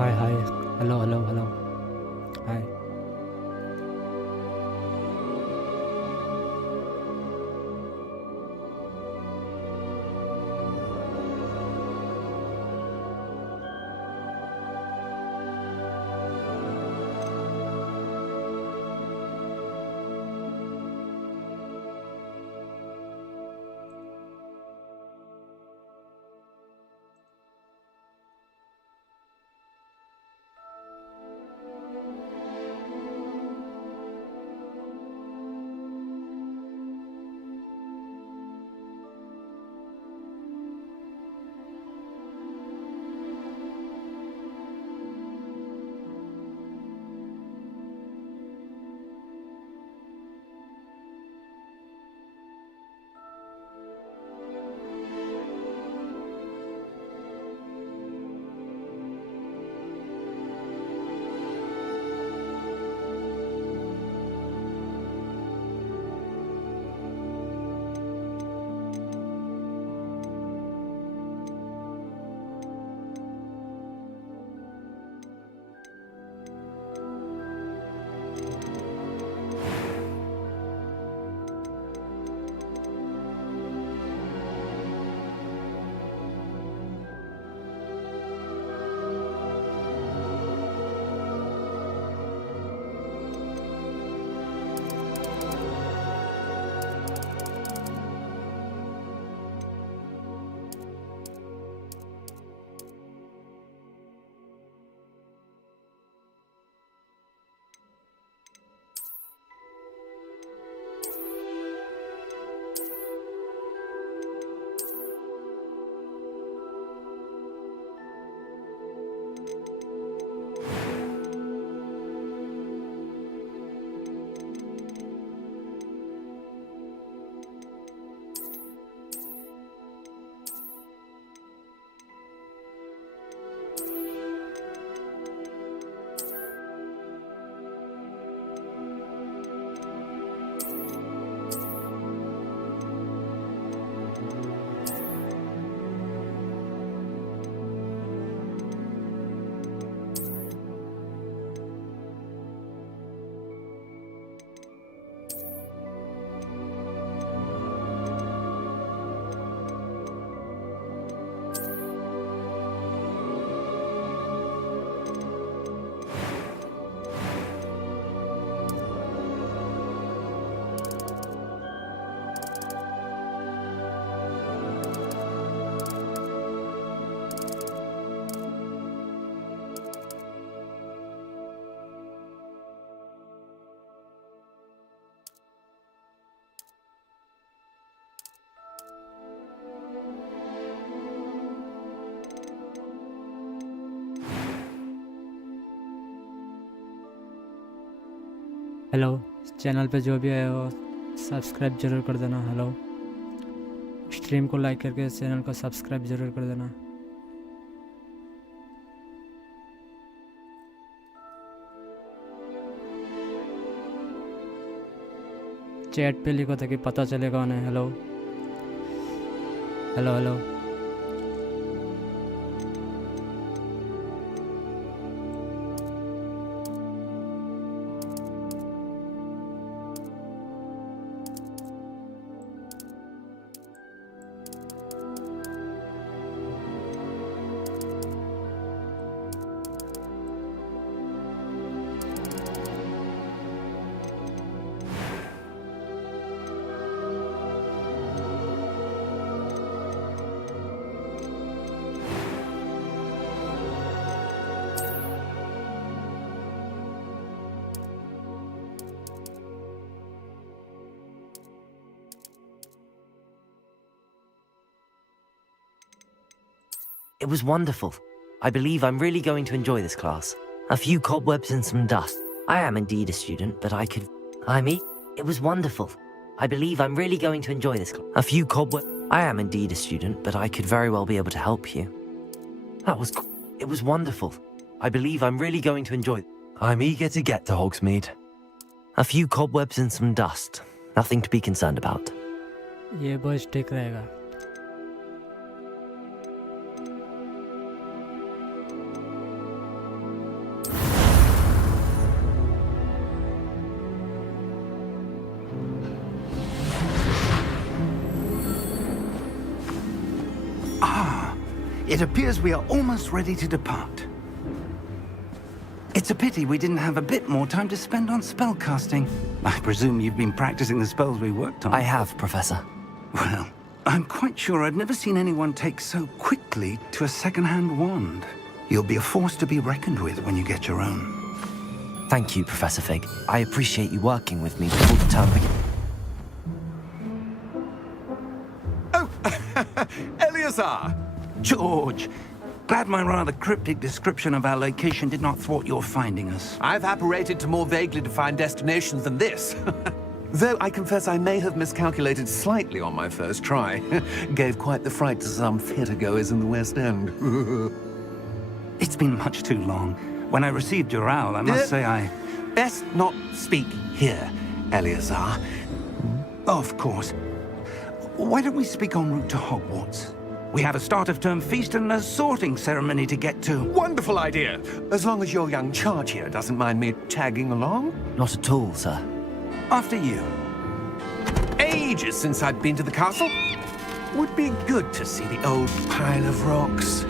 Hi, hi. Hello, hello, hello. Hi. Hello, channel पे जो भी आए हो सब्सक्राइब ज़रूर कर देना। हेलो, स्ट्रीम को लाइक करके चैनल को सब्सक्राइब ज़रूर कर देना। चैट पे लिखो ताकि पता चले कौन है। Hello hello hello. It was wonderful. I believe I'm really going to enjoy this class. A few cobwebs and some dust. I am indeed a student, but I could... It was wonderful. I believe I'm really going to enjoy this class. A few cobwebs... I am indeed a student, but I could very well be able to help you. It was wonderful. I believe I'm really going to enjoy... I'm eager to get to Hogsmeade. A few cobwebs and some dust. Nothing to be concerned about. ये boys ठीक रहेगा। It appears we are almost ready to depart. It's a pity we didn't have a bit more time to spend on spellcasting. I presume you've been practicing the spells we worked on. I have, Professor. Well, I'm quite sure I've never seen anyone take so quickly to a second-hand wand. You'll be a force to be reckoned with when you get your own. Thank you, Professor Fig. I appreciate you working with me before the term begins. Oh, Eleazar! George, glad my rather cryptic description of our location did not thwart your finding us. I've apparated to more vaguely defined destinations than this. Though I confess I may have miscalculated slightly on my first try. Gave quite the fright to some theatre-goers in the West End. It's been much too long. When I received your owl, I must say I... Best not speak here, Eleazar. Of course. Why don't we speak en route to Hogwarts? We have a start-of-term feast and a sorting ceremony to get to. Wonderful idea! As long as your young charge here doesn't mind me tagging along. Not at all, sir. After you. Ages since I'd been to the castle. Would be good to see the old pile of rocks.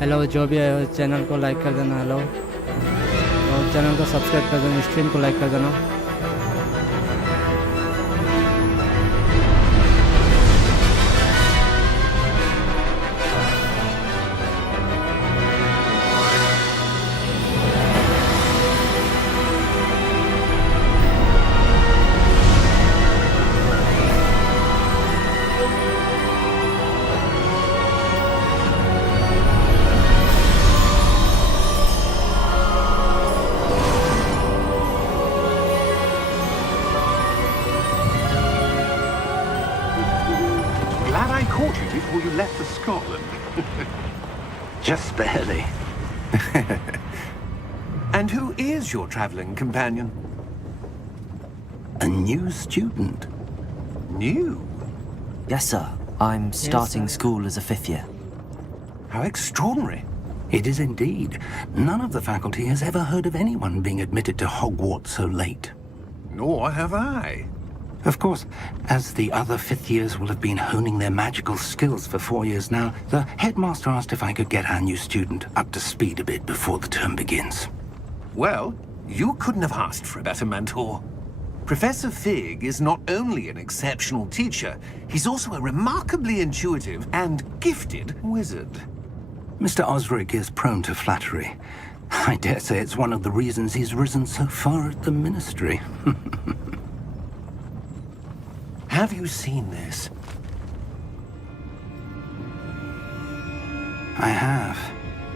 Hello, जो भी है channel को like कर देना। Hello, और channel को subscribe कर देना, स्ट्रीम को लाइक कर देना। Before you left for Scotland. Just barely. And who is your traveling companion? A new student. New? Yes, sir. I'm starting sir. school as a 5th year. How extraordinary. It is indeed. None of the faculty has ever heard of anyone being admitted to Hogwarts so late. Nor have I. Of course, as the other 5th years will have been honing their magical skills for 4 years now, the headmaster asked if I could get our new student up to speed a bit before the term begins. Well, you couldn't have asked for a better mentor. Professor Fig is not only an exceptional teacher, he's also a remarkably intuitive and gifted wizard. Mr. Osric is prone to flattery. I dare say it's one of the reasons he's risen so far at the ministry. Have you seen this? I have.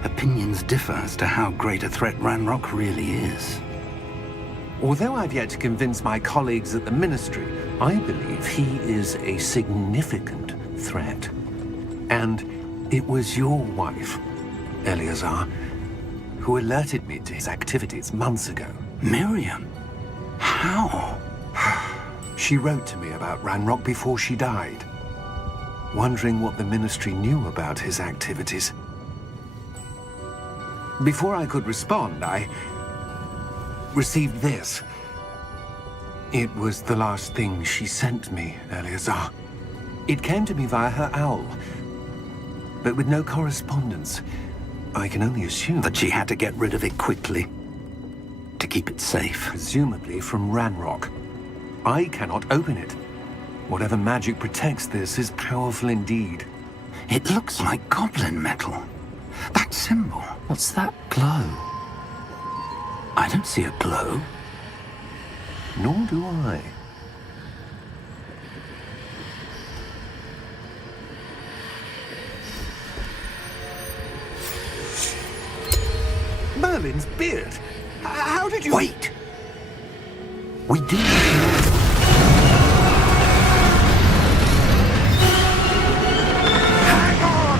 Opinions differ as to how great a threat Ranrock really is. Although I've yet to convince my colleagues at the Ministry, I believe he is a significant threat. And it was your wife, Eleazar, who alerted me to his activities months ago. Miriam? How? She wrote to me about Ranrock before she died, wondering what the Ministry knew about his activities. Before I could respond, I received this. It was the last thing she sent me, Eleazar. It came to me via her owl, but with no correspondence. I can only assume That she had to get rid of it quickly to keep it safe. presumably from Ranrock. I cannot open it. Whatever magic protects this is powerful indeed. It looks like goblin metal. That symbol. What's that glow? I don't see a glow. Nor do I. Merlin's beard! How did you... Wait! We do. Hang on!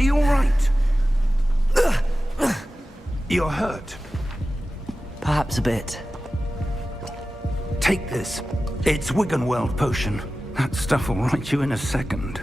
you all right? You're hurt. Perhaps a bit. Take this. It's Wiggenweld potion. That stuff will right you in a second.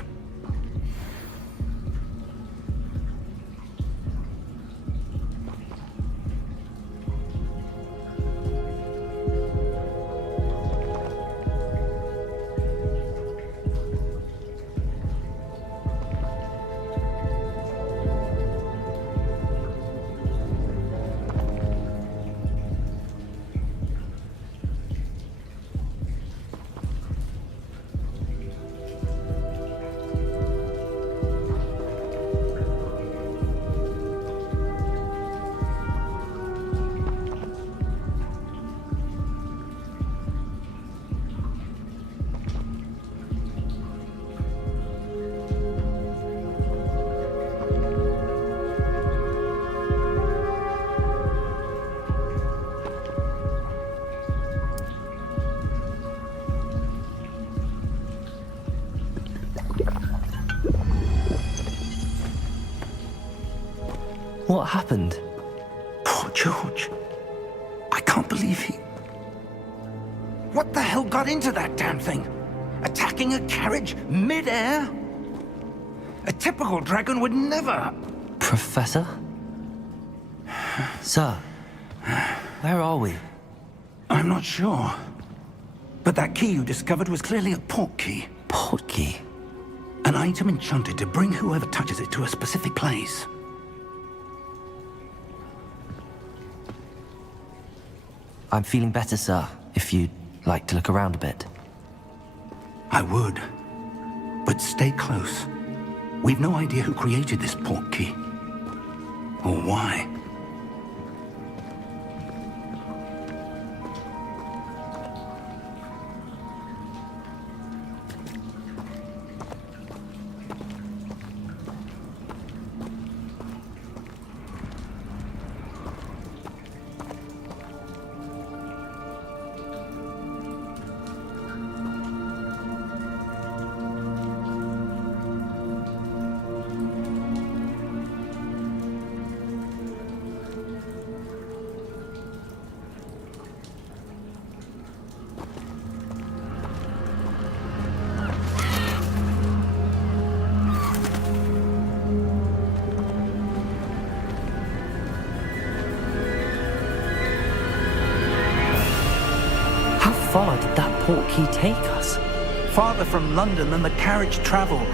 What happened? Poor George. I can't believe he... What the hell got into that damn thing? Attacking a carriage mid-air? A typical dragon would never... Professor? Sir, where are we? I'm not sure. But that key you discovered was clearly a port key. Port key? An item enchanted to bring whoever touches it to a specific place. I'm feeling better, sir, if you'd like to look around a bit. I would. But stay close. We've no idea who created this port key. Or why. How far did that port key take us? Farther from London than the carriage travelled.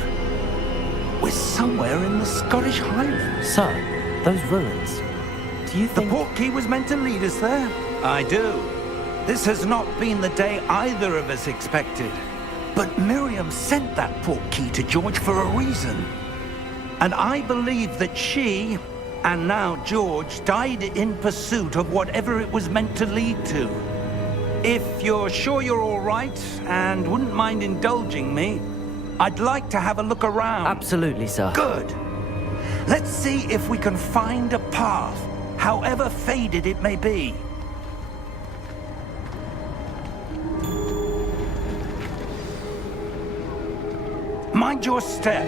We're somewhere in the Scottish Highlands. Sir, those ruins. Do you The think... port key was meant to lead us there? I do. This has not been the day either of us expected. But Miriam sent that port key to George for a reason. And I believe that she, and now George, died in pursuit of whatever it was meant to lead to. If you're sure you're all right, and wouldn't mind indulging me, I'd like to have a look around. Absolutely, sir. Good. Let's see if we can find a path, however faded it may be. Mind your step.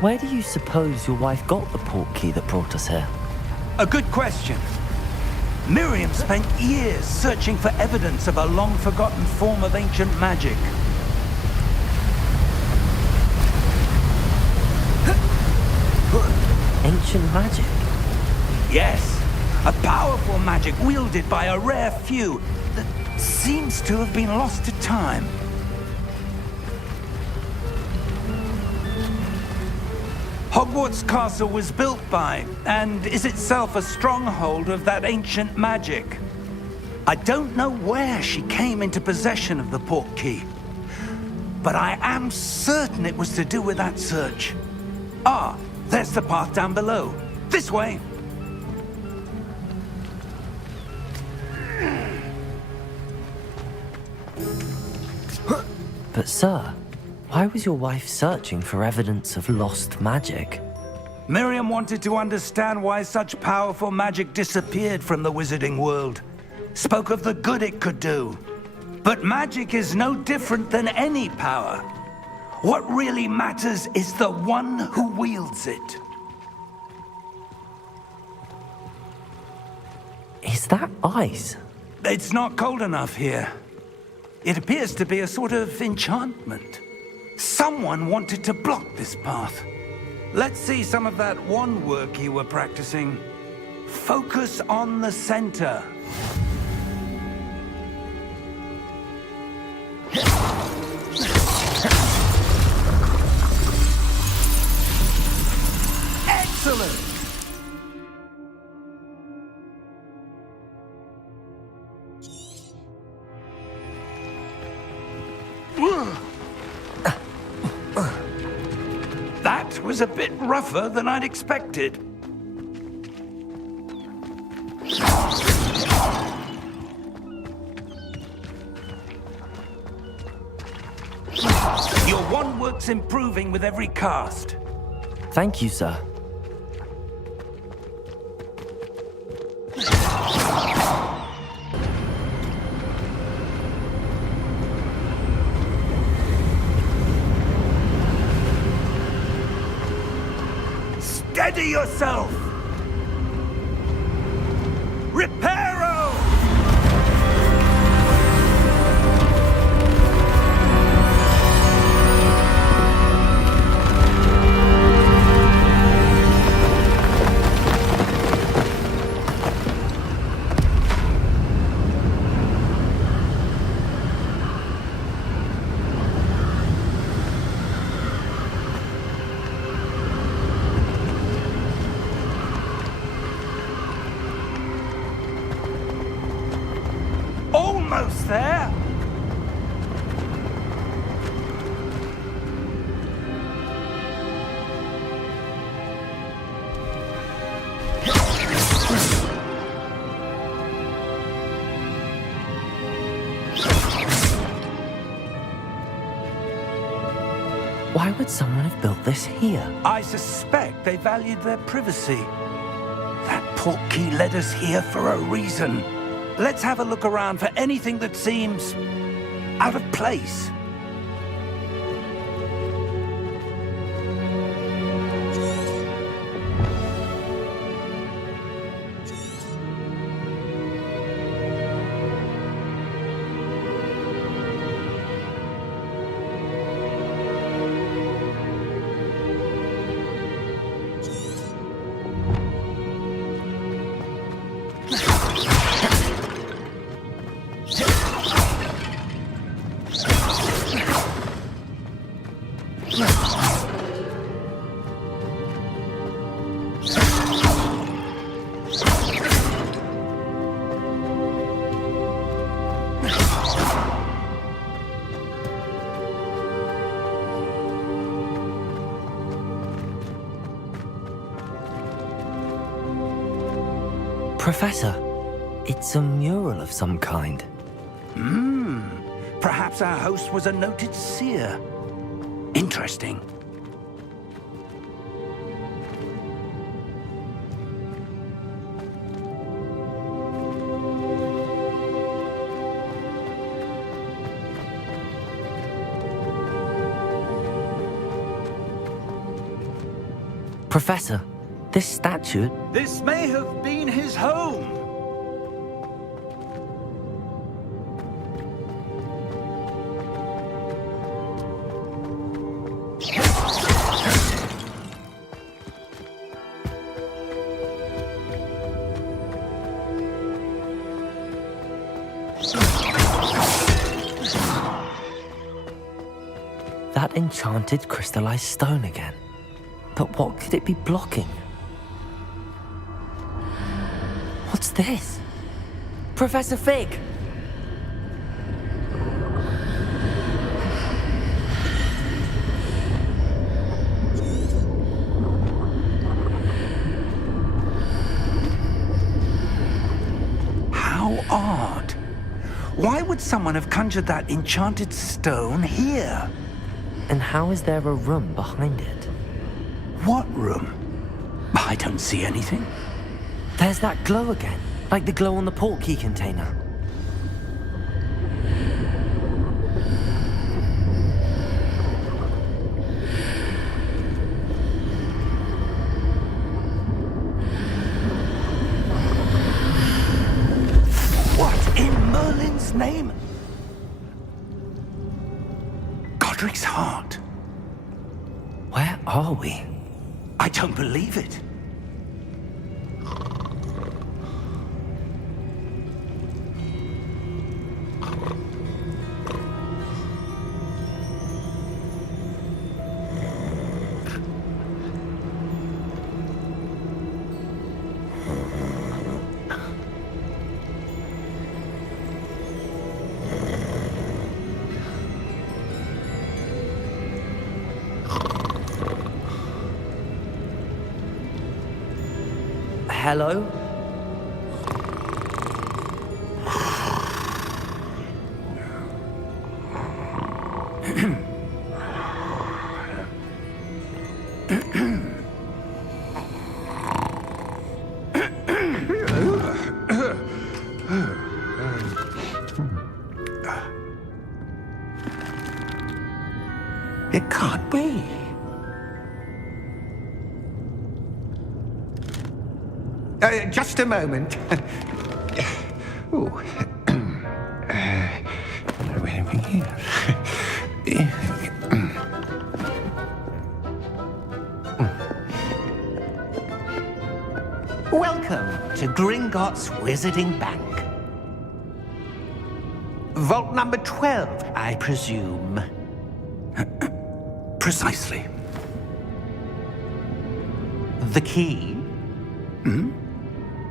Where do you suppose your wife got the portkey that brought us here? A good question. Miriam spent years searching for evidence of a long-forgotten form of ancient magic. Ancient magic? Yes, a powerful magic wielded by a rare few that seems to have been lost to time. Hogwarts Castle was built by, and is itself a stronghold of that ancient magic. I don't know where she came into possession of the portkey, but I am certain it was to do with that search. Ah, there's the path down below. This way. But sir, why was your wife searching for evidence of lost magic? Miriam wanted to understand why such powerful magic disappeared from the wizarding world. Spoke of the good it could do. But magic is no different than any power. What really matters is the one who wields it. Is that ice? It's not cold enough here. It appears to be a sort of enchantment. Someone wanted to block this path. Let's see some of that wand work you were practicing. Focus on the center. Excellent! That was a bit rougher than I'd expected. luck's improving with every cast. Thank you, sir. Steady yourself! Reparo! Almost there! Why would someone have built this here? I suspect they valued their privacy. That portkey led us here for a reason. Let's have a look around for anything that seems out of place. Professor, it's a mural of some kind. Perhaps our host was a noted seer. Interesting. Professor, this statue... This may have been his home. That enchanted crystallized stone again. But what could it be blocking? What's this? Professor Fig! How odd. Why would someone have conjured that enchanted stone here? And how is there a room behind it? What room? I don't see anything. There's that glow again, like the glow on the portkey container. What in Merlin's name? Godric's heart. Where are we? I don't believe it. Hello? Just a moment. Ooh. Where are we here? Welcome to Gringotts Wizarding Bank. Vault number 12, I presume. Precisely. The key?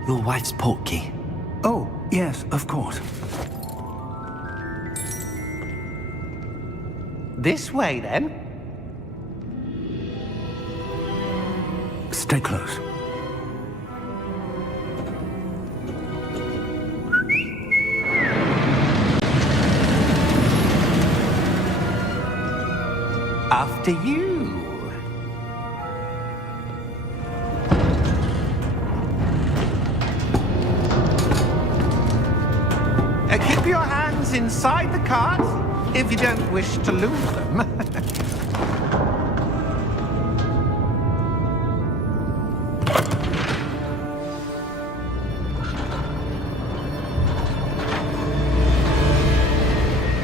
Your wife's portkey. Oh, yes, of course. This way, then. Stay close. After you. Keep your hands inside the cart if you don't wish to lose them.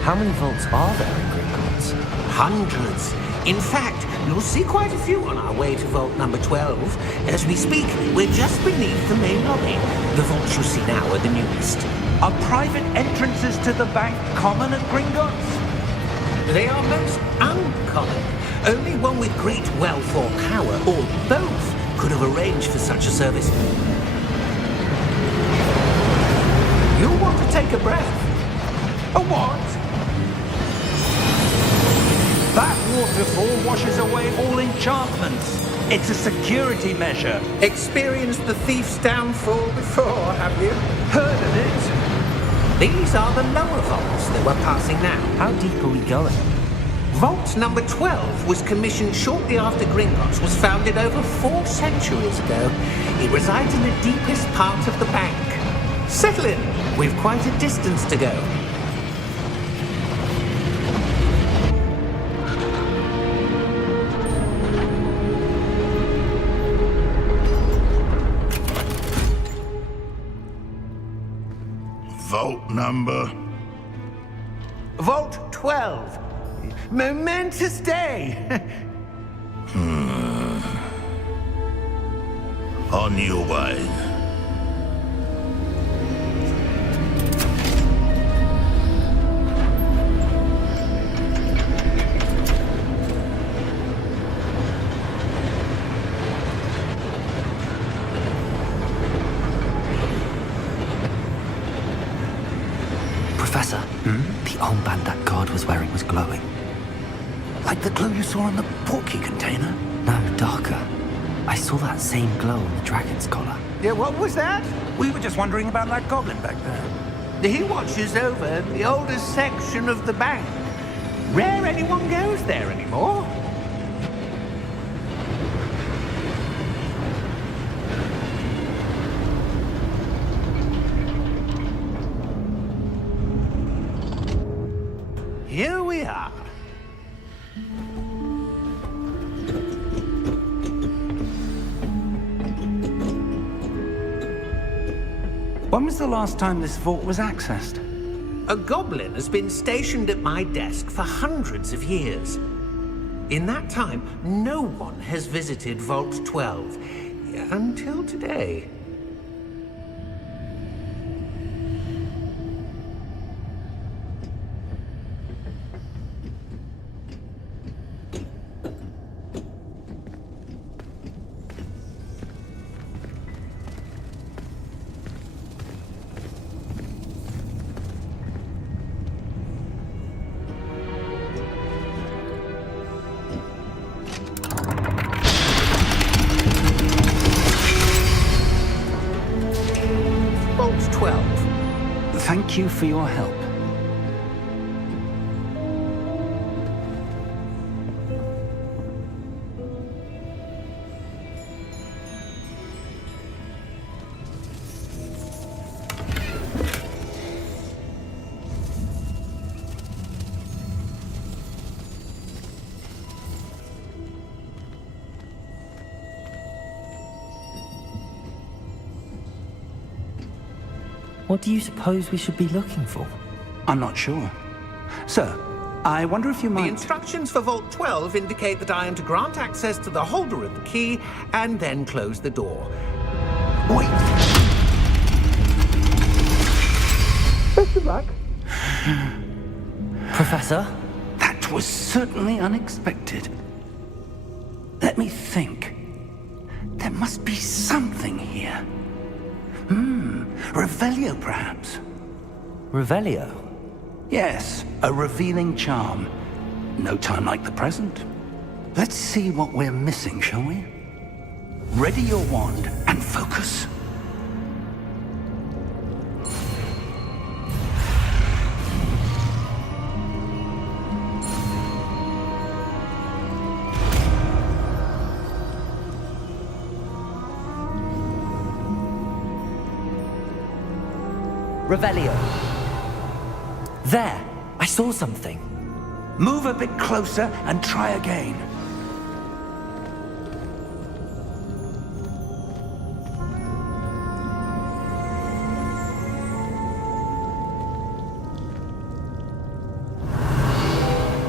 How many vaults are there in Gringotts? Hundreds. In fact, you'll see quite a few on our way to vault number 12. As we speak, we're just beneath the main lobby. The vaults you see now are the newest. Are private entrances to the bank common at Gringotts? They are most uncommon. Only one with great wealth or power, or both, could have arranged for such a service. You'll want to take a breath. A what? That waterfall washes away all enchantments. It's a security measure. Experienced the thief's downfall before, have you? Heard of it? These are the lower vaults that we're passing now. How deep are we going? Vault number 12 was commissioned shortly after Gringotts was founded over 4 centuries ago. It resides in the deepest part of the bank. Settle in. We've quite a distance to go. Vault number? Vault 12. Momentous day. On your way. Professor, the armband that guard was wearing was glowing. Like the glow you saw in the portkey container? No, darker. I saw that same glow on the dragon's collar. Yeah, what was that? We were just wondering about that goblin back there. He watches over the oldest section of the bank. Rare anyone goes there anymore. Here we are. When was the last time this vault was accessed? A goblin has been stationed at my desk for hundreds of years. In that time, no one has visited Vault 12 until today. Vault 12. Thank you for your help. What do you suppose we should be looking for? I'm not sure. Sir, I wonder if you The might... instructions for Vault 12 indicate that I am to grant access to the holder of the key and then close the door. Wait! Best of luck. Professor? That was certainly unexpected. Let me think. There must be something here. Revelio, perhaps? Revelio? Yes, a revealing charm. No time like the present. Let's see what we're missing, shall we? Ready your wand and focus. Revelio. There! I saw something. Move a bit closer and try again.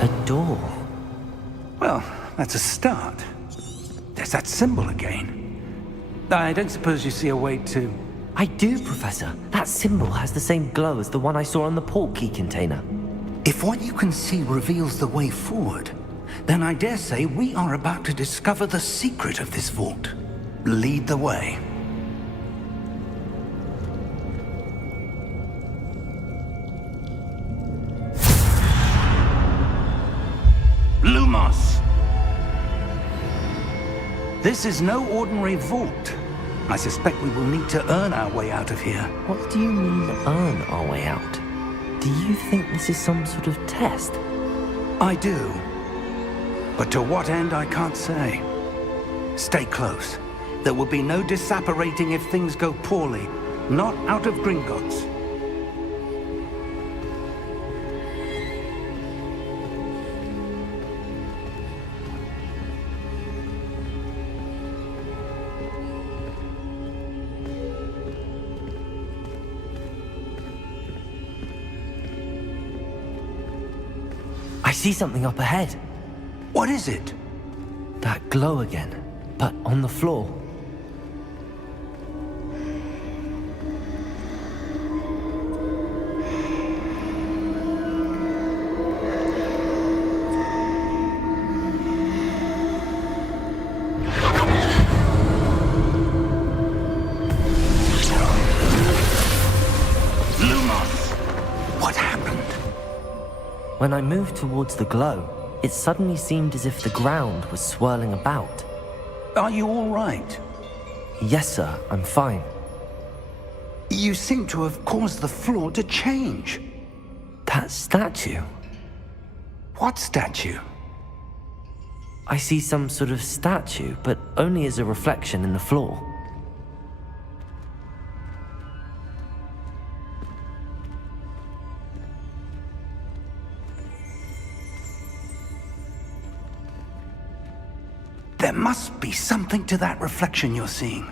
A door. Well, that's a start. There's that symbol again. I don't suppose you see a way to... I do, Professor. That symbol has the same glow as the one I saw on the port key container. If what you can see reveals the way forward, then I dare say we are about to discover the secret of this vault. Lead the way. Lumos! This is no ordinary vault. I suspect we will need to earn our way out of here. What do you mean, earn our way out? Do you think this is some sort of test? I do. But to what end, I can't say. Stay close. There will be no disapparating if things go poorly. Not out of Gringotts. I see something up ahead. What is it? That glow again, but on the floor. When I moved towards the glow, it suddenly seemed as if the ground was swirling about. Are you all right? Yes, sir, I'm fine. You seem to have caused the floor to change. That statue? What statue? I see some sort of statue, but only as a reflection in the floor. There must be something to that reflection you're seeing.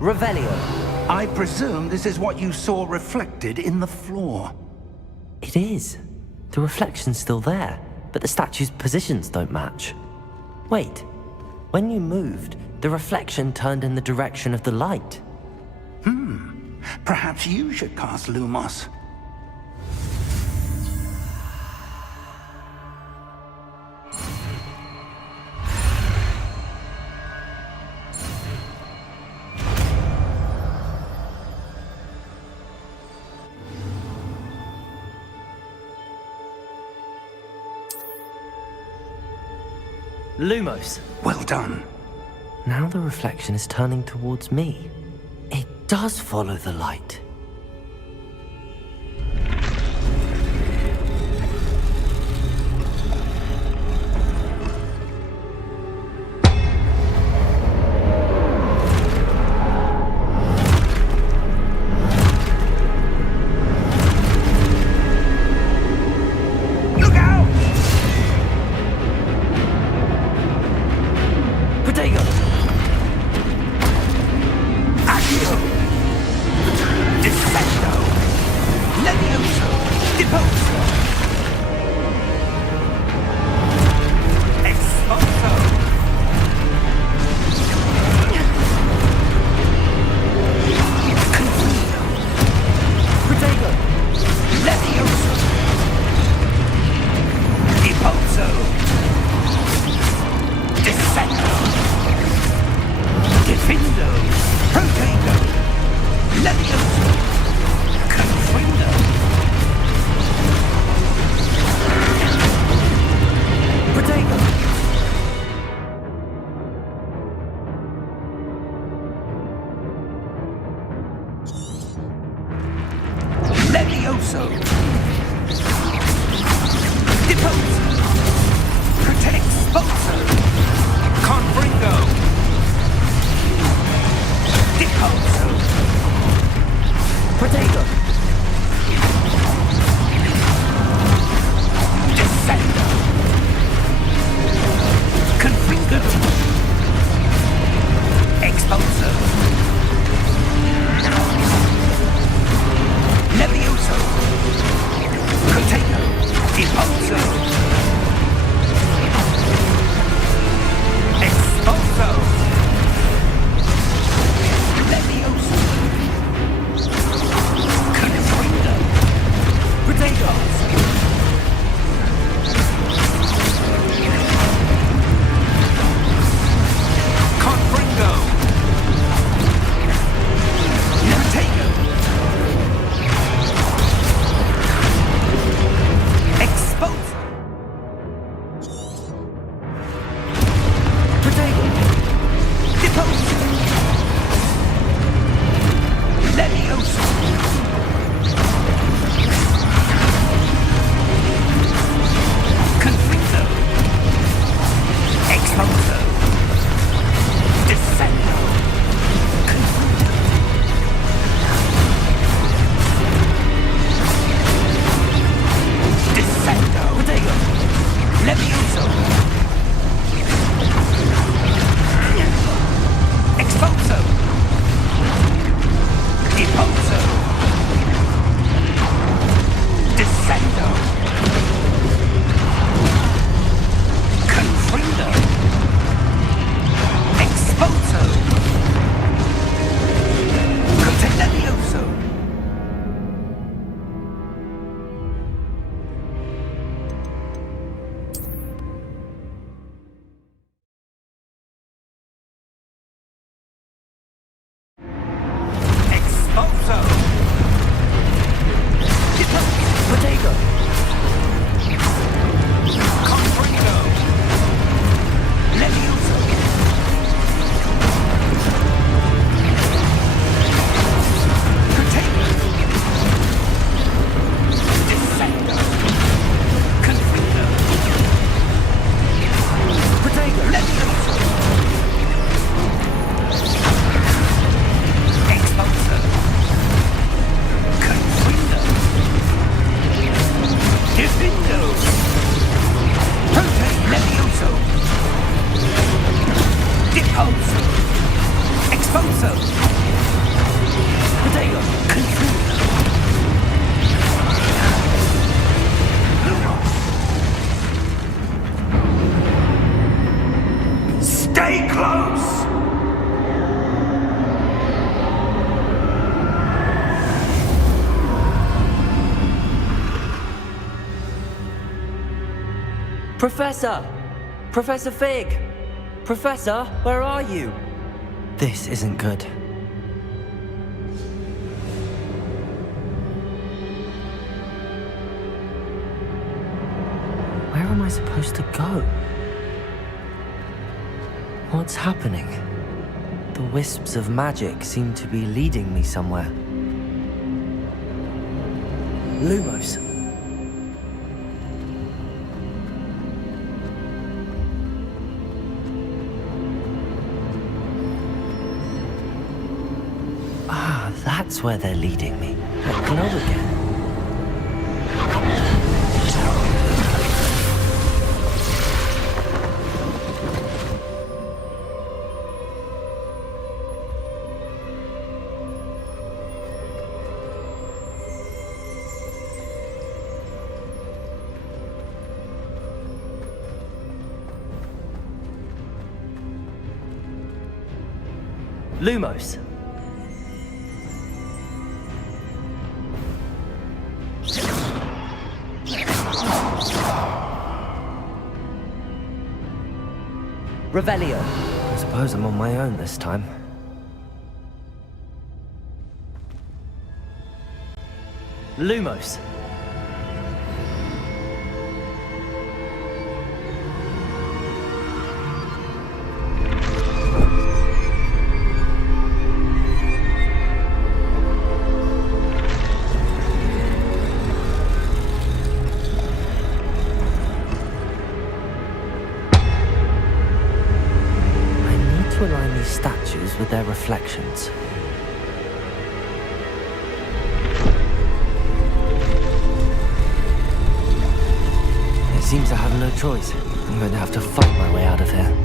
Revelio. I presume this is what you saw reflected in the floor. It is. The reflection's still there, but the statue's positions don't match. Wait. When you moved, the reflection turned in the direction of the light. Perhaps you should cast Lumos. Lumos. Well done. Now the reflection is turning towards me. It does follow the light. Look out! Professor! Professor Fig! Professor, where are you? This isn't good. Where am I supposed to go? What's happening? The wisps of magic seem to be leading me somewhere. Lumos. Ah, that's where they're leading me. That glow again. Lumos. Revelio. I suppose I'm on my own this time. Lumos. Statues with their reflections. It seems I have no choice. I'm going to have to fight my way out of here.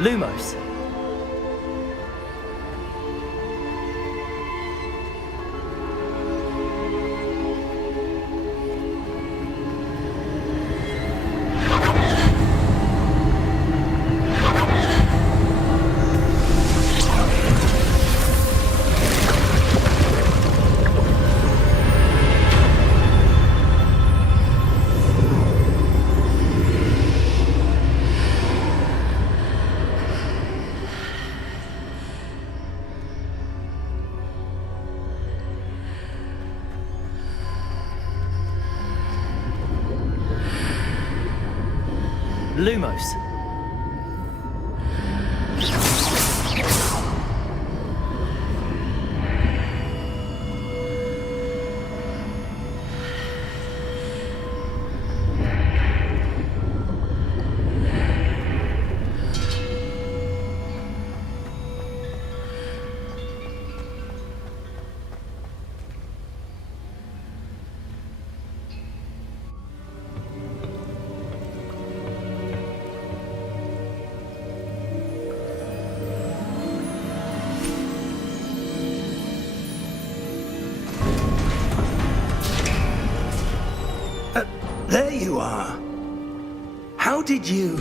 Lumos. Lumos. There you are. How did you...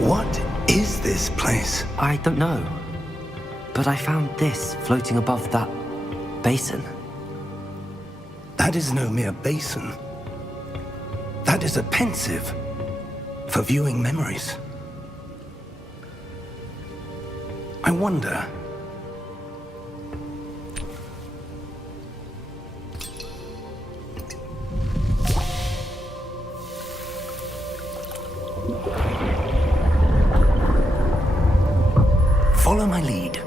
What is this place? I don't know. But I found this floating above that basin. That is no mere basin. That is a pensive for viewing memories. I wonder... Follow my lead.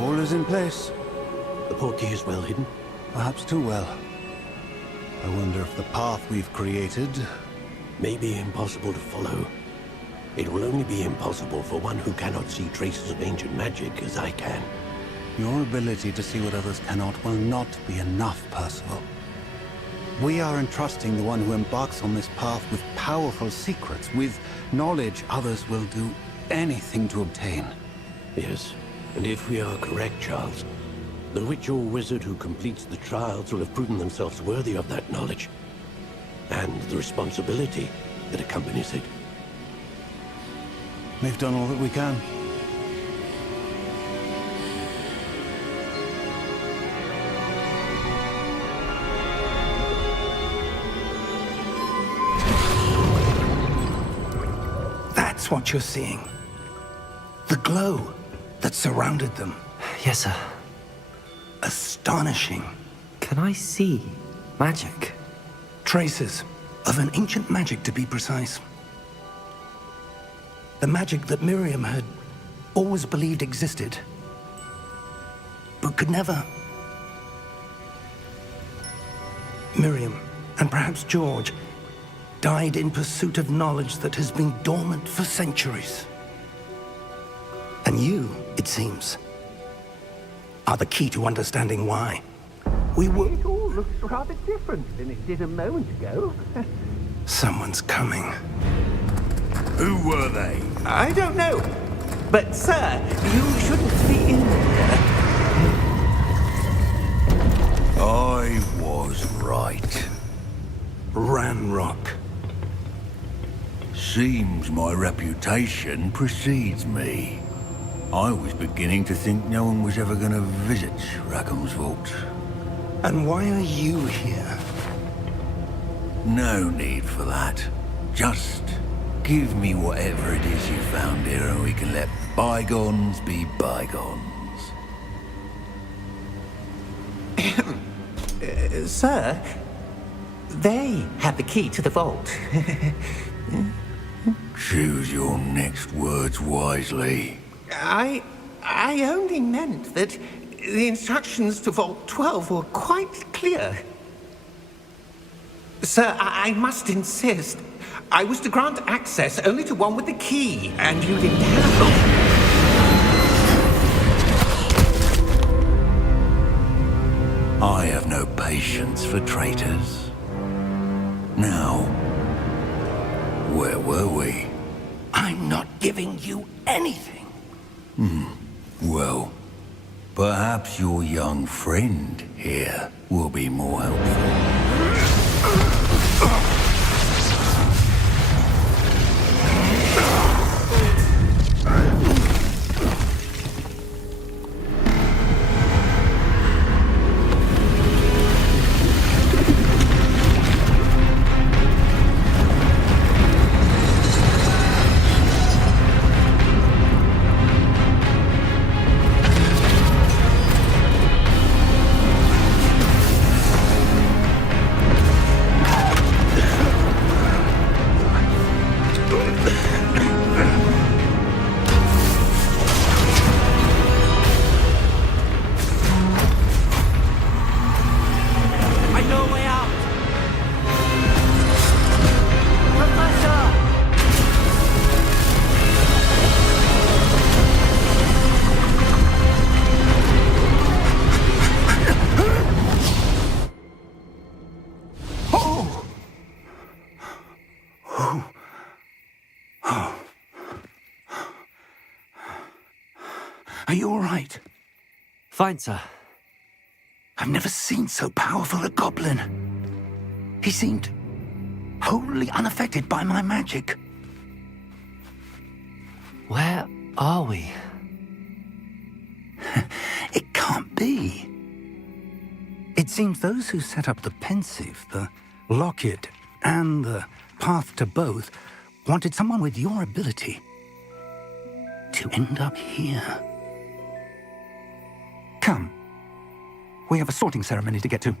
All is in place. The portkey is well hidden. Perhaps too well. I wonder if the path we've created... May be impossible to follow. It will only be impossible for one who cannot see traces of ancient magic as I can. Your ability to see what others cannot will not be enough, Percival. We are entrusting the one who embarks on this path with powerful secrets, with knowledge others will do anything to obtain. Yes, and if we are correct, Charles, the witch or wizard who completes the trials will have proven themselves worthy of that knowledge, and the responsibility that accompanies it. We've done all that we can. That's what you're seeing. The glow that surrounded them. Yes, sir. Astonishing. Can I see magic? Traces of an ancient magic, to be precise. The magic that Miriam had always believed existed, but could never. Miriam, and perhaps George, died in pursuit of knowledge that has been dormant for centuries. And you, it seems, are the key to understanding why. We were... It all looks rather different than it did a moment ago. Someone's coming. Who were they? I don't know. But, sir, you shouldn't be in there. I was right. Ranrock. Seems my reputation precedes me. I was beginning to think no one was ever going to visit Rackham's vault. And why are you here? No need for that. Just give me whatever it is you found here and we can let bygones be bygones. Sir, they have the key to the vault. Choose your next words wisely. I only meant that the instructions to Vault 12 were quite clear. Sir, I must insist. I was to grant access only to one with the key, and you didn't have... I have no patience for traitors. Now, where were we? I'm not giving you anything. Well, perhaps your young friend here will be more helpful. Are you all right? Fine, sir. I've never seen so powerful a goblin. He seemed wholly unaffected by my magic. Where are we? It can't be. It seems those who set up the pensive, the locket, and the path to both wanted someone with your ability to end up here. Come. We have a sorting ceremony to get to.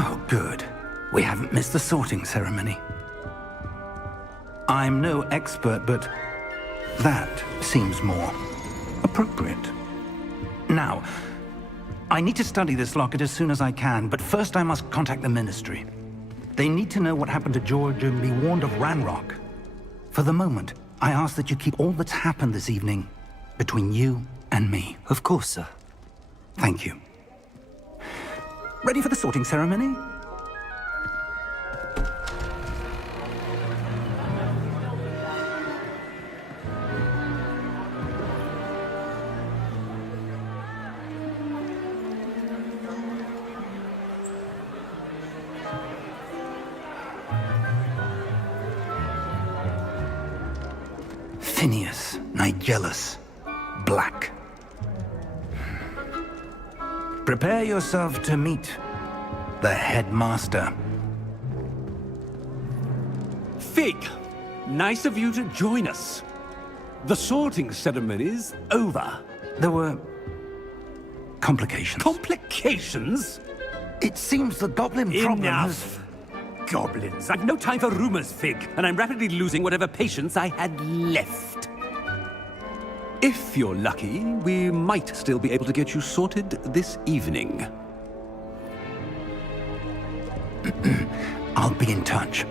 Oh, good. We haven't missed the sorting ceremony. I'm no expert, but that seems more appropriate. Now, I need to study this locket as soon as I can, but first I must contact the Ministry. They need to know what happened to George and be warned of Ranrock. For the moment, I ask that you keep all that's happened this evening between you and me. Of course, sir. Thank you. Ready for the sorting ceremony? Phineas, Nigellus, Black. Prepare yourself to meet the headmaster. Fig, nice of you to join us. The sorting ceremony's over. There were complications. Complications? It seems the goblin problem Enough! Goblins. I've no time for rumors, Fig, and I'm rapidly losing whatever patience I had left. If you're lucky, we might still be able to get you sorted this evening. I'll be in touch.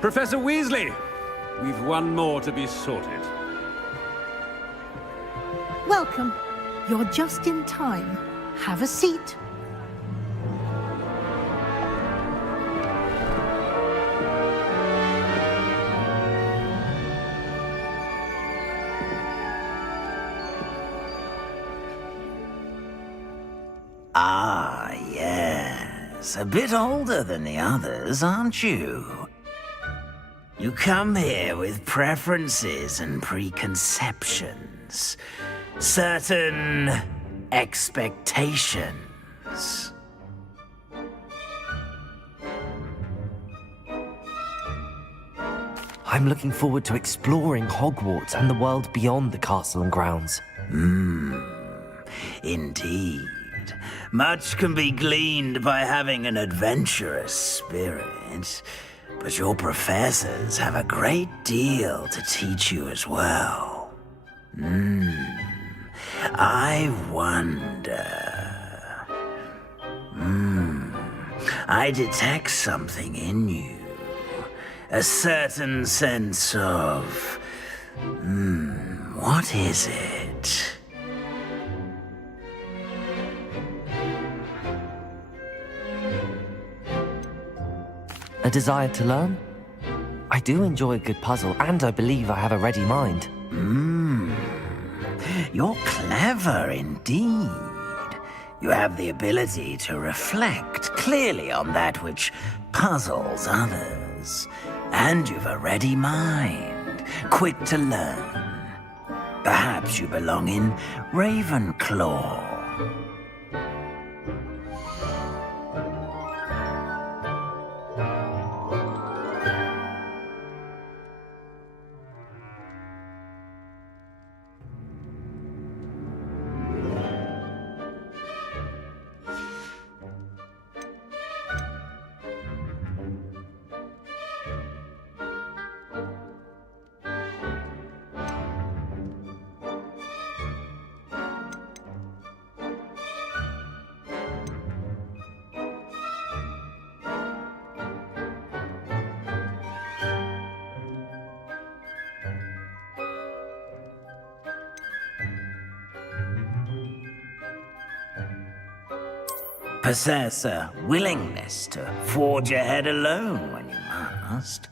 Professor Weasley, we've one more to be sorted. Welcome. You're just in time. Have a seat. Ah, yes. A bit older than the others, aren't you? You come here with preferences and preconceptions. Certain expectations. I'm looking forward to exploring Hogwarts and the world beyond the castle and grounds. Indeed. Much can be gleaned by having an adventurous spirit, but your professors have a great deal to teach you as well. I wonder... I detect something in you. A certain sense of... what is it? A desire to learn? I do enjoy a good puzzle, and I believe I have a ready mind. You're clever indeed. You have the ability to reflect clearly on that which puzzles others. And you've a ready mind, quick to learn. Perhaps you belong in Ravenclaw. Possess a willingness to forge ahead alone when you must.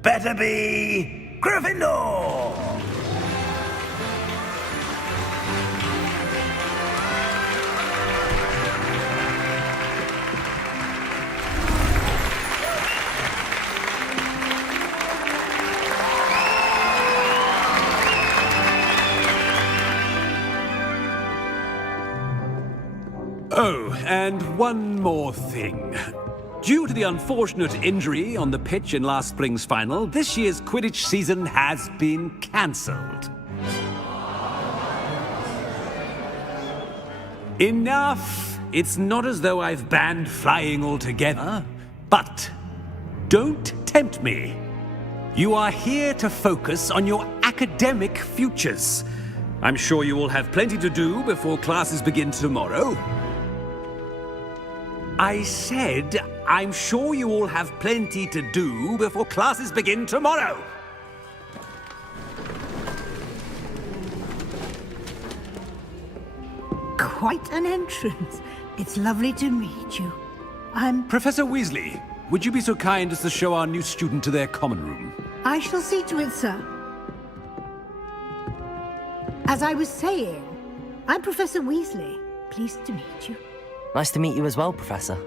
Better be Gryffindor! Oh, and one more thing. Due to the unfortunate injury on the pitch in last spring's final, this year's Quidditch season has been cancelled. Enough! It's not as though I've banned flying altogether, but don't tempt me. You are here to focus on your academic futures. I'm sure you will have plenty to do before classes begin tomorrow. I said, I'm sure you all have plenty to do before classes begin tomorrow. Quite an entrance. It's lovely to meet you. I'm... Professor Weasley, would you be so kind as to show our new student to their common room? I shall see to it, sir. As I was saying, I'm Professor Weasley. Pleased to meet you. Nice to meet you as well, Professor.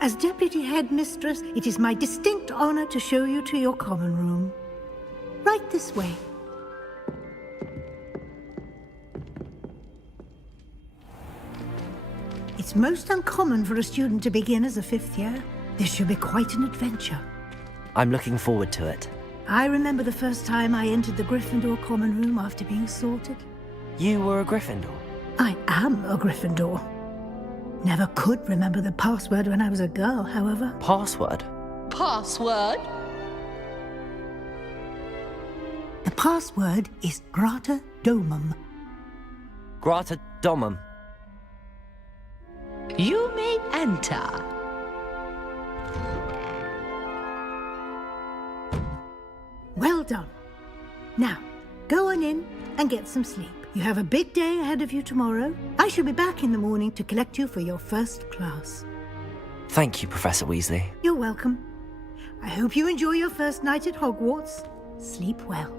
As Deputy Headmistress, it is my distinct honor to show you to your common room. Right this way. It's most uncommon for a student to begin as a fifth year. This should be quite an adventure. I'm looking forward to it. I remember the first time I entered the Gryffindor common room after being sorted. You were a Gryffindor? I am a Gryffindor. Never could remember the password when I was a girl, however. Password? Password? The password is Grata Domum. Grata Domum. You may enter. Well done. Now, go on in and get some sleep. You have a big day ahead of you tomorrow. I shall be back in the morning to collect you for your first class. Thank you, Professor Weasley. You're welcome. I hope you enjoy your first night at Hogwarts. Sleep well.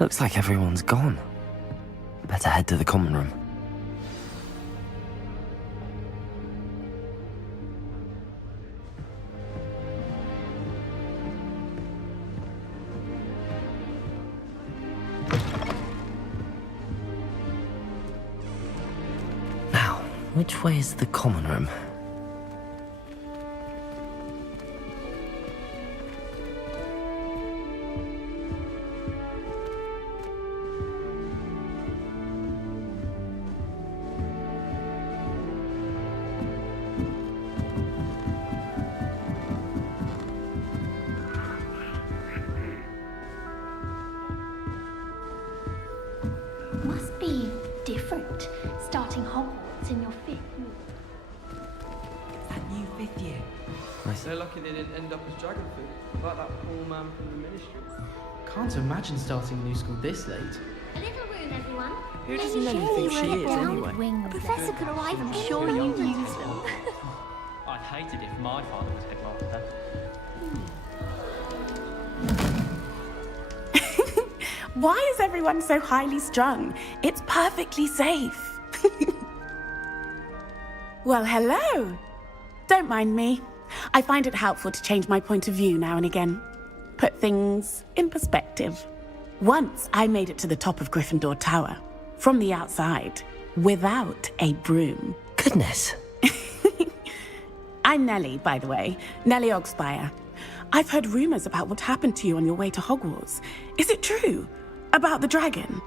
Looks like everyone's gone. Better head to the common room. Now, which way is the common room? They're lucky they didn't end up as dragon food, like that poor man from the ministry. Can't imagine starting a new school this late. A little room, everyone. Who does Nelly think she is, anyway? A professor could arrive and sure you'd use them. I'd hate it if my father was headmaster. Why is everyone so highly strung? It's perfectly safe. Well, hello. Don't mind me. I find it helpful to change my point of view now and again. Put things in perspective. Once I made it to the top of Gryffindor Tower, from the outside, without a broom. Goodness. I'm Nellie, by the way. Nellie Ogspire. I've heard rumors about what happened to you on your way to Hogwarts. Is it true? About the dragon?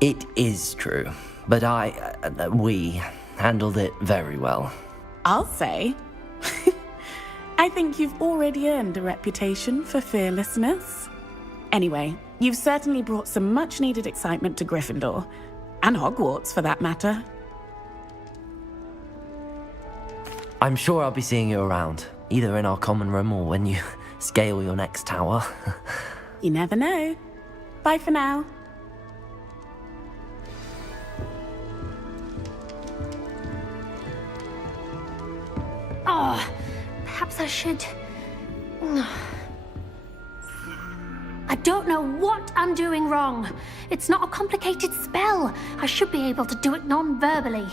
It is true, but we handled it very well. I'll say. I think you've already earned a reputation for fearlessness. Anyway, you've certainly brought some much-needed excitement to Gryffindor. And Hogwarts, for that matter. I'm sure I'll be seeing you around, either in our common room or when you scale your next tower. You never know. Bye for now. Oh, perhaps I should... I don't know what I'm doing wrong. It's not a complicated spell. I should be able to do it non-verbally.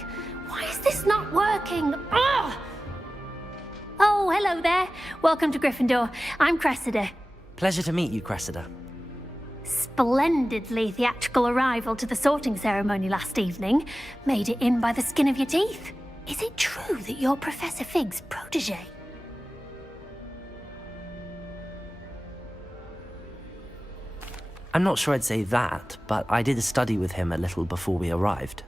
Why is this not working? Ugh! Oh, hello there. Welcome to Gryffindor. I'm Cressida. Pleasure to meet you, Cressida. Splendidly theatrical arrival to the sorting ceremony last evening. Made it in by the skin of your teeth. Is it true that you're Professor Fig's protege? I'm not sure I'd say that, but I did study with him a little before we arrived.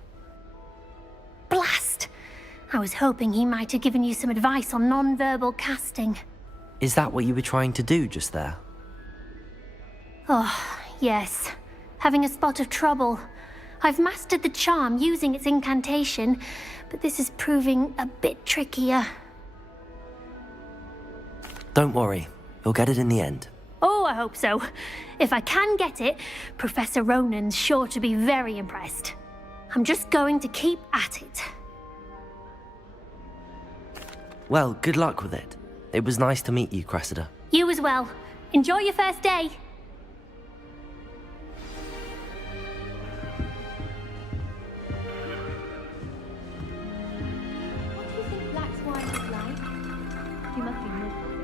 Blast! I was hoping he might have given you some advice on non-verbal casting. Is that what you were trying to do just there? Oh, yes. Having a spot of trouble. I've mastered the charm using its incantation, but this is proving a bit trickier. Don't worry, you'll get it in the end. Oh, I hope so. If I can get it, Professor Ronan's sure to be very impressed. I'm just going to keep at it. Well, good luck with it. It was nice to meet you, Cressida. You as well. Enjoy your first day. What do you think Black's wife is like? She must be miserable,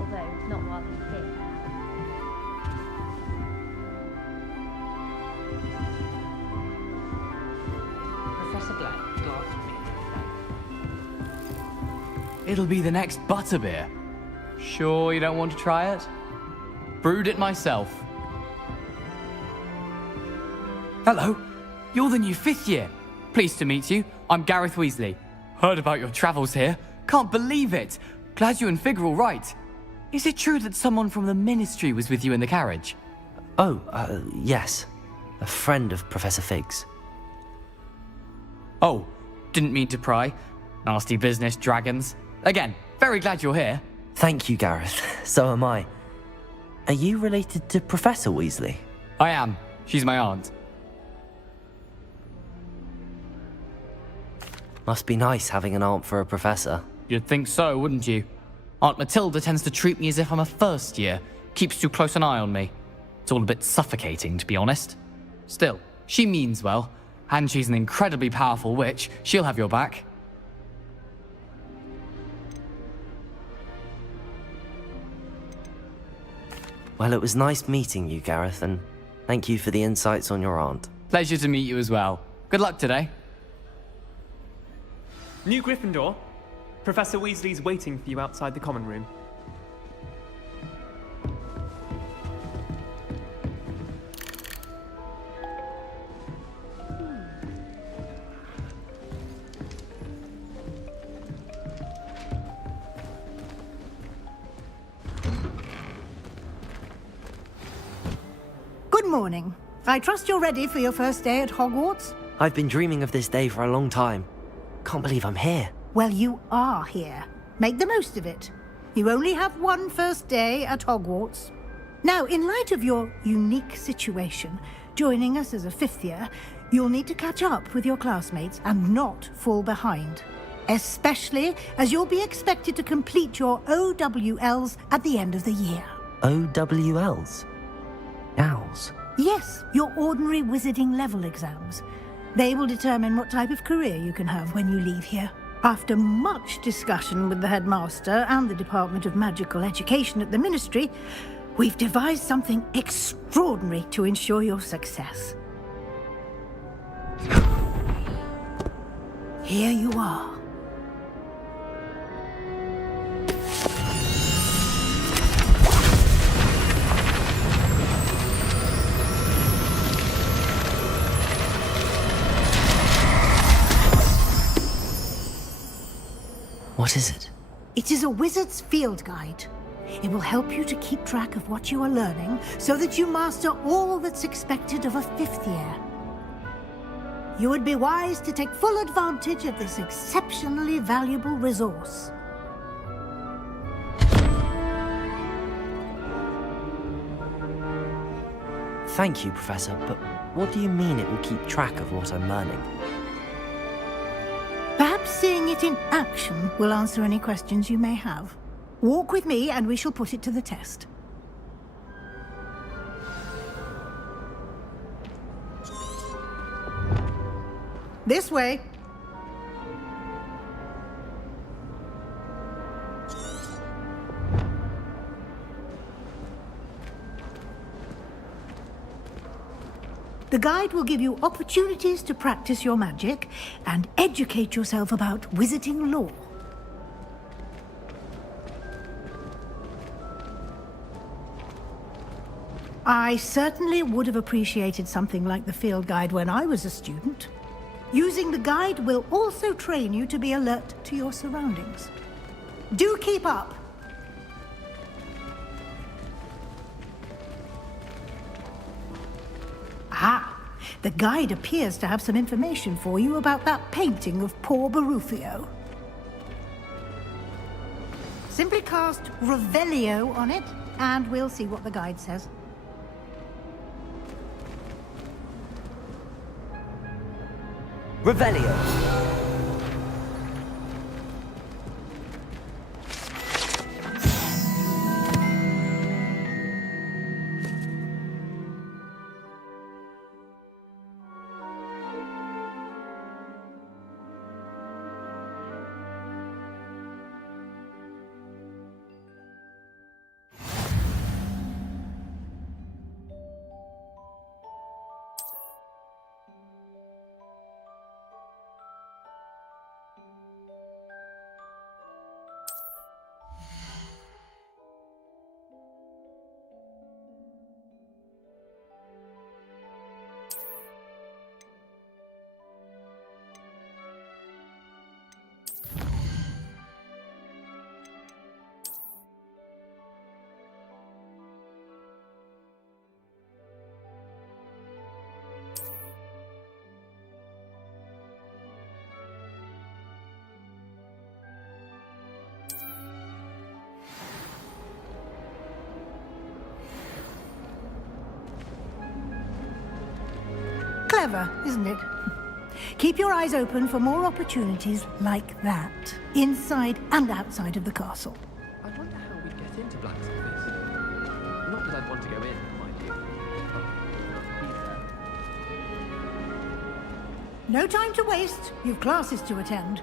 although not while he's here. Professor Black glanced at me. It'll be the next butterbeer. Sure you don't want to try it? Brewed it myself. Hello, you're the new 5th year. Pleased to meet you. I'm Gareth Weasley. Heard about your travels here. Can't believe it. Glad you and Fig are all right. Is it true that someone from the Ministry was with you in the carriage? Oh, yes. A friend of Professor Fig's. Oh, didn't mean to pry. Nasty business, dragons. Again, very glad you're here. Thank you, Gareth. So am I. Are you related to Professor Weasley? I am. She's my aunt. Must be nice having an aunt for a professor. You'd think so, wouldn't you? Aunt Matilda tends to treat me as if I'm a first year. Keeps too close an eye on me. It's all a bit suffocating, to be honest. Still, she means well. And she's an incredibly powerful witch. She'll have your back. Well, it was nice meeting you, Gareth, and thank you for the insights on your aunt. Pleasure to meet you as well. Good luck today. New Gryffindor. Professor Weasley's waiting for you outside the common room. Good morning. I trust you're ready for your first day at Hogwarts? I've been dreaming of this day for a long time. Can't believe I'm here. Well, you are here. Make the most of it. You only have one first day at Hogwarts. Now, in light of your unique situation, joining us as a fifth year, you'll need to catch up with your classmates and not fall behind. Especially as you'll be expected to complete your OWLs at the end of the year. OWLs? Owls? Yes, your ordinary wizarding level exams. They will determine what type of career you can have when you leave here. After much discussion with the headmaster and the Department of Magical Education at the Ministry, we've devised something extraordinary to ensure your success. Here you are. What is it? It is a wizard's field guide. It will help you to keep track of what you are learning so that you master all that's expected of a fifth year. You would be wise to take full advantage of this exceptionally valuable resource. Thank you, Professor, but what do you mean it will keep track of what I'm learning? Perhaps seeing it in action will answer any questions you may have. Walk with me and we shall put it to the test. This way. The guide will give you opportunities to practice your magic and educate yourself about wizarding lore. I certainly would have appreciated something like the field guide when I was a student. Using the guide will also train you to be alert to your surroundings. Do keep up! Ah, the guide appears to have some information for you about that painting of poor Barufio. Simply cast Revelio on it, and we'll see what the guide says. Revelio. Clever, isn't it? Keep your eyes open for more opportunities like that, inside and outside of the castle. I wonder how we'd get into Black's office. Not that I'd want to go in, mind you. But be there. No time to waste. You've classes to attend.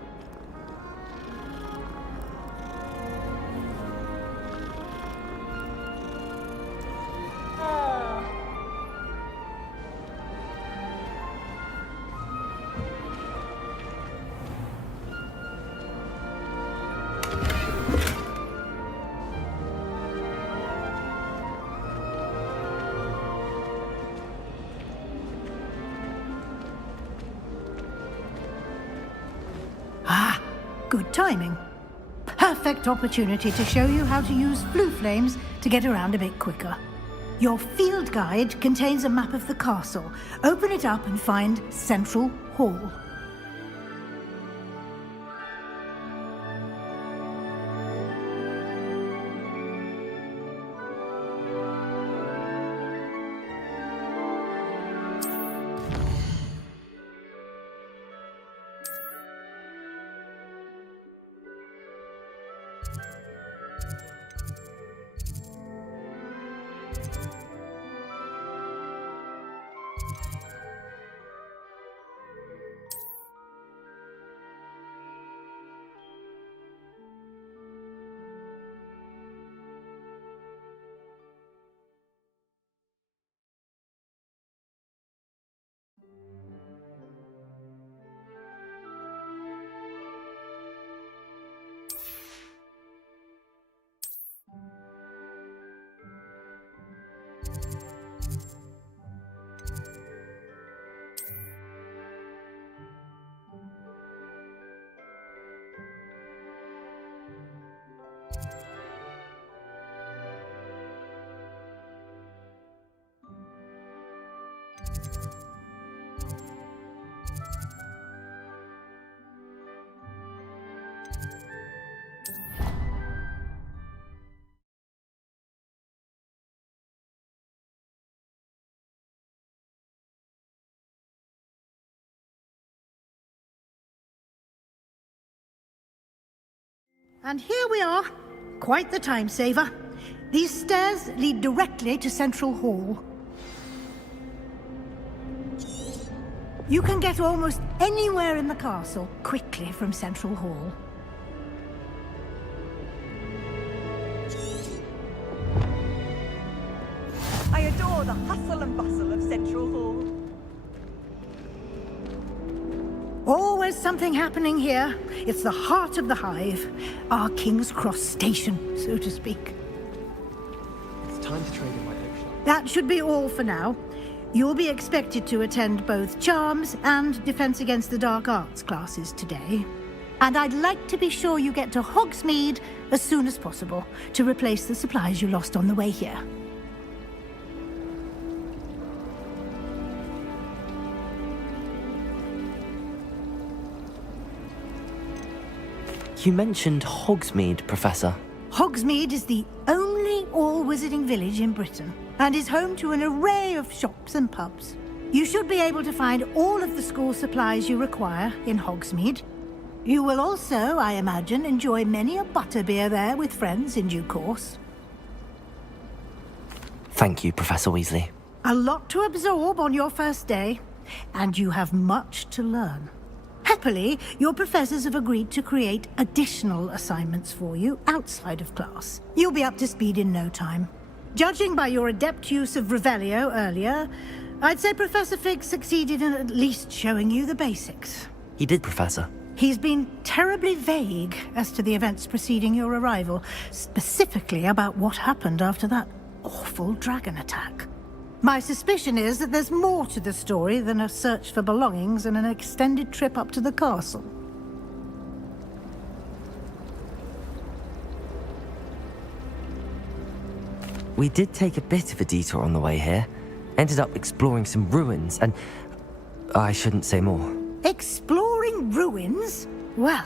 Good timing. Perfect opportunity to show you how to use blue flames to get around a bit quicker. Your field guide contains a map of the castle. Open it up and find Central Hall. And here we are. Quite the time saver. These stairs lead directly to Central Hall. You can get almost anywhere in the castle quickly from Central Hall. I adore the hustle and bustle of Central Hall. Always something happening here. It's the heart of the hive. Our King's Cross station, so to speak. It's time to trade in my egg. That should be all for now. You'll be expected to attend both Charms and Defense Against the Dark Arts classes today. And I'd like to be sure you get to Hogsmeade as soon as possible to replace the supplies you lost on the way here. You mentioned Hogsmeade, Professor. Hogsmeade is the only all-wizarding village in Britain and is home to an array of shops and pubs. You should be able to find all of the school supplies you require in Hogsmeade. You will also, I imagine, enjoy many a butterbeer there with friends in due course. Thank you, Professor Weasley. A lot to absorb on your first day, and you have much to learn. Happily, your professors have agreed to create additional assignments for you outside of class. You'll be up to speed in no time. Judging by your adept use of Revelio earlier, I'd say Professor Fig succeeded in at least showing you the basics. He did, Professor. He's been terribly vague as to the events preceding your arrival, specifically about what happened after that awful dragon attack. My suspicion is that there's more to the story than a search for belongings and an extended trip up to the castle. We did take a bit of a detour on the way here. Ended up exploring some ruins and... I shouldn't say more. Exploring ruins? Well,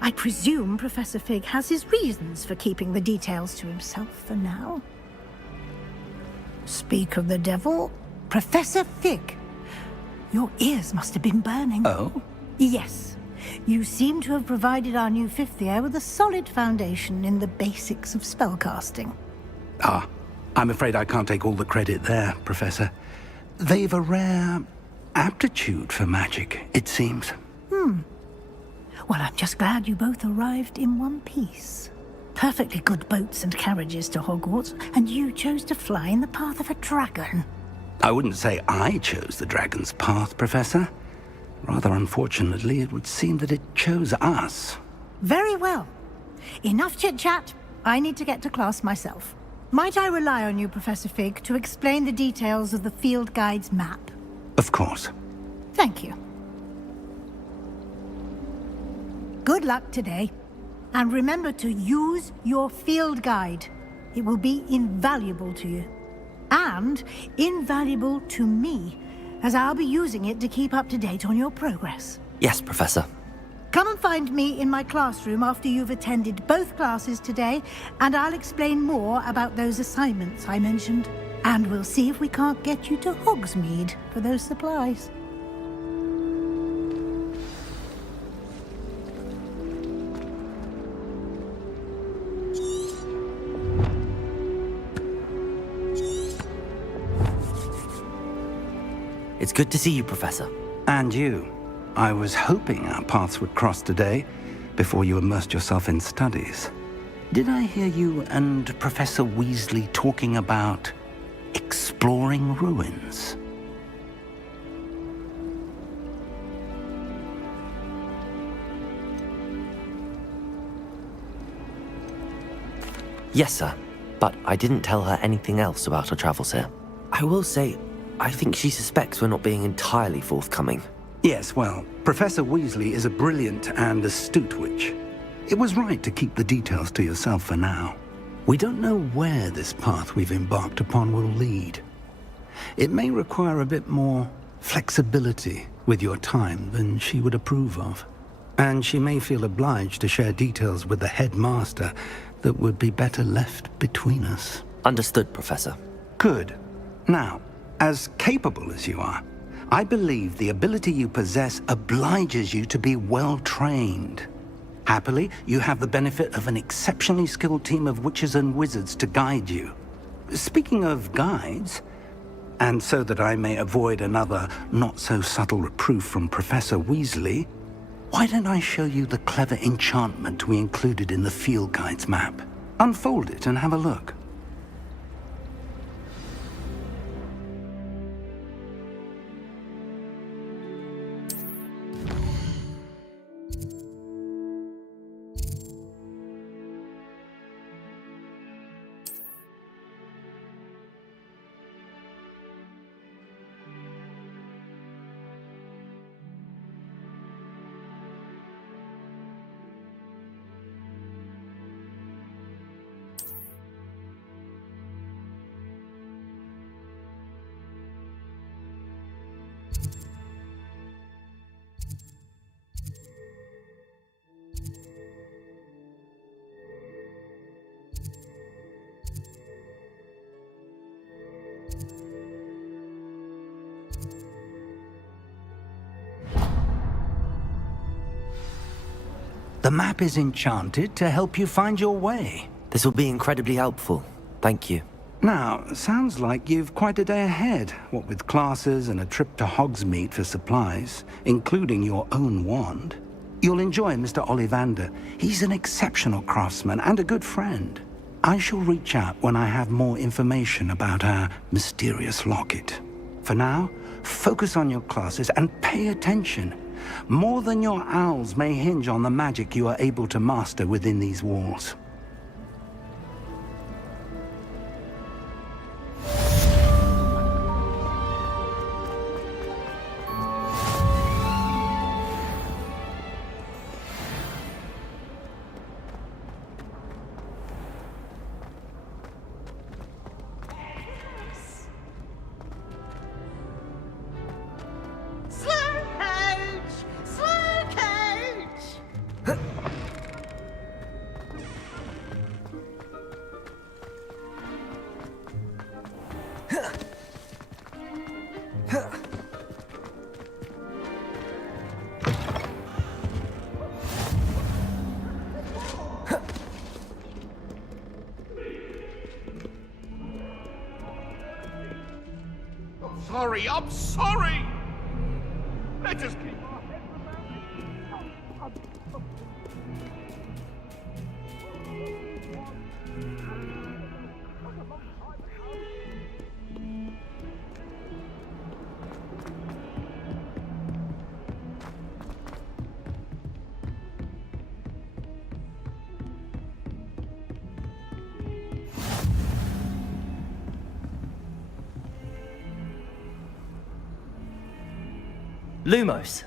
I presume Professor Fig has his reasons for keeping the details to himself for now. Speak of the devil, Professor Fig. Your ears must have been burning. Oh? Yes. You seem to have provided our new fifth year with a solid foundation in the basics of spellcasting. Ah, I'm afraid I can't take all the credit there, Professor. They've a rare aptitude for magic, it seems. Well, I'm just glad you both arrived in one piece. Perfectly good boats and carriages to Hogwarts, and you chose to fly in the path of a dragon. I wouldn't say I chose the dragon's path, Professor. Rather unfortunately, it would seem that it chose us. Very well. Enough chit-chat. I need to get to class myself. Might I rely on you, Professor Fig, to explain the details of the field guide's map? Of course. Thank you. Good luck today. And remember to use your field guide. It will be invaluable to you. and invaluable to me, as I'll be using it to keep up to date on your progress. Yes, Professor. Come and find me in my classroom after you've attended both classes today, and I'll explain more about those assignments I mentioned. And we'll see if we can't get you to Hogsmeade for those supplies. It's good to see you, Professor. And you. I was hoping our paths would cross today, before you immersed yourself in studies. Did I hear you and Professor Weasley talking about exploring ruins? Yes, sir. But I didn't tell her anything else about our travels here. I will say, I think she suspects we're not being entirely forthcoming. Yes, well, Professor Weasley is a brilliant and astute witch. It was right to keep the details to yourself for now. We don't know where this path we've embarked upon will lead. It may require a bit more flexibility with your time than she would approve of. And she may feel obliged to share details with the headmaster that would be better left between us. Understood, Professor. Good. Now, as capable as you are, I believe the ability you possess obliges you to be well-trained. Happily, you have the benefit of an exceptionally skilled team of witches and wizards to guide you. Speaking of guides, and so that I may avoid another not-so-subtle reproof from Professor Weasley, why don't I show you the clever enchantment we included in the field guide's map? Unfold it and have a look. The map is enchanted to help you find your way. This will be incredibly helpful. Thank you. Now, sounds like you've quite a day ahead, what with classes and a trip to Hogsmeade for supplies, including your own wand. You'll enjoy Mr. Ollivander. He's an exceptional craftsman and a good friend. I shall reach out when I have more information about our mysterious locket. For now, focus on your classes and pay attention. More than your owls may hinge on the magic you are able to master within these walls. I'm sorry! Let us keep our Lumos.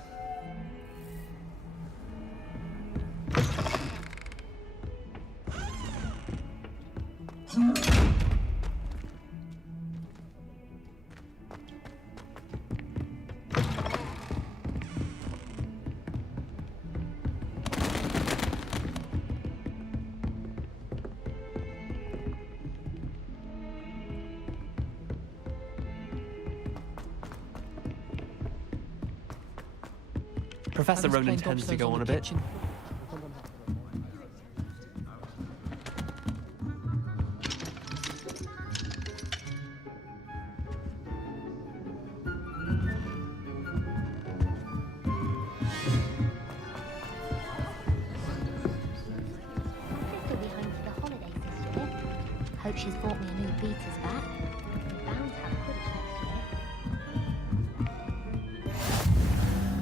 Professor Ronan tends to go on a bit. Hope she's bought me a new beater's bat. Bound to have Quidditch next year.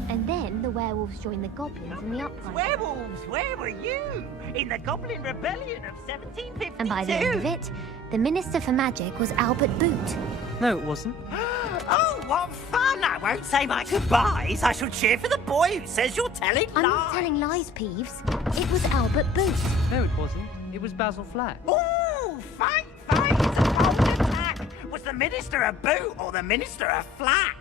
And then the werewolves join the goblins in the uprising. Werewolves, where were you? In the Goblin Rebellion of 1752? And by the end of it, the Minister for Magic was Albert Boot. No, it wasn't. Oh, what fun! I won't say my goodbyes. I shall cheer for the boy who says you're telling lies. I'm not telling lies, Peeves. It was Albert Boot. No, it wasn't. It was Basil Flack. Ooh, fight! It's a bold attack! Was the Minister a boot or the Minister a flack?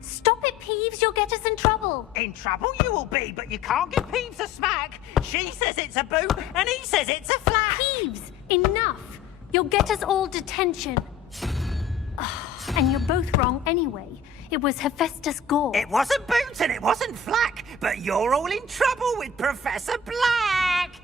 Stop it, Peeves. You'll get us in trouble. In trouble you will be, but you can't give Peeves a smack. She says it's a boot and he says it's a flack. Peeves, enough. You'll get us all detention. And you're both wrong anyway. It was Hephaestus Gore. It wasn't boot and it wasn't flack, but you're all in trouble with Professor Black.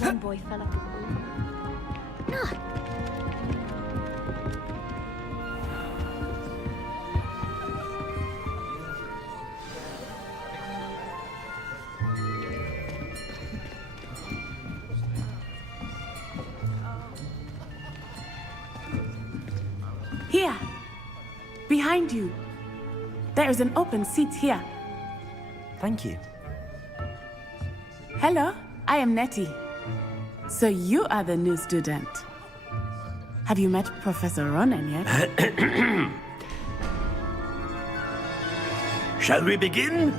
One boy fell off. No. Here. Behind you. There is an open seat here. Thank you. Hello, I am Nettie. So you are the new student. Have you met Professor Ronen yet? Shall we begin?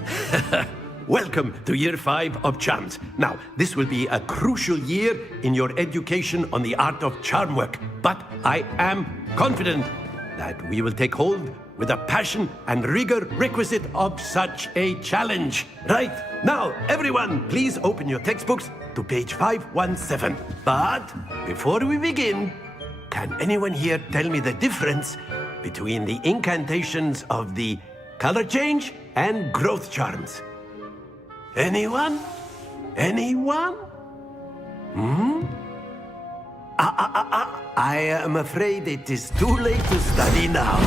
Welcome to Year 5 of Charms. Now, this will be a crucial year in your education on the art of charm work, but I am confident that we will take hold with the passion and rigor requisite of such a challenge. Right, now, everyone, please open your textbooks to page 517. But before we begin, can anyone here tell me the difference between the incantations of the color change and growth charms? Anyone? Anyone? I am afraid it is too late to study now.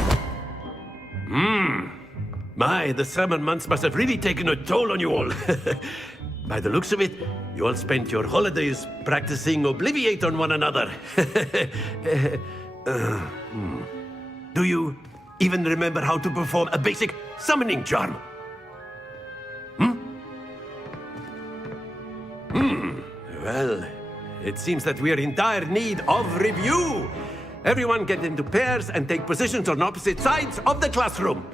My, the summer months must have really taken a toll on you all. By the looks of it, you all spent your holidays practicing Obliviate on one another. Do you even remember how to perform a basic summoning charm? Well, it seems that we are in dire need of review. Everyone get into pairs and take positions on opposite sides of the classroom.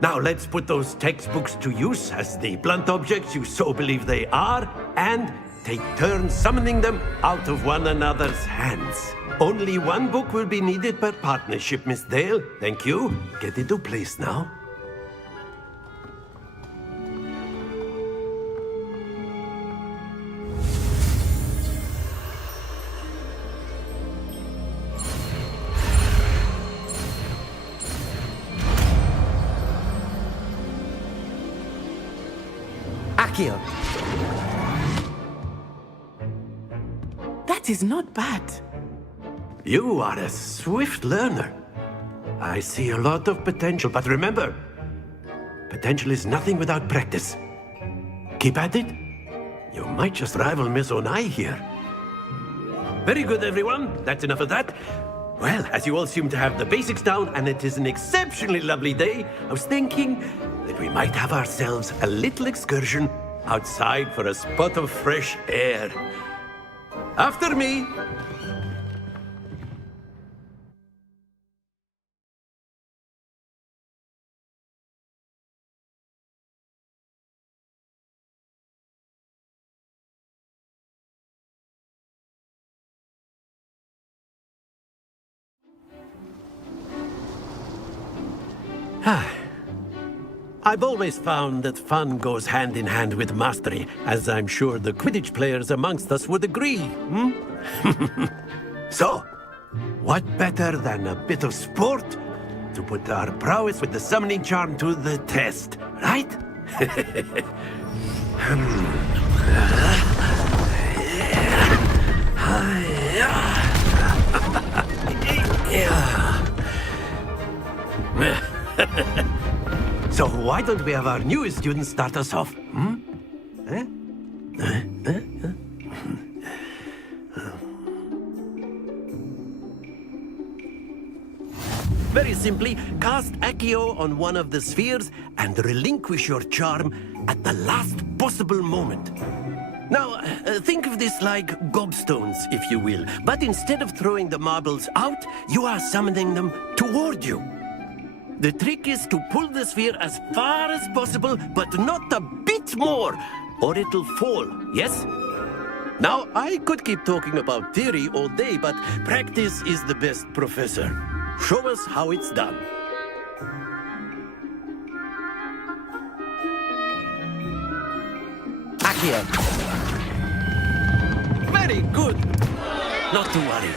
Now let's put those textbooks to use as the blunt objects you so believe they are, and take turns summoning them out of one another's hands. Only one book will be needed per partnership, Miss Dale. Thank you. Get into place now. That is not bad. You are a swift learner. I see a lot of potential, but remember, potential is nothing without practice. Keep at it. You might just rival Miss Onai here. Very good, everyone. That's enough of that. Well, as you all seem to have the basics down, and it is an exceptionally lovely day, I was thinking that we might have ourselves a little excursion outside for a spot of fresh air. After me. I've always found that fun goes hand in hand with mastery, as I'm sure the Quidditch players amongst us would agree. So, what better than a bit of sport to put our prowess with the summoning charm to the test, right? So why don't we have our newest student start us off? Very simply, cast Accio on one of the spheres and relinquish your charm at the last possible moment. Now, think of this like gobstones, if you will. But instead of throwing the marbles out, you are summoning them toward you. The trick is to pull the sphere as far as possible, but not a bit more, or it'll fall, yes? Now, I could keep talking about theory all day, but practice is the best professor. Show us how it's done. Accio. Very good. Not to worry.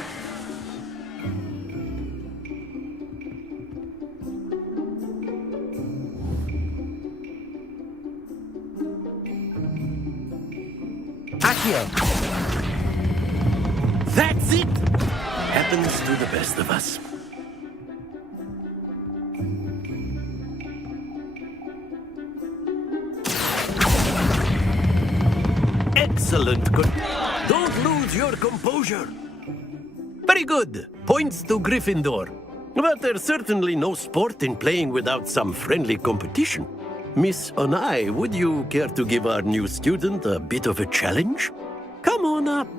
Accio. That's it! Happens to the best of us. Excellent. Good. Don't lose your composure. Very good. Points to Gryffindor. But there's certainly no sport in playing without some friendly competition. Miss Onai, would you care to give our new student a bit of a challenge? Come on up.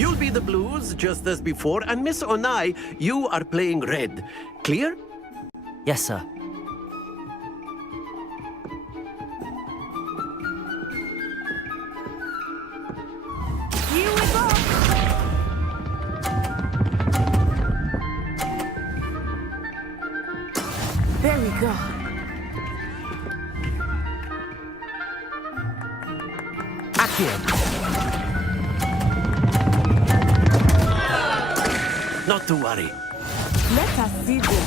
You'll be the blues, just as before, and Miss Onai, you are playing red. Clear? Yes, sir. Here we go! There we go. Accio. Not to worry. Let us see this.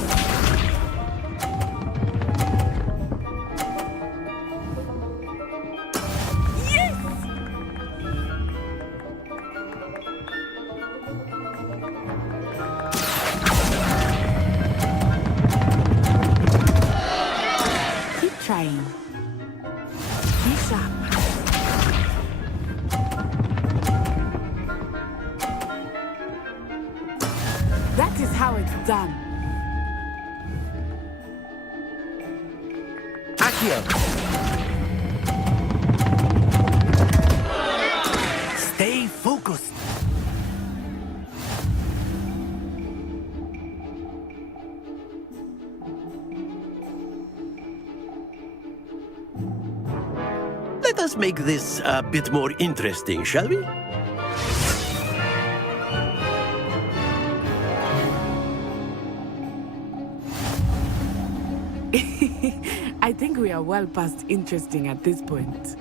Trying. Be sharp. That is how it's done. Accio. Stay focused. Let us make this a bit more interesting, shall we? I think we are well past interesting at this point.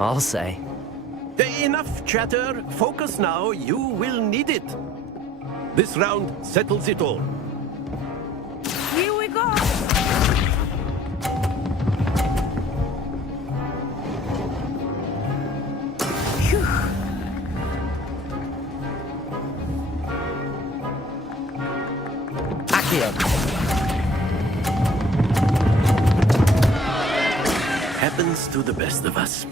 I'll say. Enough chatter. Focus now. You will need it. This round settles it all. Here we go. Accio. Happens to the best of us.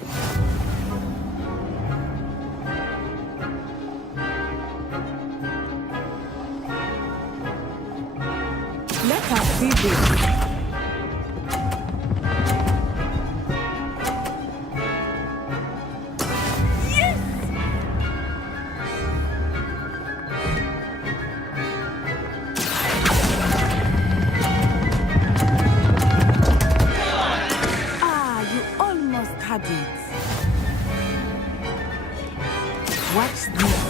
Let us see this. Watch this.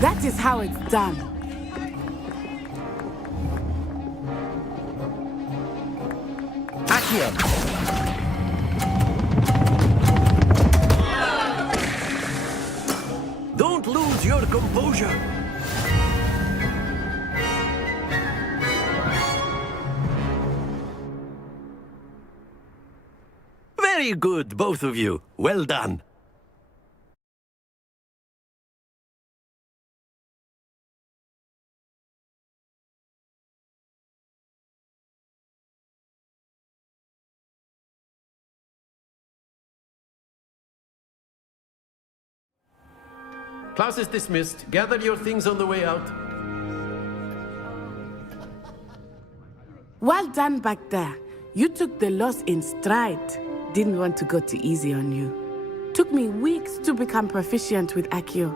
That is how it's done. Accio. Don't lose your composure. Very good, both of you. Well done. Class is dismissed. Gather your things on the way out. Well done back there. You took the loss in stride. Didn't want to go too easy on you. Took me weeks to become proficient with Accio.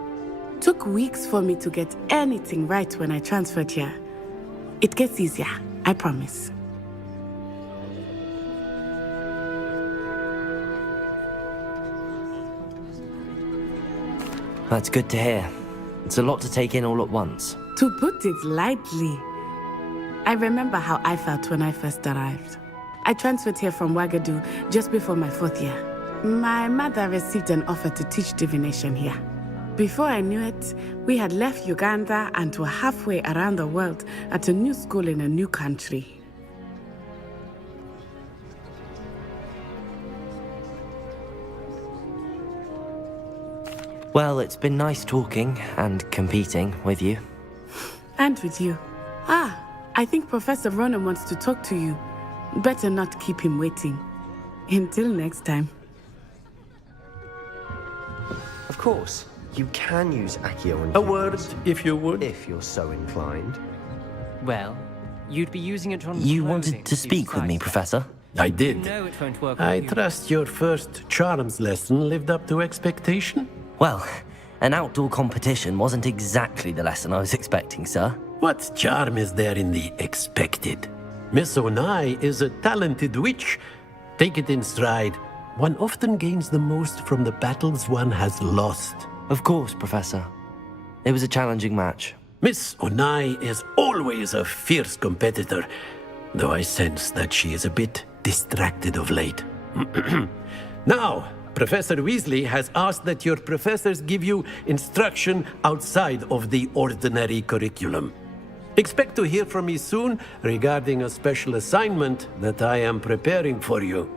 Took weeks for me to get anything right when I transferred here. It gets easier, I promise. That's good to hear. It's a lot to take in all at once. To put it lightly, I remember how I felt when I first arrived. I transferred here from Wagadu just before my 4th year. My mother received an offer to teach divination here. Before I knew it, we had left Uganda and were halfway around the world at a new school in a new country. Well, it's been nice talking and competing with you. And with you. I think Professor Ronan wants to talk to you. Better not keep him waiting. Until next time. Of course, you can use Accio on A word, if you would. if you're so inclined. Well, you'd be using it on You clothing wanted to speak with me, Professor? I did. No, it won't work. I trust your first charms lesson lived up to expectation? Well, an outdoor competition wasn't exactly the lesson I was expecting, sir. What charm is there in the expected? Miss Onai is a talented witch. Take it in stride. One often gains the most from the battles one has lost. Of course, Professor. It was a challenging match. Miss Onai is always a fierce competitor, though I sense that she is a bit distracted of late. Now, Professor Weasley has asked that your professors give you instruction outside of the ordinary curriculum. Expect to hear from me soon regarding a special assignment that I am preparing for you.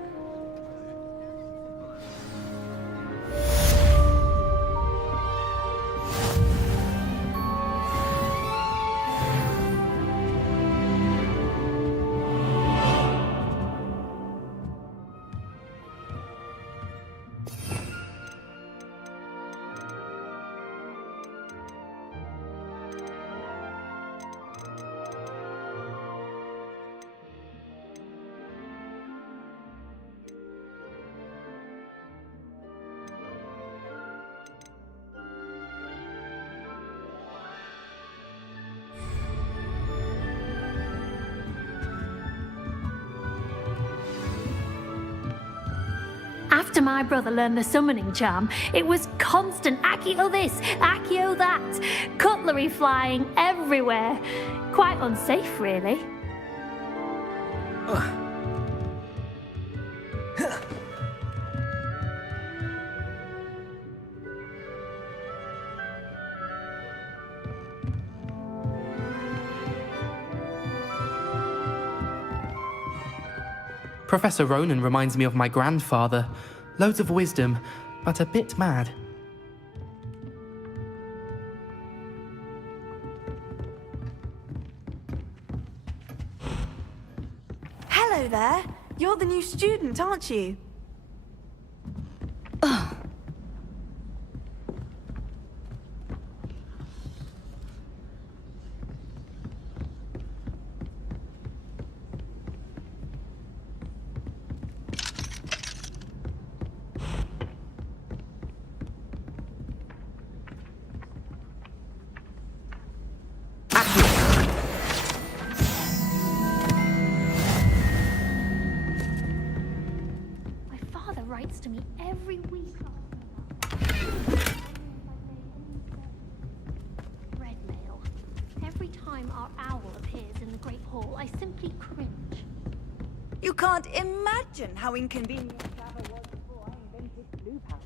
After my brother learned the summoning charm, it was constant Accio this, Accio that, cutlery flying everywhere. Quite unsafe, really. Professor Ronan reminds me of my grandfather. Loads of wisdom, but a bit mad. Hello there. You're the new student, aren't you? Writes to me every week. Red mail. Every time our owl appears in the Great Hall, I simply cringe. You can't imagine how inconvenient Java was before I invented blue powder.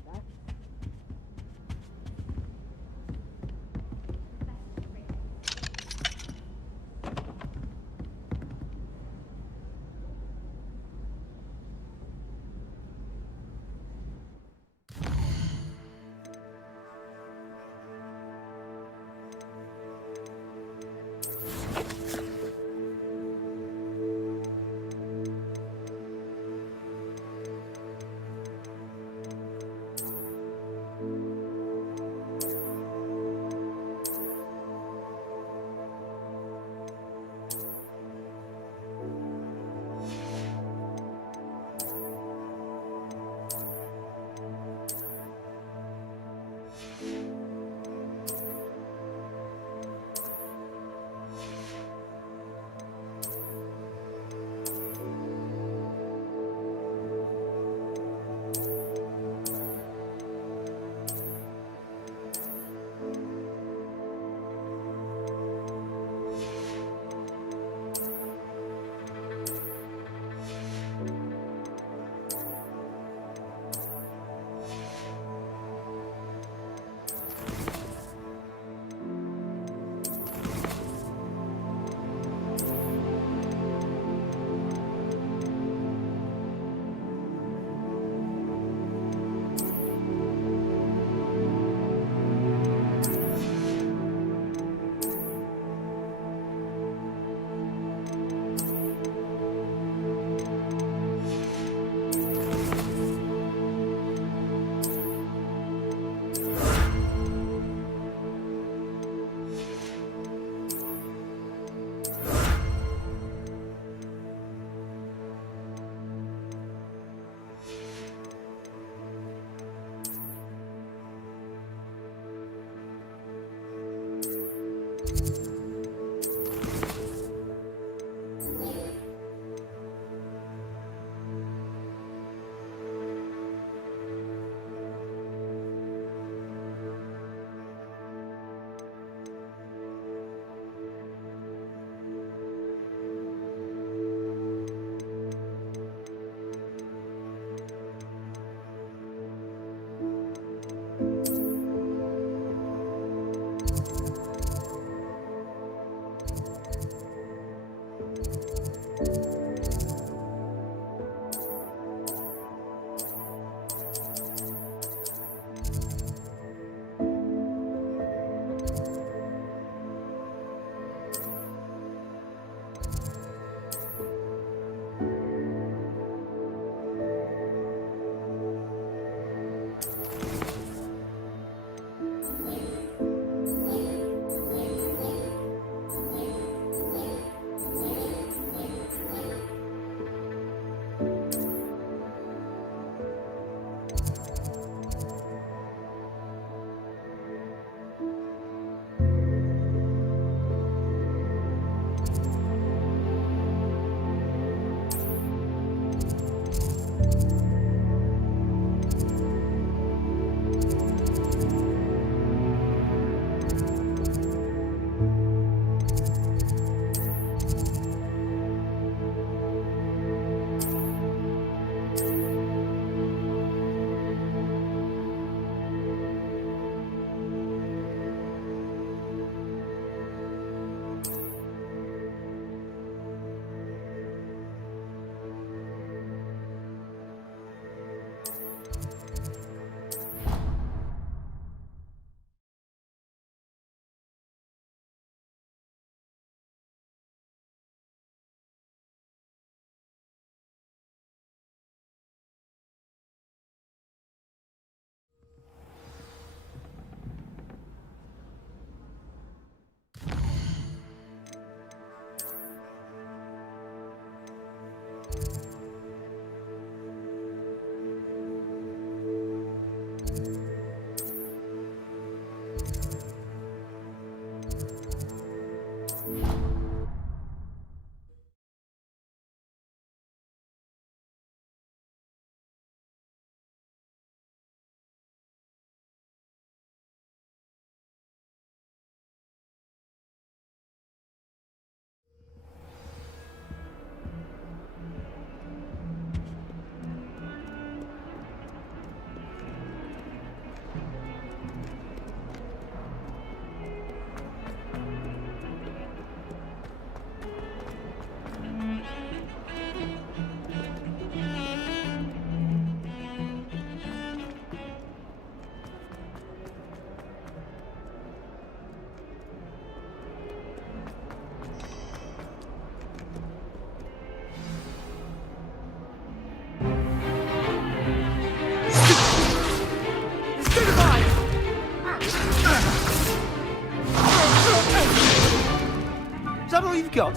that all you've got?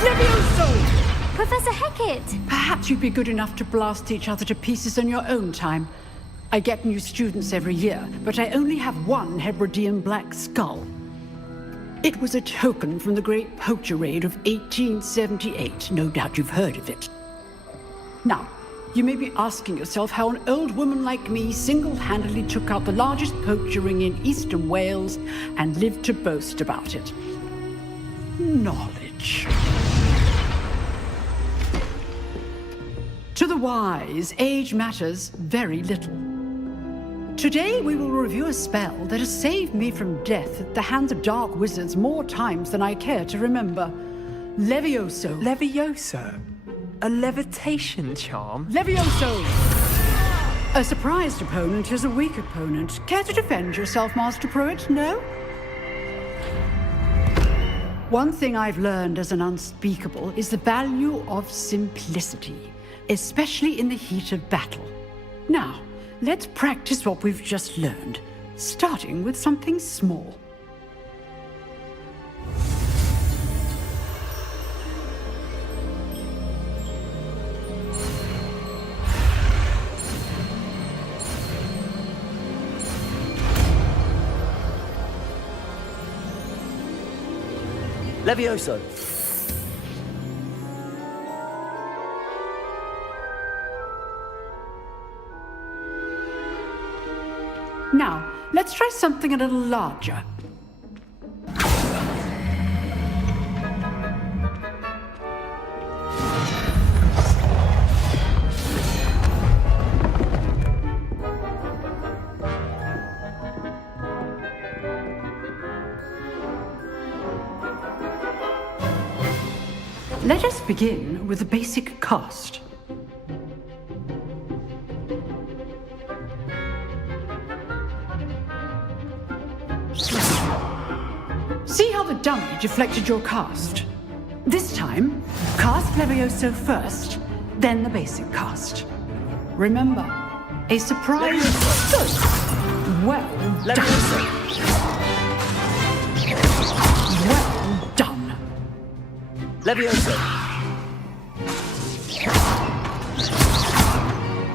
Levioso! Professor Hecat! Perhaps you'd be good enough to blast each other to pieces on your own time. I get new students every year, but I only have one Hebridean black skull. It was a token from the Great Poacher Raid of 1878. No doubt you've heard of it. Now, you may be asking yourself how an old woman like me single-handedly took out the largest poacher ring in eastern Wales and lived to boast about it. Knowledge. To the wise, age matters very little. Today we will review a spell that has saved me from death at the hands of dark wizards more times than I care to remember. Levioso. Levioso? A levitation charm? Levioso! A surprised opponent is a weak opponent. Care to defend yourself, Master Pruitt? No? One thing I've learned as an unspeakable is the value of simplicity, especially in the heat of battle. Now, let's practice what we've just learned, starting with something small. Levioso. Now, let's try something a little larger. Let us begin with the basic cast. See how the dummy deflected your cast? This time, cast Levioso first, then the basic cast. Remember, a surprise... Good. Well done. Well done. Levioso.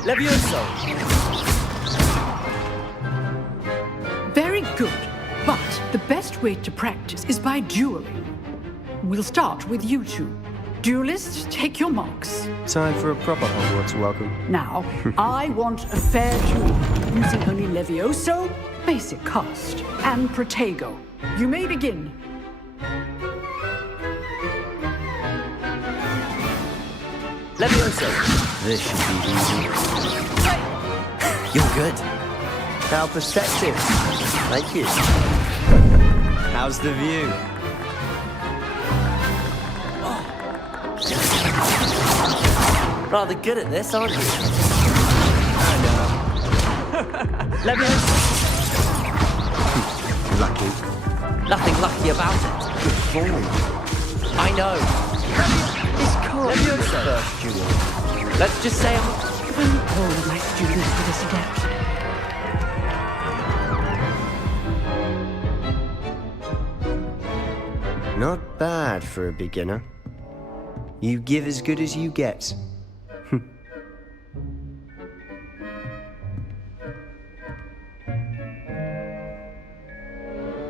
Levioso. Very good. But the best way to practice is by dueling. We'll start with you two. Duelists, take your marks. Time for a proper Hogwarts welcome. Now, I want a fair duel, using only Levioso, basic cast, and Protego. You may begin. Levioso. This should be easy. You're good. How perceptive. Thank you. How's the view? Rather good at this, aren't you? I know. Levioso. Lucky. Nothing lucky about it. Good form. I know. This can't be the first duel. Let's just say If only all of my students were this adept. Not bad for a beginner. You give as good as you get.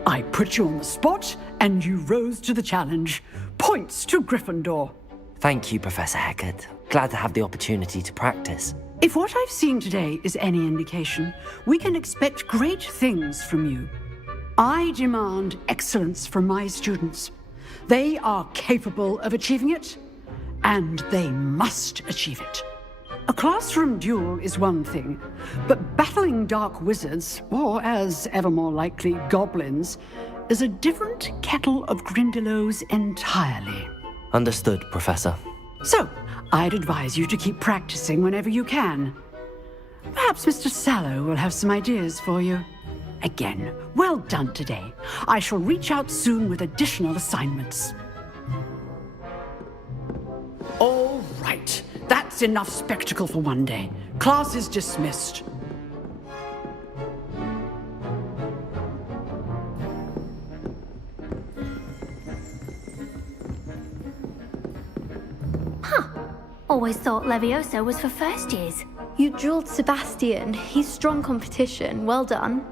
I put you on the spot, and you rose to the challenge. Points to Gryffindor. Thank you, Professor Hecat. Glad to have the opportunity to practice. If what I've seen today is any indication, we can expect great things from you. I demand excellence from my students. They are capable of achieving it, and they must achieve it. A classroom duel is one thing, but battling dark wizards, or as ever more likely, goblins, is a different kettle of Grindylows entirely. Understood, Professor. So, I'd advise you to keep practicing whenever you can. Perhaps Mr. Sallow will have some ideas for you. Again, well done today. I shall reach out soon with additional assignments. All right. That's enough spectacle for one day. Class is dismissed. Always thought Levioso was for first years. You drilled Sebastian. He's strong competition. Well done.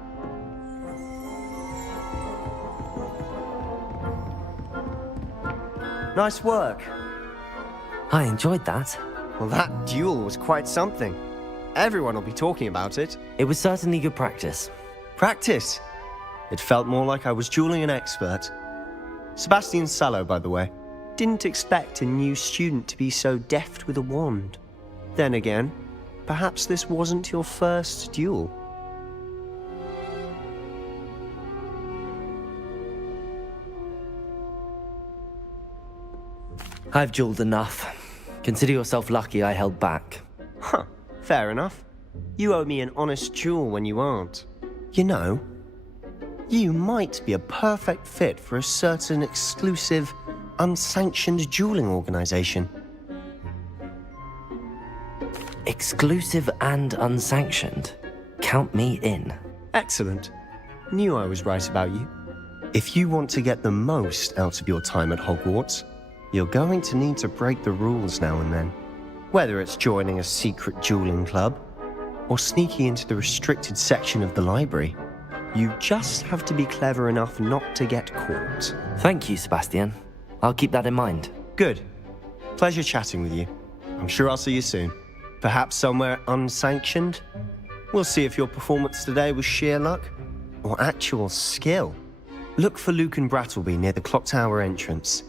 Nice work. I enjoyed that. Well, that duel was quite something. Everyone will be talking about it. It was certainly good practice. Practice? It felt more like I was dueling an expert. Sebastian Sallow, by the way. Didn't expect a new student to be so deft with a wand. Then again, perhaps this wasn't your first duel. I've dueled enough. Consider yourself lucky I held back. Huh, fair enough. You owe me an honest duel when you aren't. You know, you might be a perfect fit for a certain exclusive, unsanctioned dueling organization. Exclusive and unsanctioned? Count me in. Excellent. Knew I was right about you. If you want to get the most out of your time at Hogwarts, you're going to need to break the rules now and then. Whether it's joining a secret dueling club, or sneaking into the restricted section of the library, you just have to be clever enough not to get caught. Thank you, Sebastian. I'll keep that in mind. Good. Pleasure chatting with you. I'm sure I'll see you soon. Perhaps somewhere unsanctioned? We'll see if your performance today was sheer luck, or actual skill. Look for Luke and Brattleby near the clock tower entrance.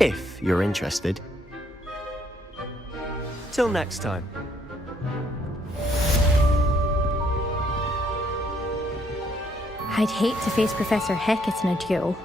If you're interested. Till next time. I'd hate to face Professor Hecat in a duel.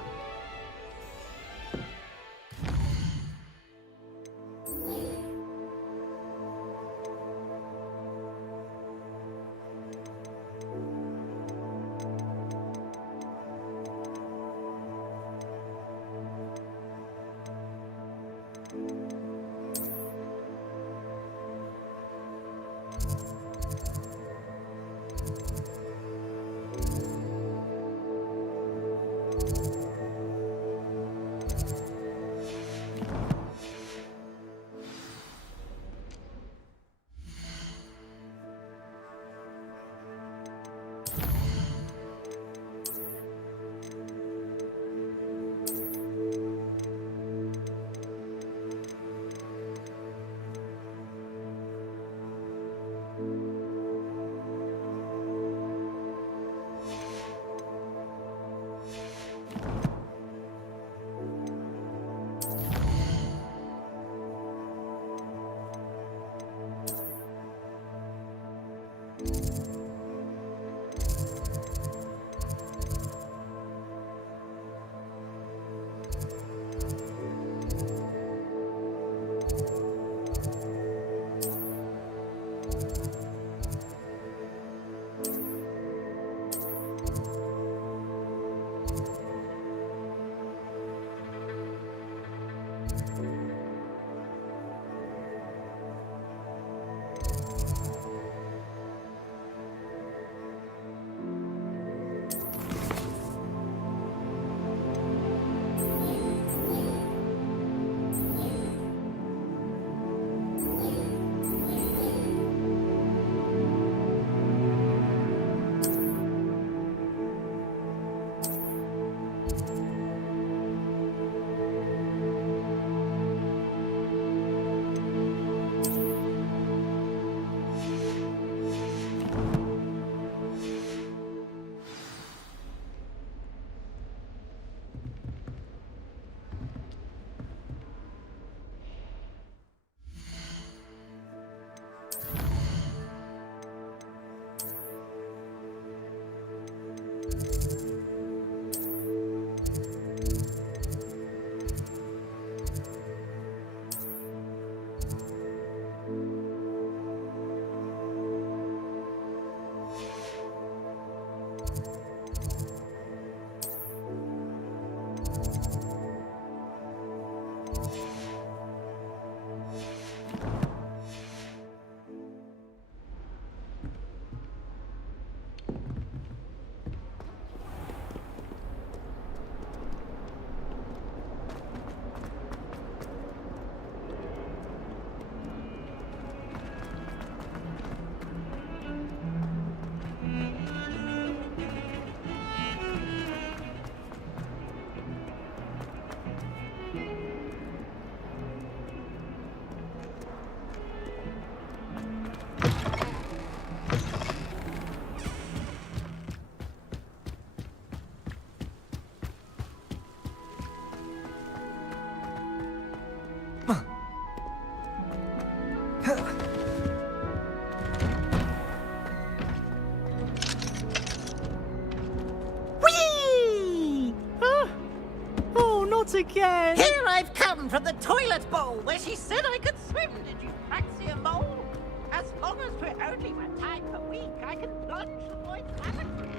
Not again! Here I've come from the toilet bowl where she said I could swim. Did you fancy a mole? As long as we're only for time per week, I can plunge the boy's lavatory.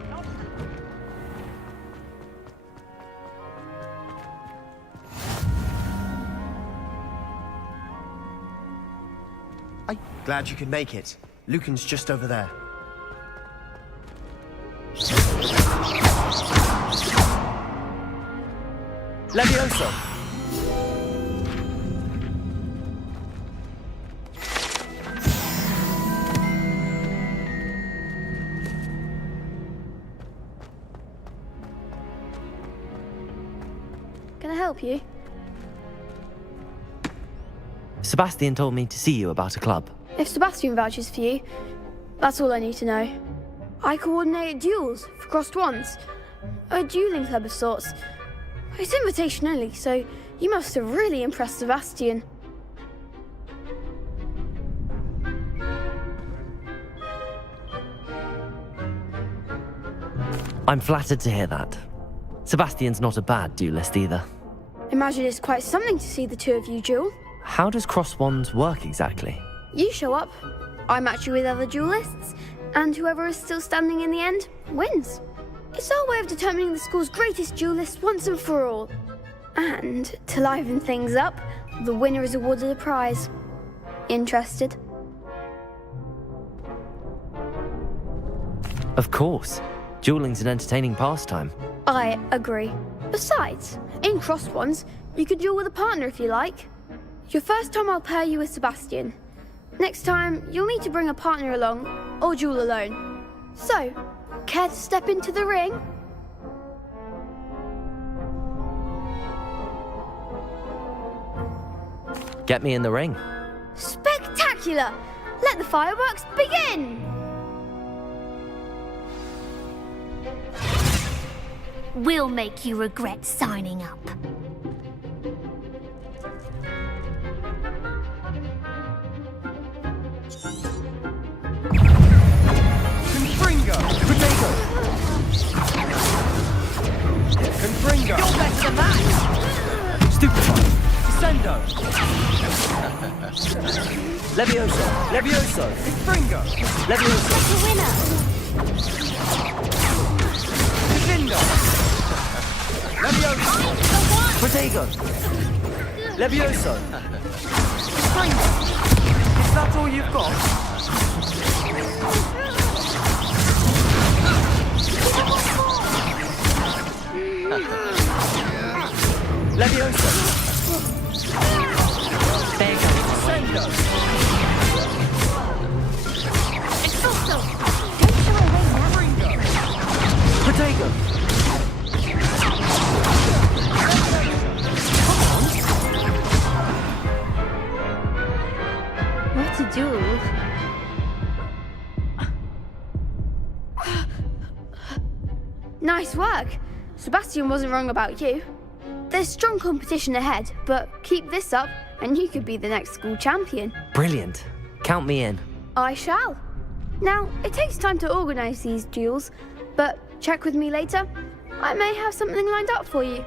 I'm glad you could make it. Lucan's just over there. Levioso! Can I help you? Sebastian told me to see you about a club. If Sebastian vouches for you, that's all I need to know. I coordinate duels for crossed wands. A dueling club of sorts. It's invitation only, so you must have really impressed Sebastian. I'm flattered to hear that. Sebastian's not a bad duelist either. Imagine it's quite something to see the two of you duel. How does cross wands work exactly? You show up, I match you with other duelists, and whoever is still standing in the end wins. It's our way of determining the school's greatest duelist once and for all. And to liven things up, the winner is awarded a prize. Interested? Of course. Dueling's an entertaining pastime. I agree. Besides, in crossed ones, you could duel with a partner if you like. Your first time I'll pair you with Sebastian. Next time, you'll need to bring a partner along, or duel alone. So, care to step into the ring? Get me in the ring. Spectacular! Let the fireworks begin! We'll make you regret signing up. Confringo! Potato! Confringo! You're better than that! Stupefy! Descendo! Levioso! Levioso! Confringo! Levioso! Like a winner! Descendo! Levioso! Protego! Levioso! Confringo! Is that all you've got? Levioso! Vega! Descendo! Exhausto! Don't shy away now. Confringo! Protego! What to do? Nice work. Sebastian wasn't wrong about you. There's strong competition ahead, but keep this up and you could be the next school champion. Brilliant. Count me in. I shall. Now, it takes time to organise these duels, but check with me later. I may have something lined up for you.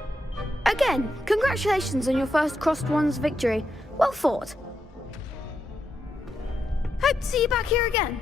Again, congratulations on your first crossed wands victory. Well fought. Hope to see you back here again.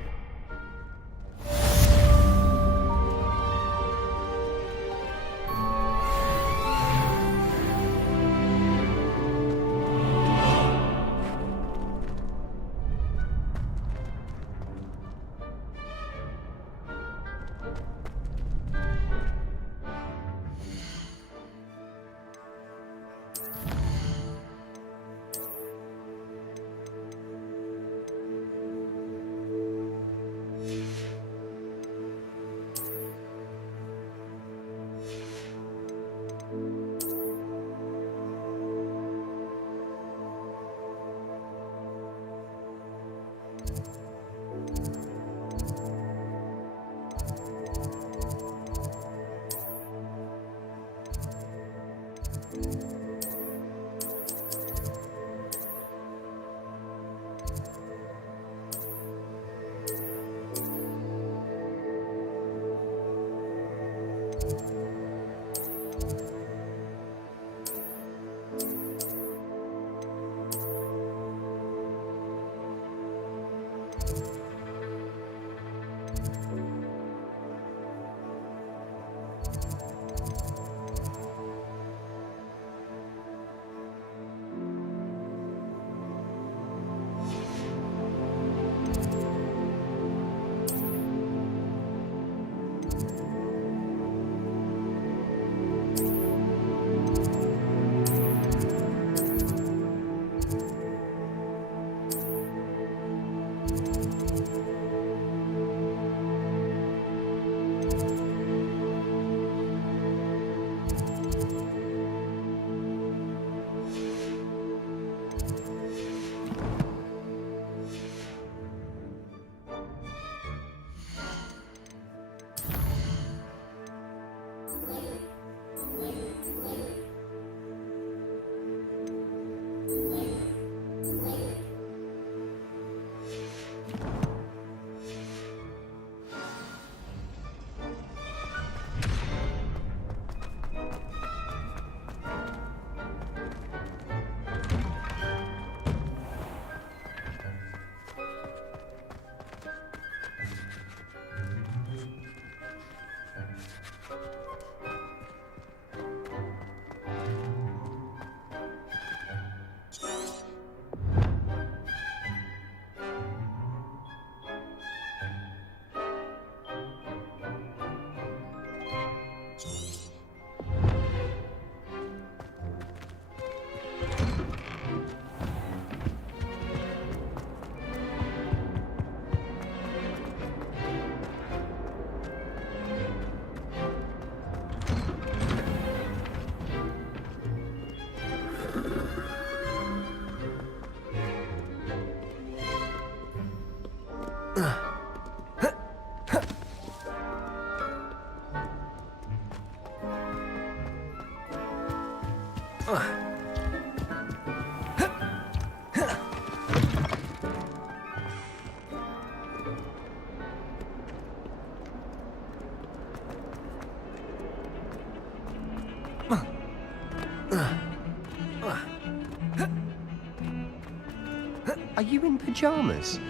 Are you in pajamas?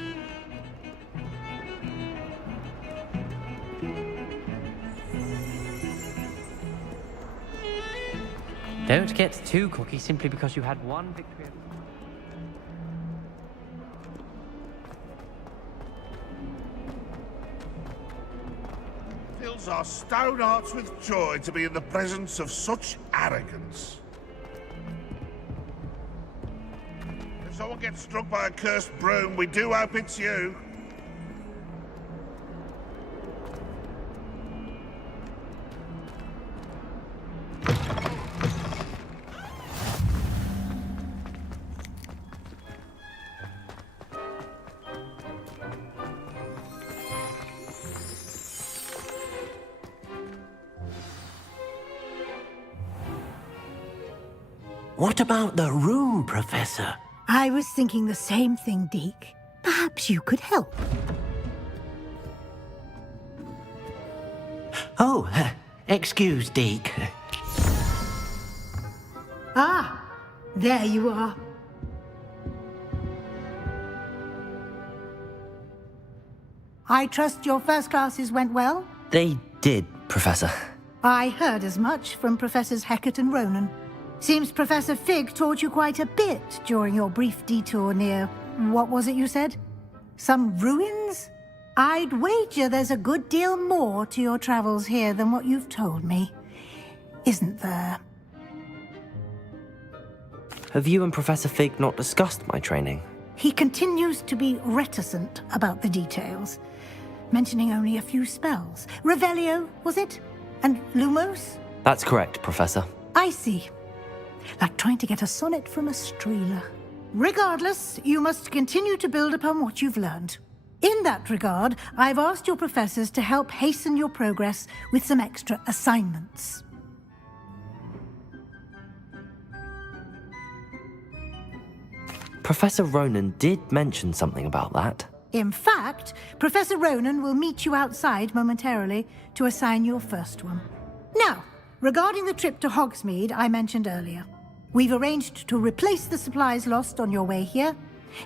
Don't get too cocky simply because you had one victory. Fills our stout hearts with joy to be in the presence of such arrogance. If someone gets struck by a cursed broom, we do hope it's you. What about the room, Professor? I was thinking the same thing, Deke. Perhaps you could help. Oh, excuse, Deke. Ah, there you are. I trust your first classes went well? They did, Professor. I heard as much from Professors Hecat and Ronan. Seems Professor Fig taught you quite a bit during your brief detour near... what was it you said? Some ruins? I'd wager there's a good deal more to your travels here than what you've told me. Isn't there? Have you and Professor Fig not discussed my training? He continues to be reticent about the details, mentioning only a few spells. Revelio, was it? And Lumos? That's correct, Professor. I see. Like trying to get a sonnet from a streeler. Regardless, you must continue to build upon what you've learned. In that regard, I've asked your professors to help hasten your progress with some extra assignments. Professor Ronan did mention something about that. In fact, Professor Ronan will meet you outside momentarily to assign your first one. Now, regarding the trip to Hogsmeade I mentioned earlier, we've arranged to replace the supplies lost on your way here,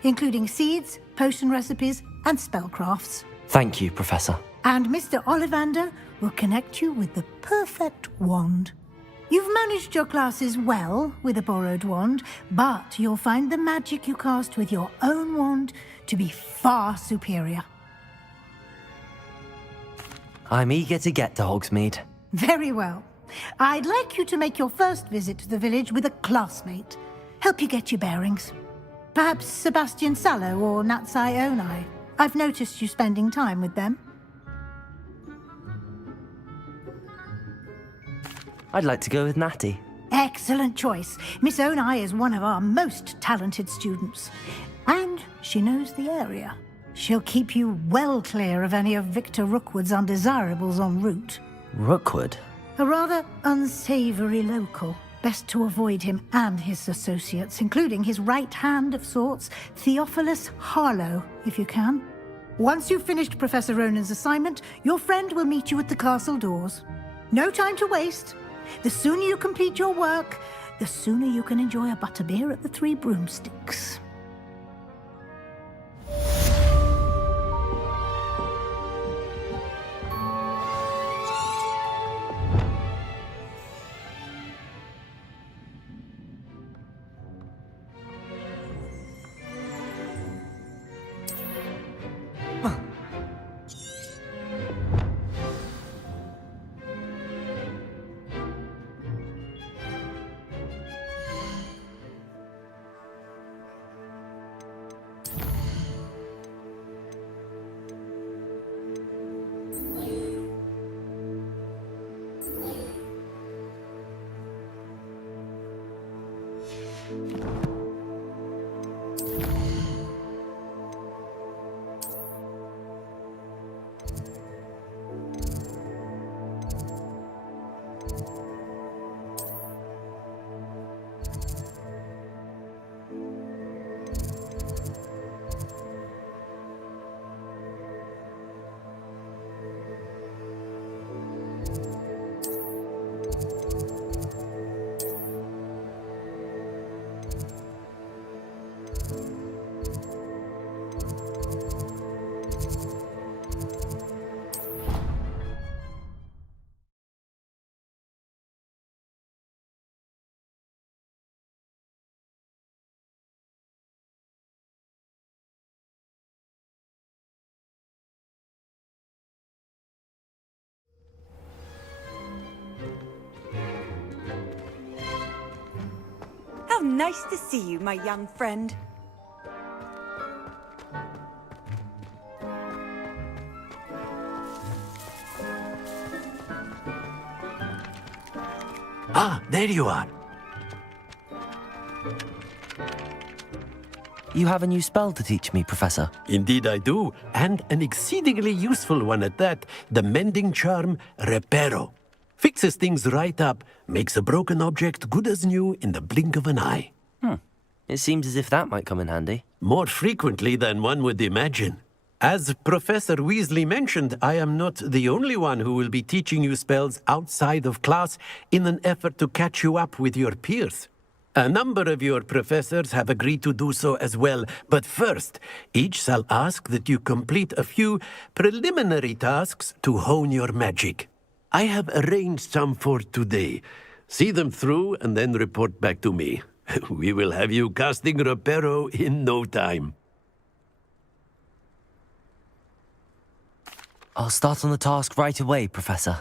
including seeds, potion recipes, and spellcrafts. Thank you, Professor. And Mr. Ollivander will connect you with the perfect wand. You've managed your classes well with a borrowed wand, but you'll find the magic you cast with your own wand to be far superior. I'm eager to get to Hogsmeade. Very well. I'd like you to make your first visit to the village with a classmate. Help you get your bearings. Perhaps Sebastian Sallow or Natsai Onai. I've noticed you spending time with them. I'd like to go with Natty. Excellent choice. Miss Onai is one of our most talented students. And she knows the area. She'll keep you well clear of any of Victor Rookwood's undesirables en route. Rookwood? A rather unsavory local. Best to avoid him and his associates, including his right hand of sorts, Theophilus Harlow, if you can. Once you've finished Professor Ronan's assignment, your friend will meet you at the castle doors. No time to waste. The sooner you complete your work, the sooner you can enjoy a butterbeer at the Three Broomsticks. How nice to see you, my young friend. Ah, there you are. You have a new spell to teach me, Professor. Indeed I do, and an exceedingly useful one at that, the mending charm Reparo. Fixes things right up, makes a broken object good as new in the blink of an eye. It seems as if that might come in handy. More frequently than one would imagine. As Professor Weasley mentioned, I am not the only one who will be teaching you spells outside of class in an effort to catch you up with your peers. A number of your professors have agreed to do so as well, but first, each shall ask that you complete a few preliminary tasks to hone your magic. I have arranged some for today. See them through and then report back to me. We will have you casting Reparo in no time. I'll start on the task right away, Professor.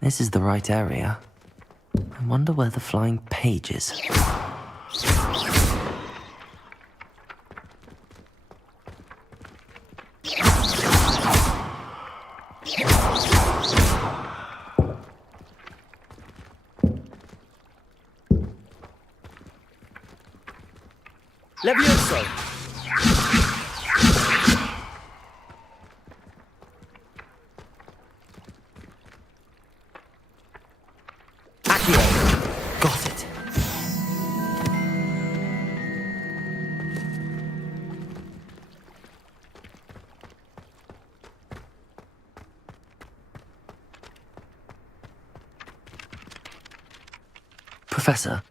This is the right area. I wonder where the flying page is. Levioso! Got it. Professor,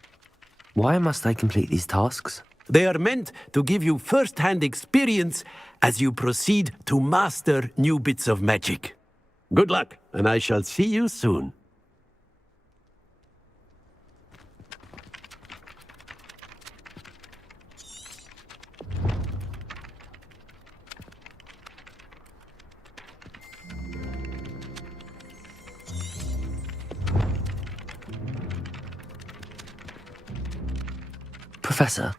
why must I complete these tasks? They are meant to give you first-hand experience as you proceed to master new bits of magic. Good luck, and I shall see you soon. Professor,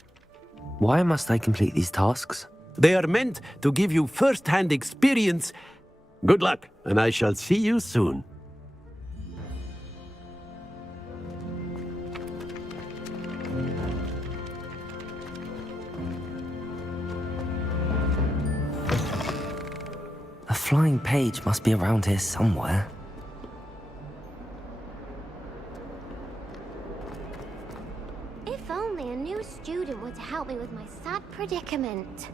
why must I complete these tasks? They are meant to give you first-hand experience. Good luck, and I shall see you soon. flying page must be around here somewhere. If only a new student were to help me with my sad predicament.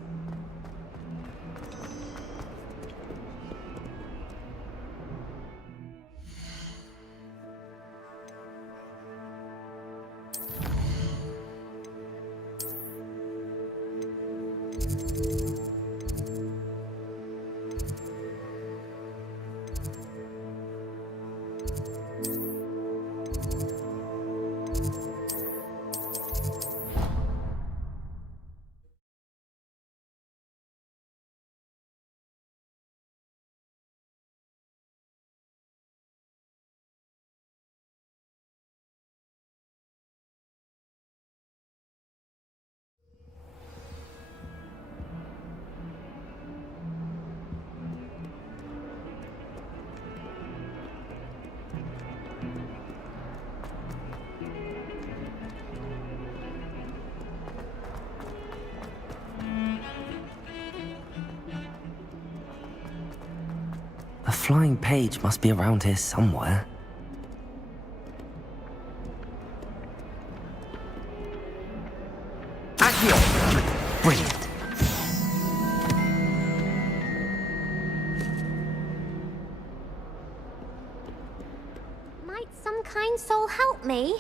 A flying page must be around here somewhere. Accio! Brilliant. Might some kind soul help me?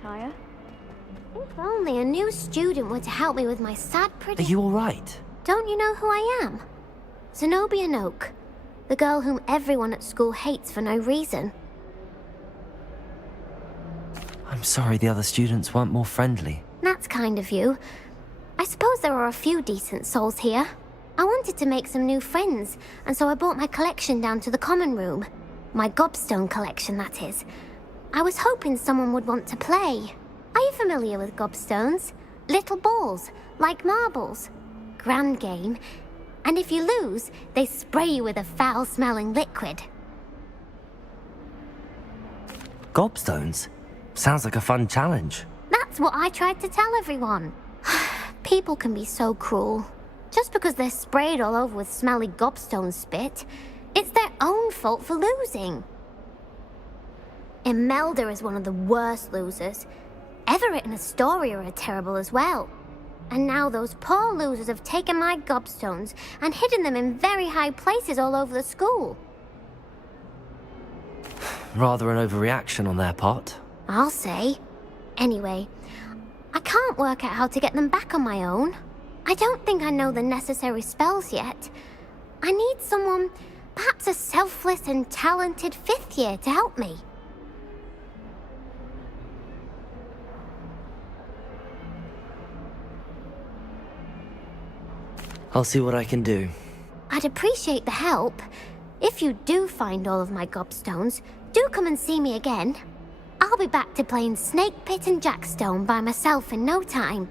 Attire. If only a new student were to help me with my sad Are you alright? Don't you know who I am? Zenobia Noak, the girl whom everyone at school hates for no reason. I'm sorry the other students weren't more friendly. That's kind of you. I suppose there are a few decent souls here. I wanted to make some new friends, and so I brought my collection down to the common room. My gobstone collection, that is. I was hoping someone would want to play. Are you familiar with gobstones? Little balls, like marbles. Grand game. And if you lose, they spray you with a foul-smelling liquid. Gobstones? Sounds like a fun challenge. That's what I tried to tell everyone. People can be so cruel. Just because they're sprayed all over with smelly gobstone spit, it's their own fault for losing. Imelda is one of the worst losers. Everett and Astoria are terrible as well. And now those poor losers have taken my gobstones and hidden them in very high places all over the school. Rather an overreaction on their part. I'll say. Anyway, I can't work out how to get them back on my own. I don't think I know the necessary spells yet. I need someone Perhaps a selfless and talented 5th year to help me. I'll see what I can do. I'd appreciate the help. If you do find all of my gobstones, do come and see me again. I'll be back to playing Snake Pit and Jackstone by myself in no time.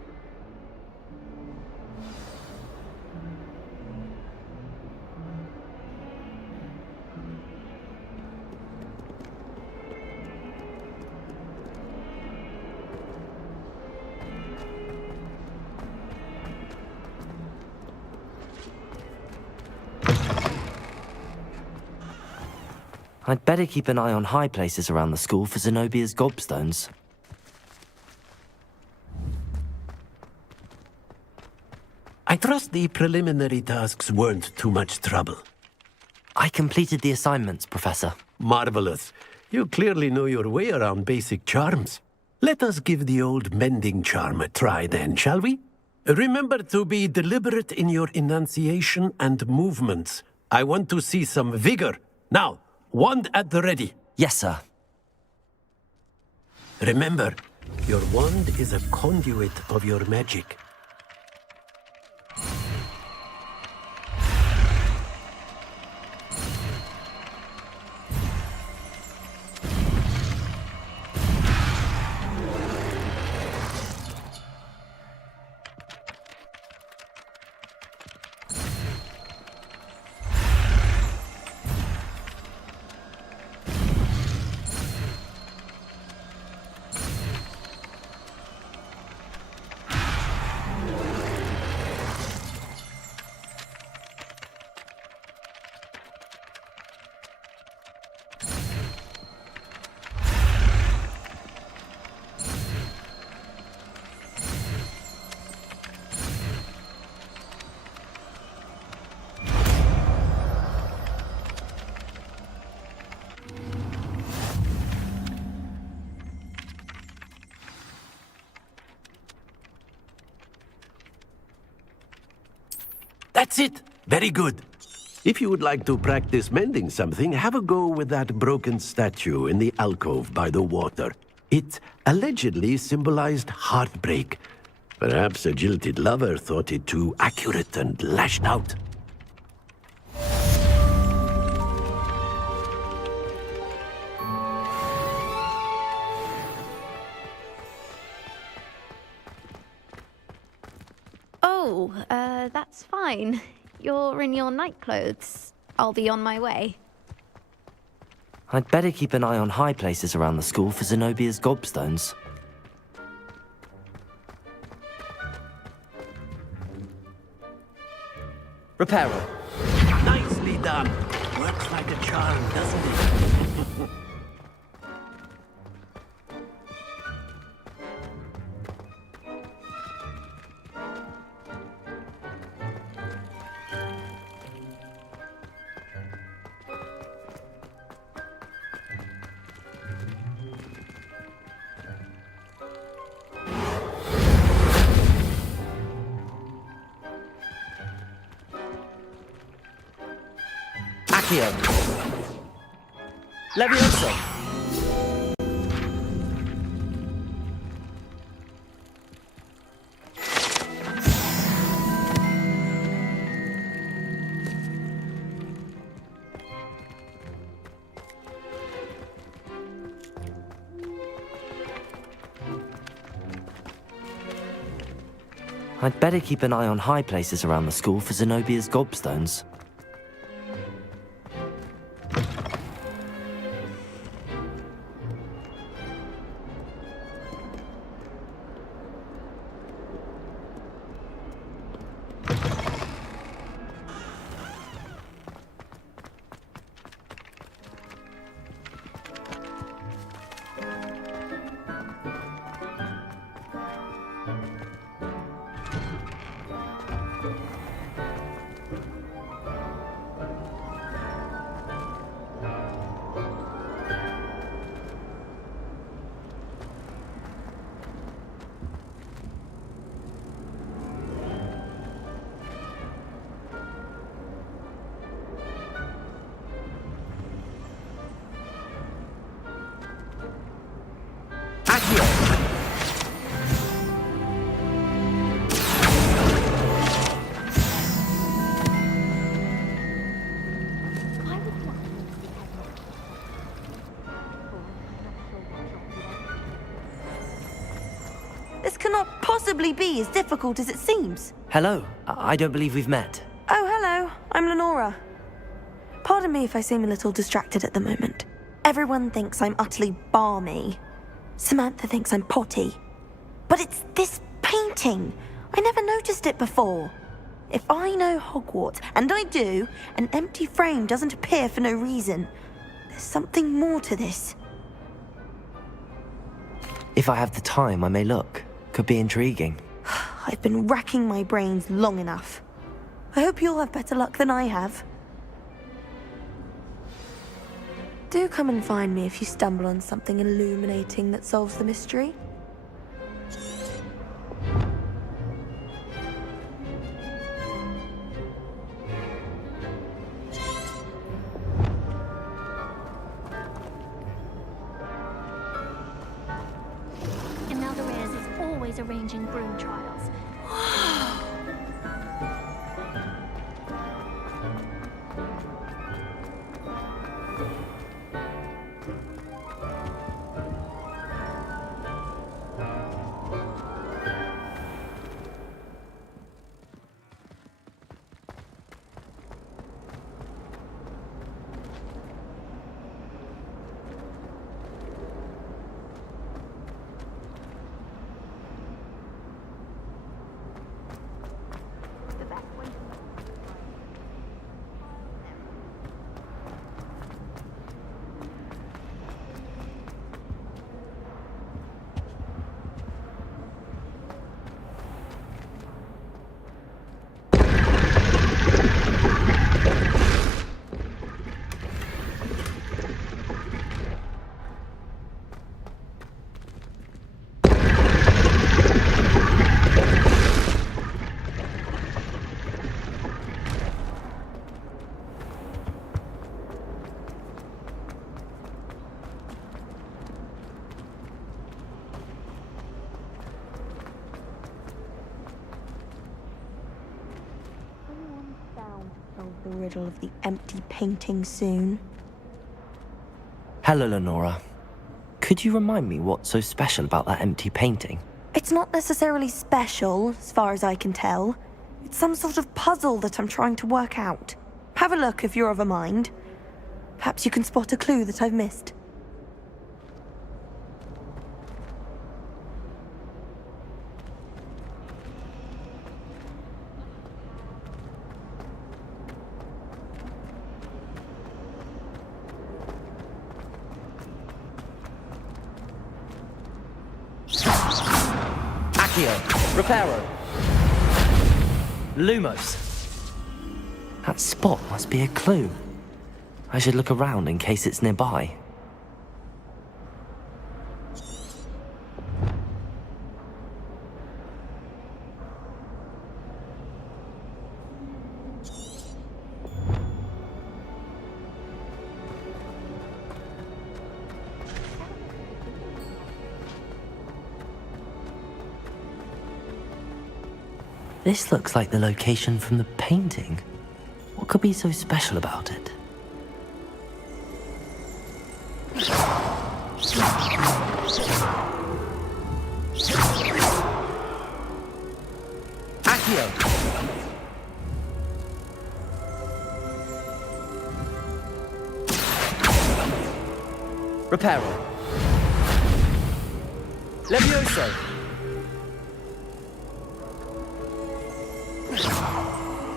I'd better keep an eye on high places around the school for Zenobia's gobstones. I trust the preliminary tasks weren't too much trouble. I completed the assignments, Professor. Marvelous. You clearly know your way around basic charms. Let us give the old mending charm a try then, shall we? Remember to be deliberate in your enunciation and movements. I want to see some vigor. Now, wand at the ready. Yes, sir. Remember, your wand is a conduit of your magic. That's it. Very good. If you would like to practice mending something, have a go with that broken statue in the alcove by the water. It allegedly symbolized heartbreak. Perhaps a jilted lover thought it too accurate and lashed out. Oh, that's fine. You're in your night clothes. I'll be on my way. I'd better keep an eye on high places around the school for Zenobia's gobstones. Reparo. Nicely done. Works like a charm, doesn't it? Accio. Levioso. I'd better keep an eye on high places around the school for Zenobia's gobstones. possibly be as difficult as it seems? Hello, I don't believe we've met. Oh, hello. I'm Lenora. Pardon me if I seem a little distracted at the moment. Everyone thinks I'm utterly balmy. Samantha thinks I'm potty. But it's this painting. I never noticed it before. If I know Hogwarts, and I do, an empty frame doesn't appear for no reason. There's something more to this. If I have the time, I may look. Could be intriguing. I've been racking my brains long enough. I hope you'll have better luck than I have. Do come and find me if you stumble on something illuminating that solves the mystery. And now the Rares is always arranging Broom trials. The riddle of the empty painting soon. Hello, Lenora. Could you remind me what's so special about that empty painting? It's not necessarily special, as far as I can tell. It's some sort of puzzle that I'm trying to work out. Have a look if you're of a mind. Perhaps you can spot a clue that I've missed. Reparo. Lumos. That spot must be a clue. I should look around in case it's nearby. This looks like the location from the painting. What could be so special about it? Accio! Reparo. Levioso!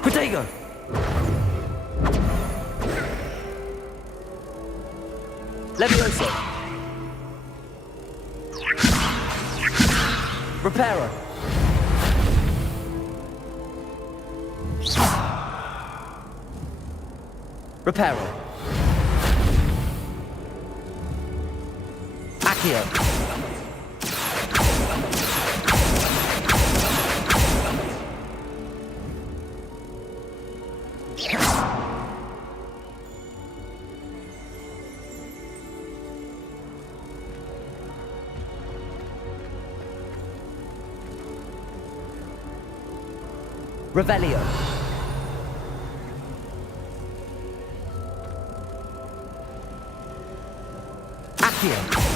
Protego! Levioso! Reparo! Reparo! Accio! Revelio. Accio.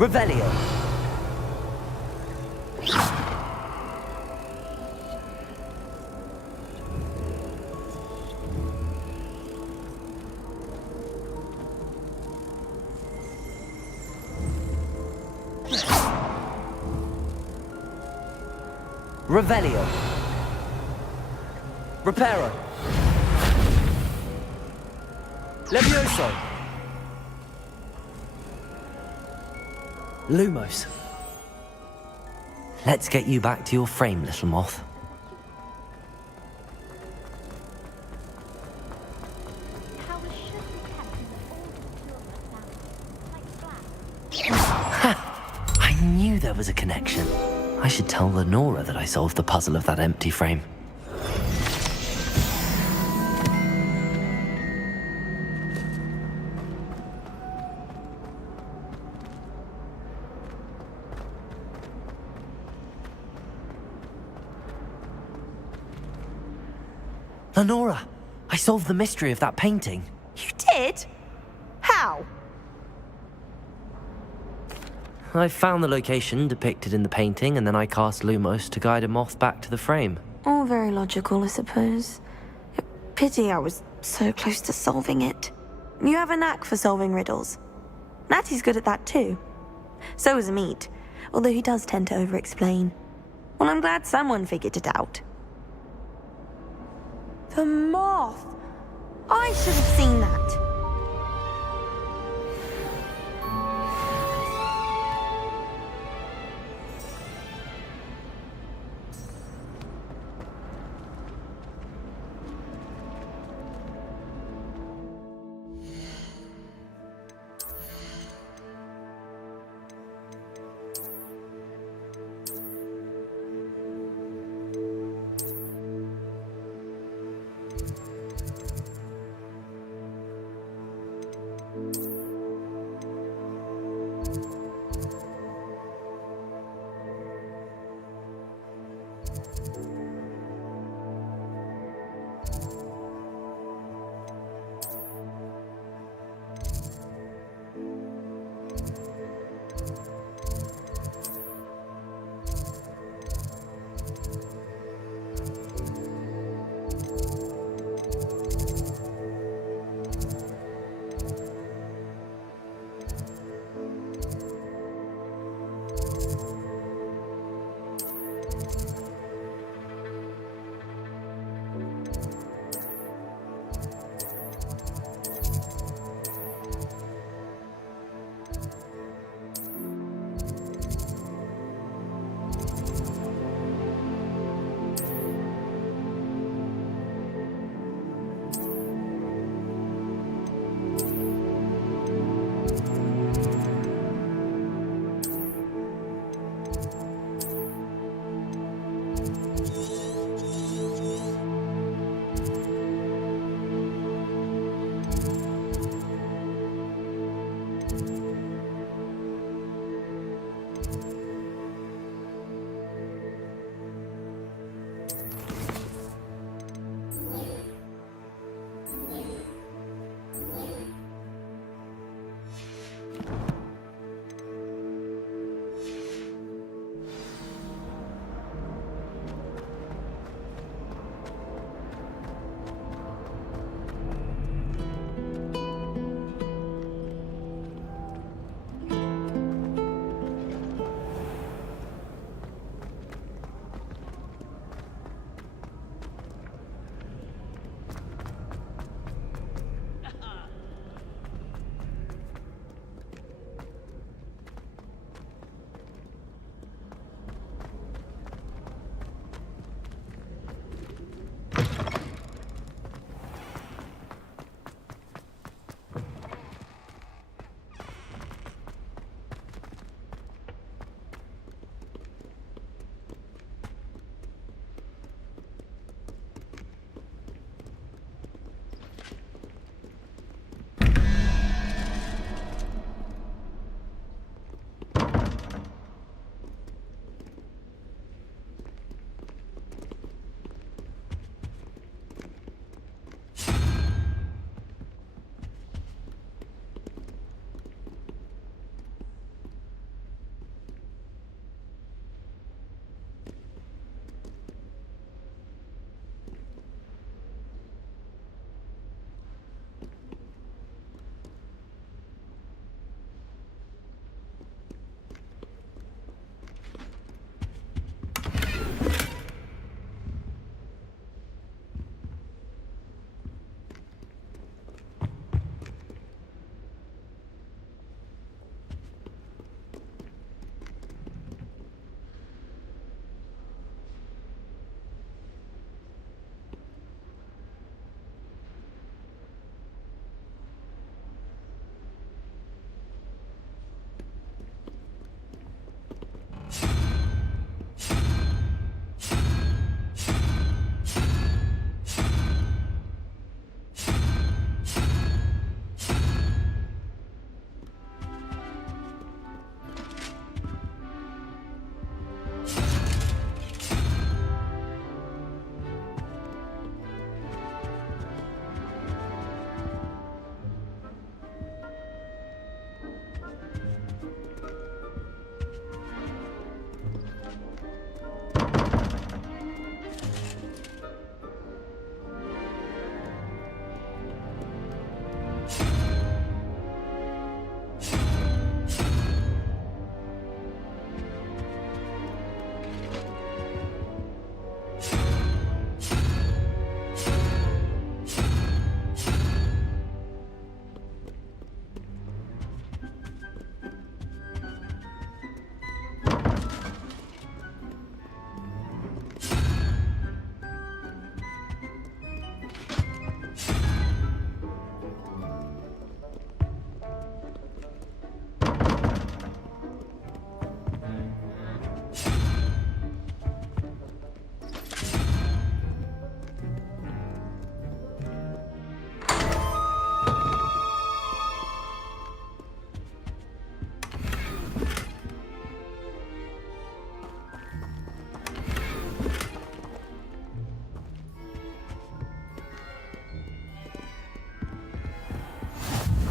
Revelio. Revelio. Reparo. Levioso. Lumos. Let's get you back to your frame, little moth. Ha! I knew there was a connection. I should tell Lenora that I solved the puzzle of that empty frame. Lenora, I solved the mystery of that painting. You did? How? I found the location depicted in the painting, and then I cast Lumos to guide a moth back to the frame. All very logical, I suppose. Pity I was so close to solving it. You have a knack for solving riddles. Natty's good at that too. So is Amit, although he does tend to over-explain. Well, I'm glad someone figured it out. The moth! I should have seen that.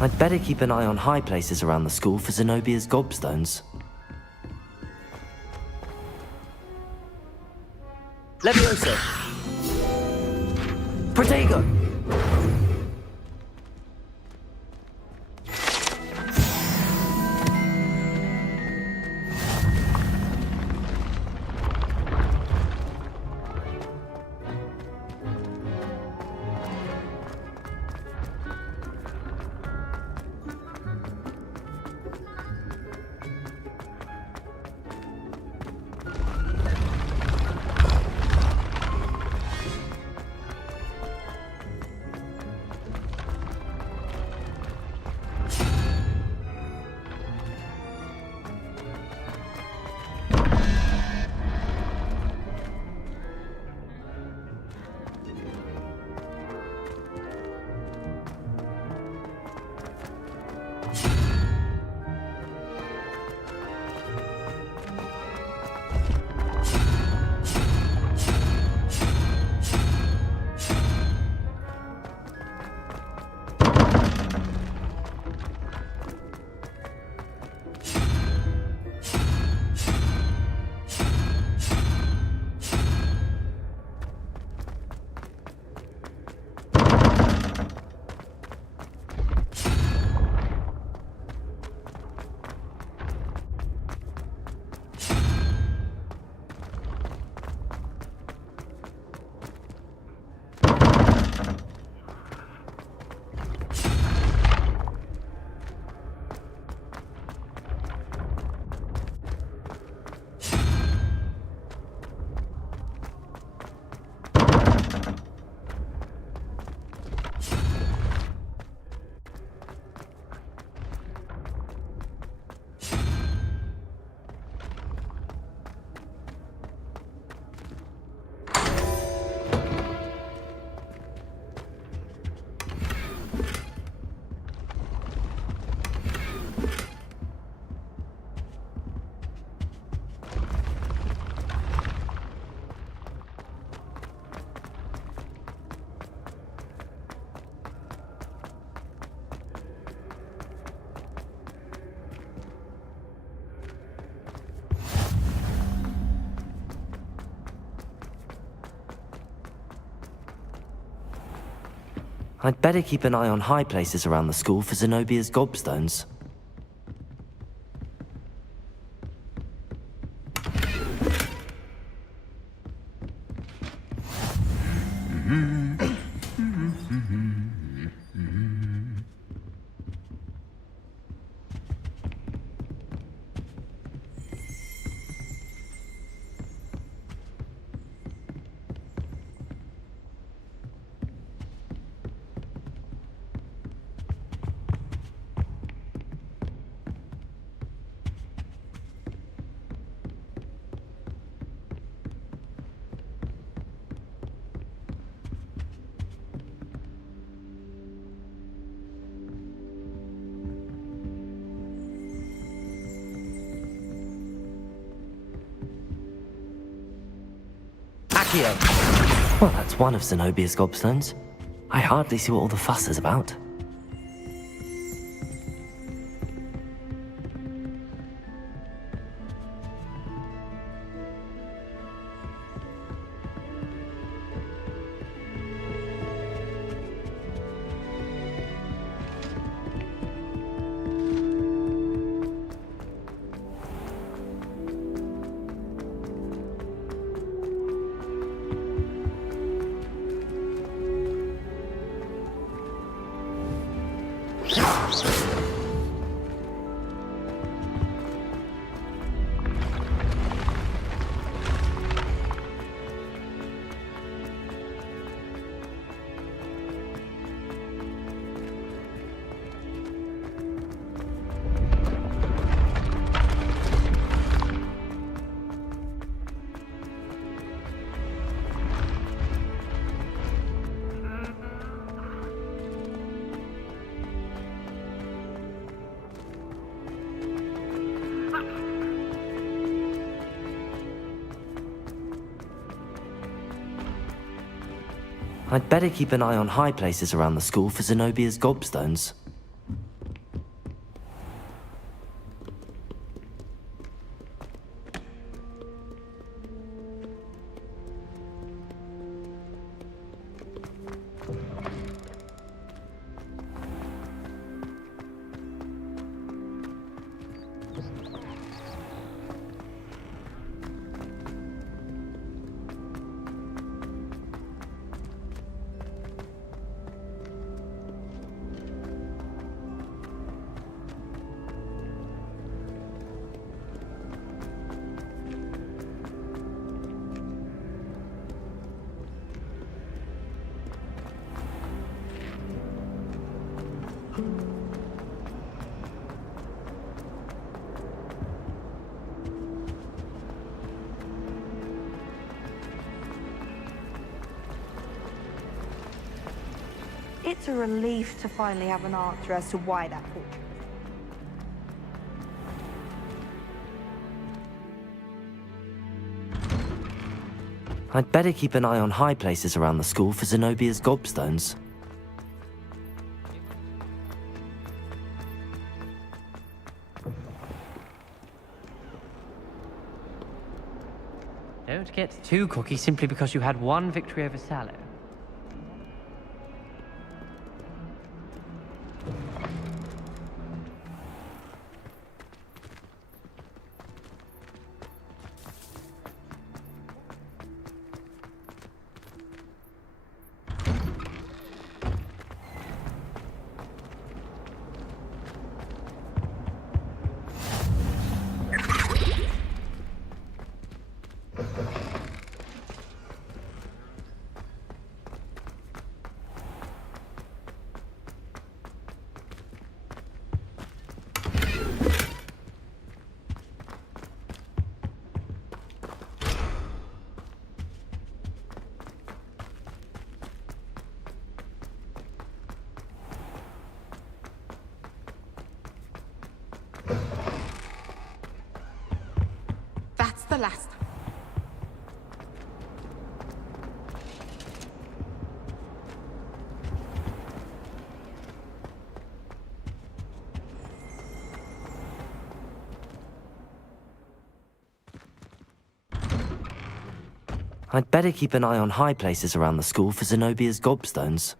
I'd better keep an eye on high places around the school for Zenobia's gobstones. Levioso! Protego! I'd better keep an eye on high places around the school for Zenobia's gobstones. Well, that's one of Zenobia's gobstones. I hardly see what all the fuss is about. I'd better keep an eye on high places around the school for Zenobia's gobstones. It's a relief to finally have an answer as to why that portrait. I'd better keep an eye on high places around the school for Zenobia's gobstones. Don't get too cocky simply because you had one victory over Sallow. That's the last. I'd better keep an eye on high places around the school for Zenobia's gobstones.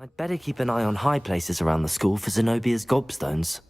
I'd better keep an eye on high places around the school for Zenobia's gobstones.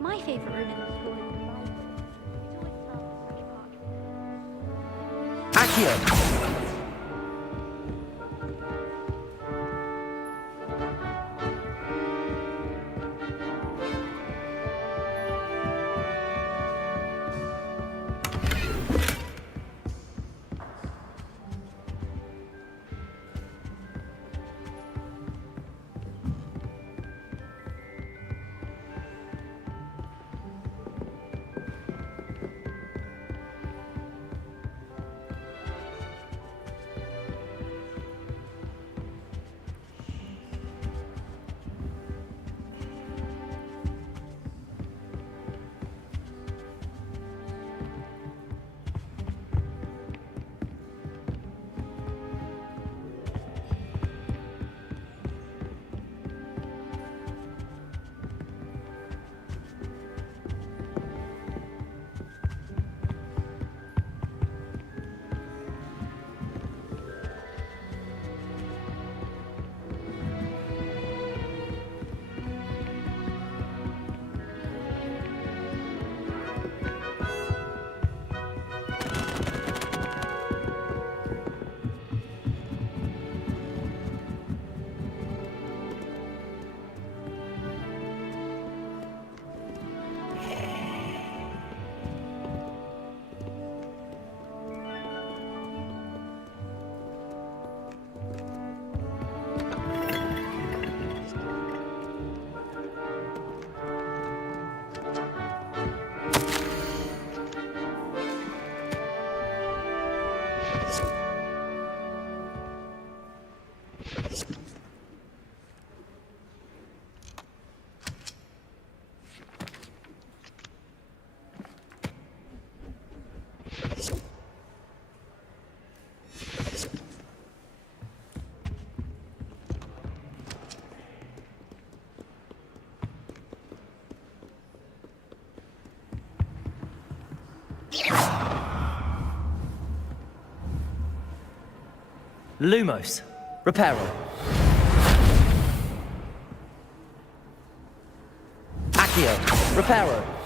My favourite room in the school is the library. It always smells Accio! Lumos. Reparo. Accio. Reparo.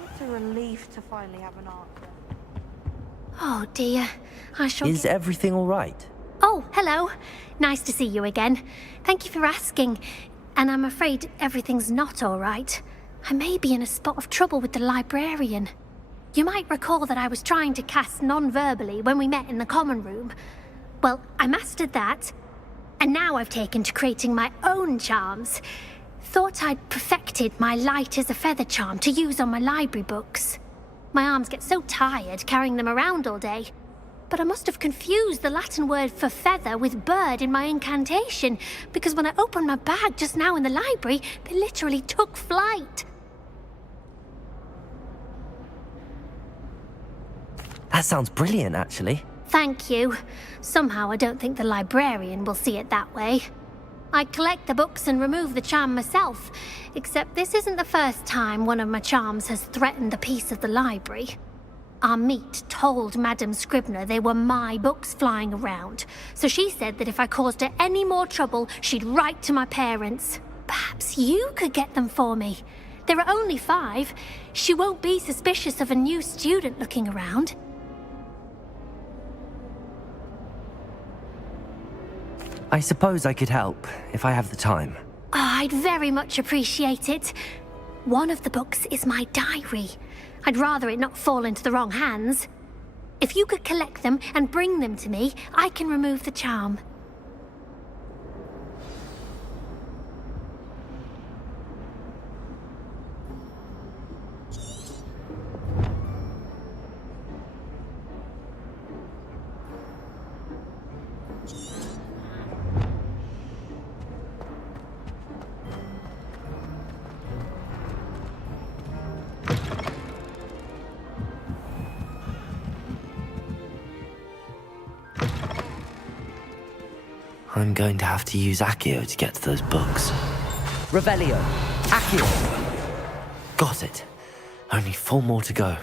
It's a relief to finally have an answer. Oh dear. I shall. Is everything all right? Oh, hello. Nice to see you again. Thank you for asking. And I'm afraid everything's not all right. I may be in a spot of trouble with the librarian. You might recall that I was trying to cast non-verbally when we met in the common room. Well, I mastered that, and now I've taken to creating my own charms. Thought I'd perfected my light as a feather charm to use on my library books. My arms get so tired carrying them around all day. But I must have confused the Latin word for feather with bird in my incantation, because when I opened my bag just now in the library, they literally took flight. That sounds brilliant, actually. Thank you. Somehow I don't think the librarian will see it that way. I collect the books and remove the charm myself, except this isn't the first time one of my charms has threatened the peace of the library. Our meet told Madame Scribner they were my books flying around, so she said that if I caused her any more trouble, she'd write to my parents. Perhaps you could get them for me. There are only 5. She won't be suspicious of a new student looking around. I suppose I could help, if I have the time. Oh, I'd very much appreciate it. One of the books is my diary. I'd rather it not fall into the wrong hands. If you could collect them and bring them to me, I can remove the charm. I'm going to have to use Accio to get to those books. Revelio! Accio! Got it. Only 4 more to go.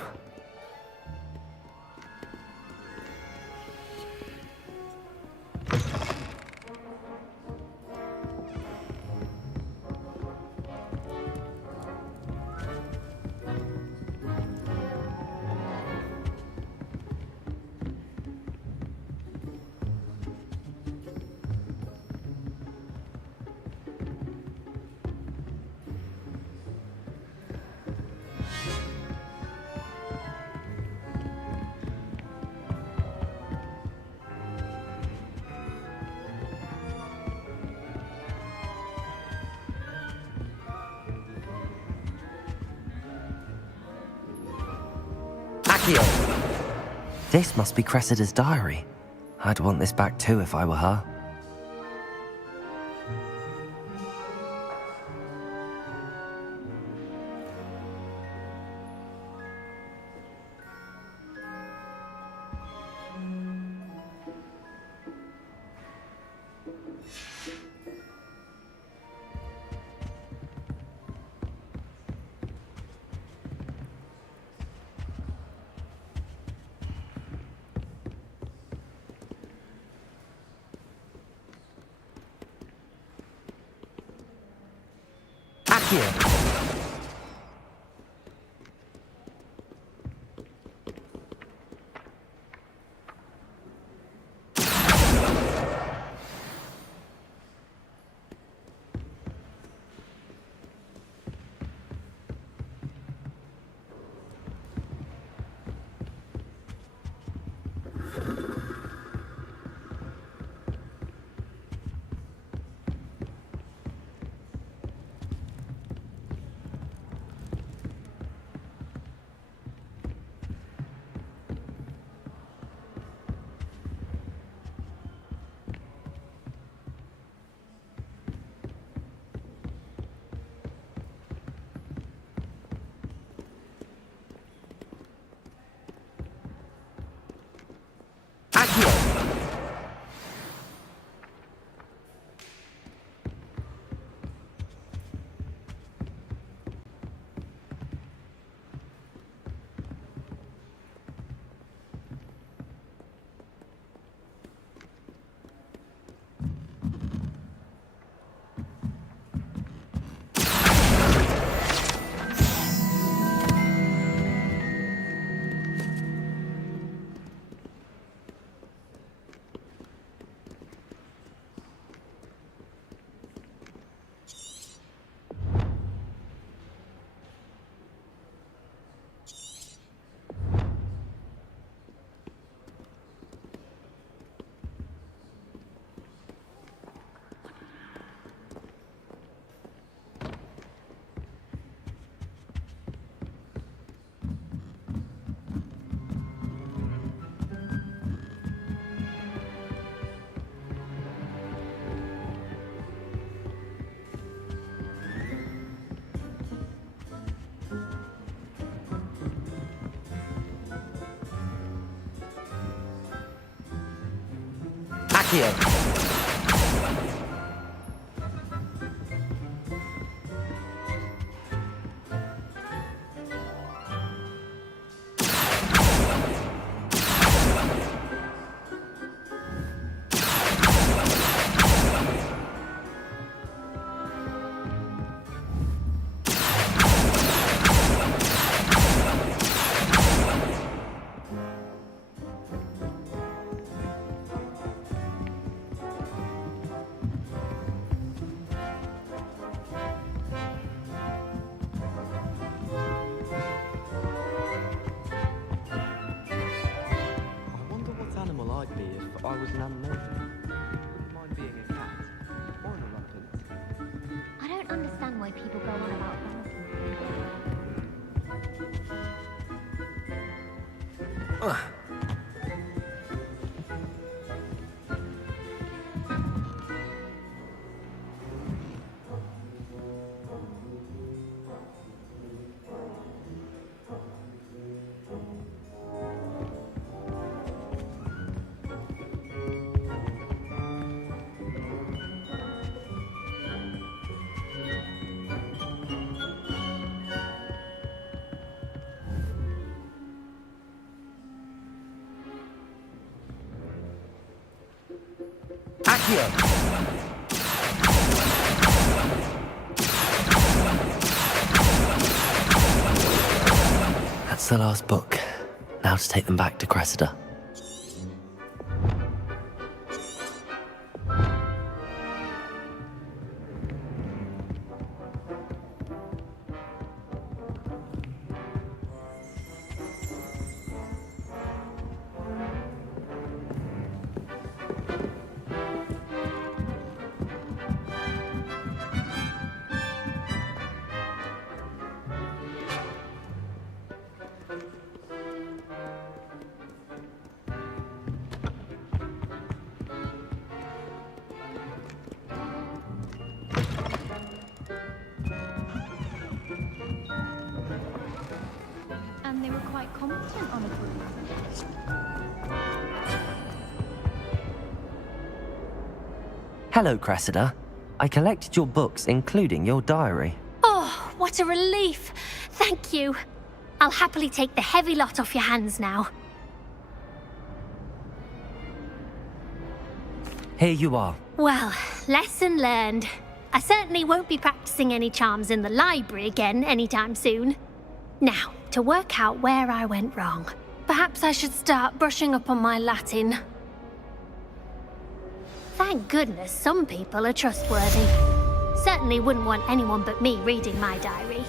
This must be Cressida's diary. I'd want this back too if I were her. Accio! I'd be if I was an animal. Wouldn't mind being a cat or an elephant. I don't understand why people go on about that. That's the last book. Now to take them back to Cressida. And they were quite competent on a group. Hello, Cressida. I collected your books, including your diary. Oh, what a relief. Thank you. I'll happily take the heavy lot off your hands now. Here you are. Well, lesson learned. I certainly won't be practicing any charms in the library again anytime soon. Now, to work out where I went wrong. Perhaps I should start brushing up on my Latin. Thank goodness some people are trustworthy. Certainly wouldn't want anyone but me reading my diary.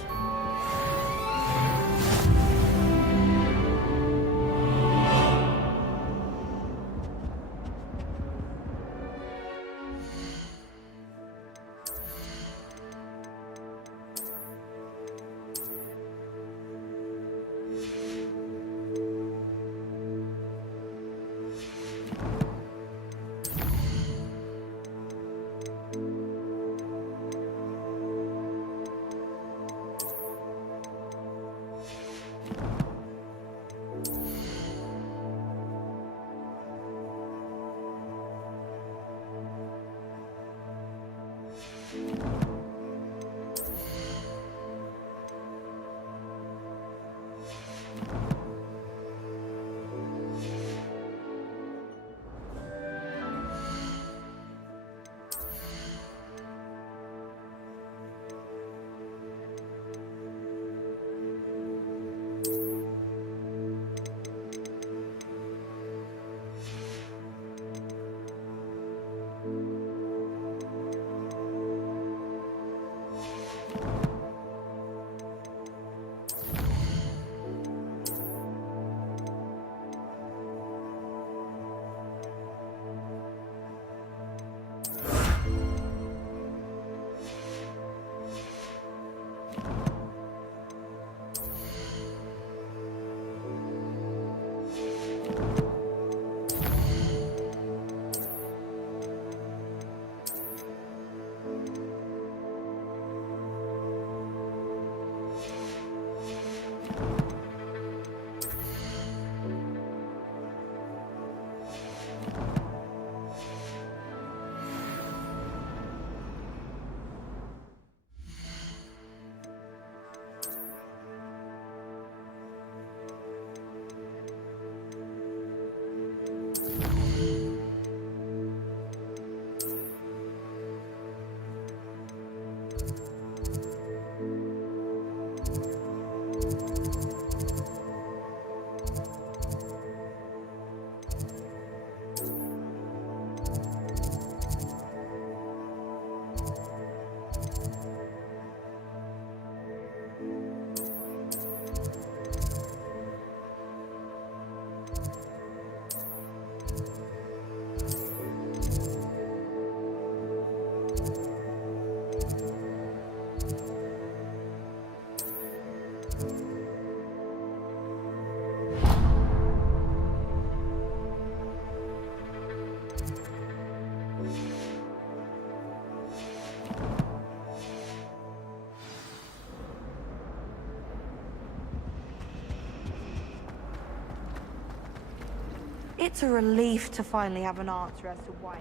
It's a relief to finally have an answer as to why.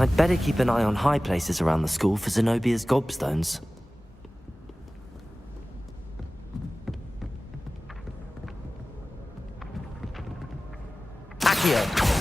I'd better keep an eye on high places around the school for Zenobia's gobstones. Accio!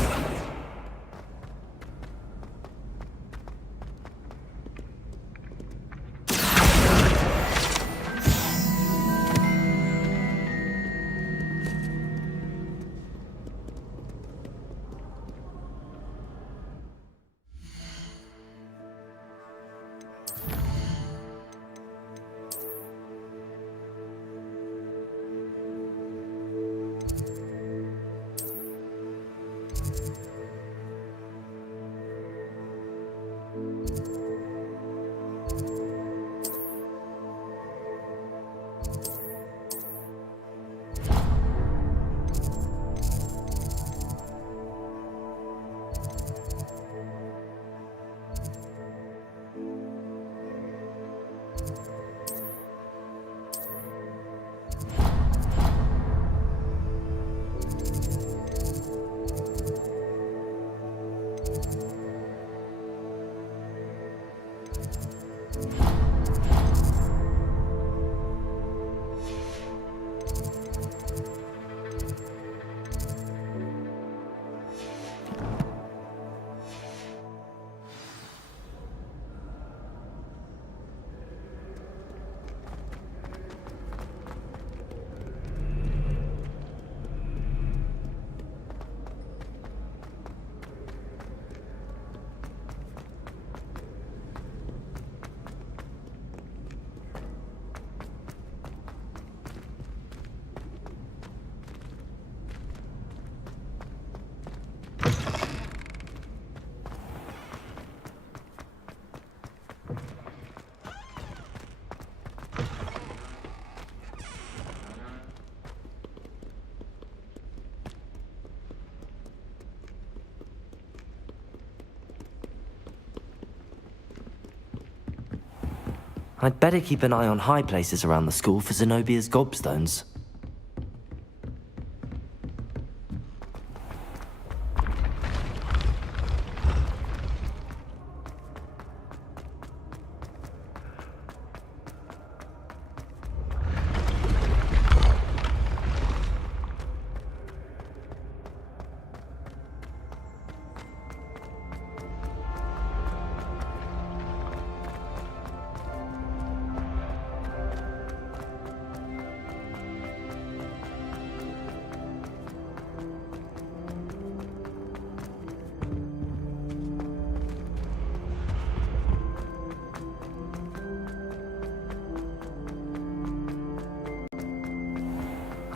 I'd better keep an eye on high places around the school for Zenobia's gobstones.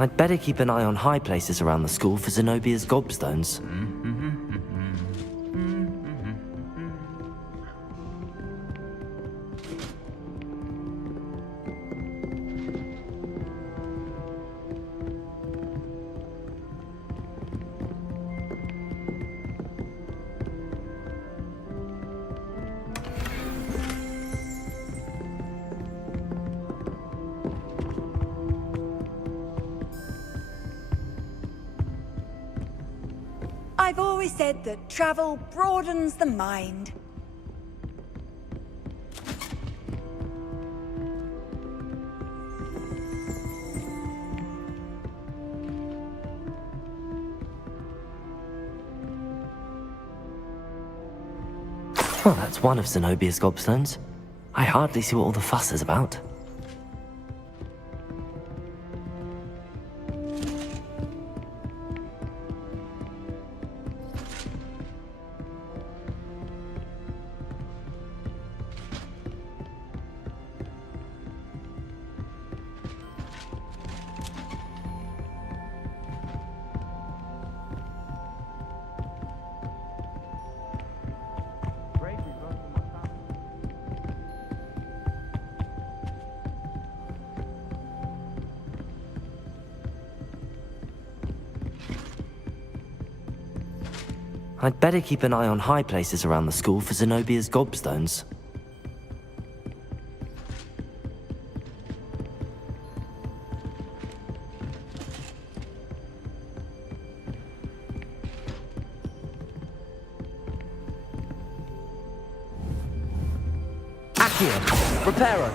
I'd better keep an eye on high places around the school for Zenobia's gobstones. I've always said that travel broadens the mind. Well, that's one of Zenobia's gobstones. I hardly see what all the fuss is about. I'd better keep an eye on high places around the school for Zenobia's gobstones. Accio, Reparo.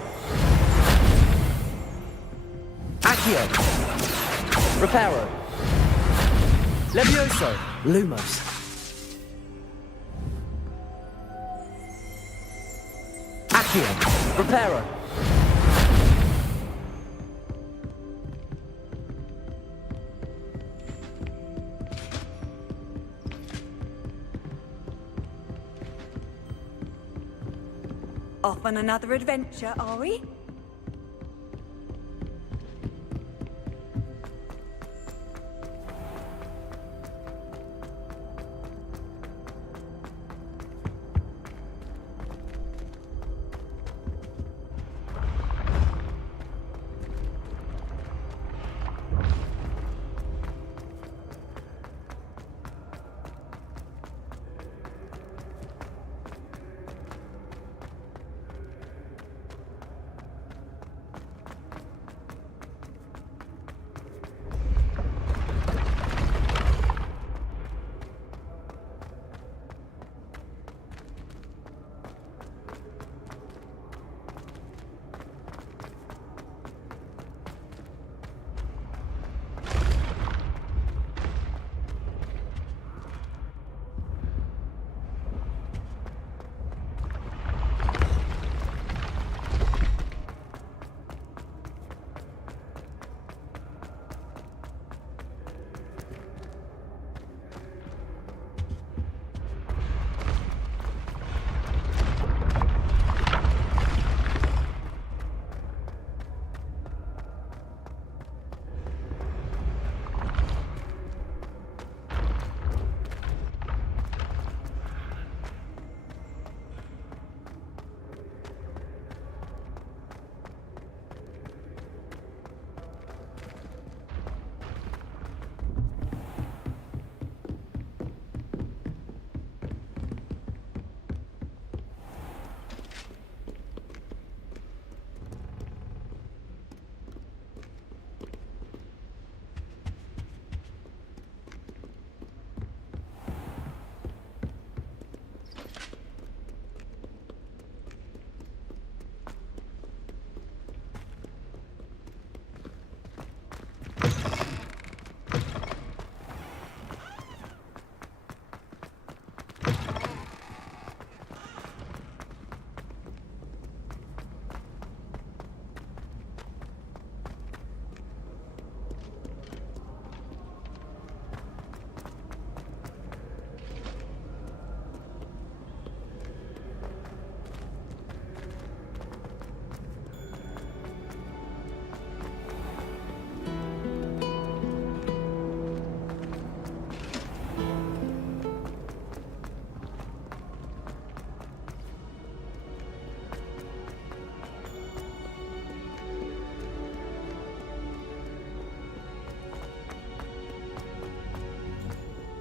Accio, Reparo. Levioso, Lumos. Accio, Reparo. Off on another adventure, are we?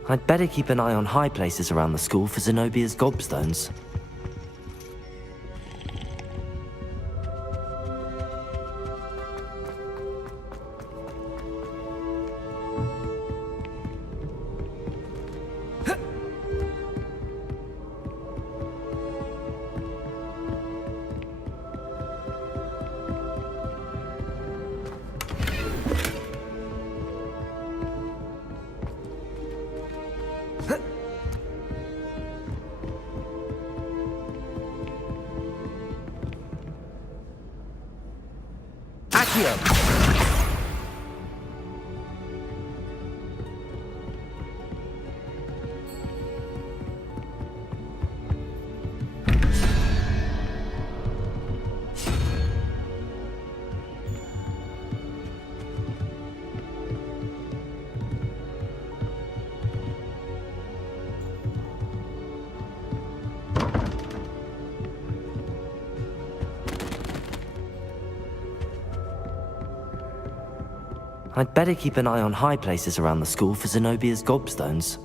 I'd better keep an eye on high places around the school for Zenobia's gobstones. Accio! I'd better keep an eye on high places around the school for Zenobia's gobstones.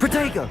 Protego!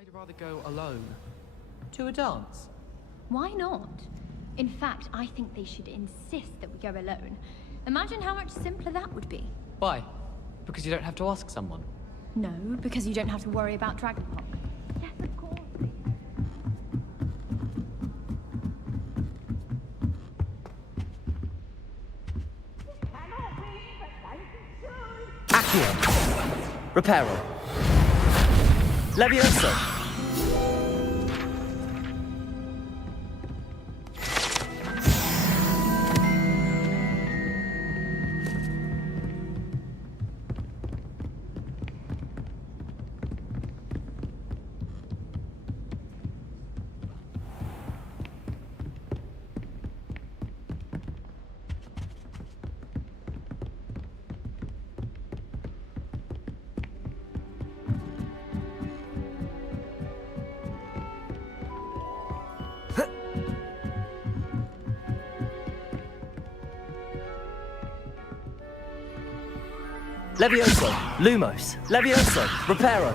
I'd rather go alone. To a dance? Why not? In fact, I think they should insist that we go alone. Imagine how much simpler that would be. Why? Because you don't have to ask someone. No, because you don't have to worry about Dragonpunk. Yes, of course. Accio. Reparo. Levioso. Levioso. Lumos. Levioso. Reparo.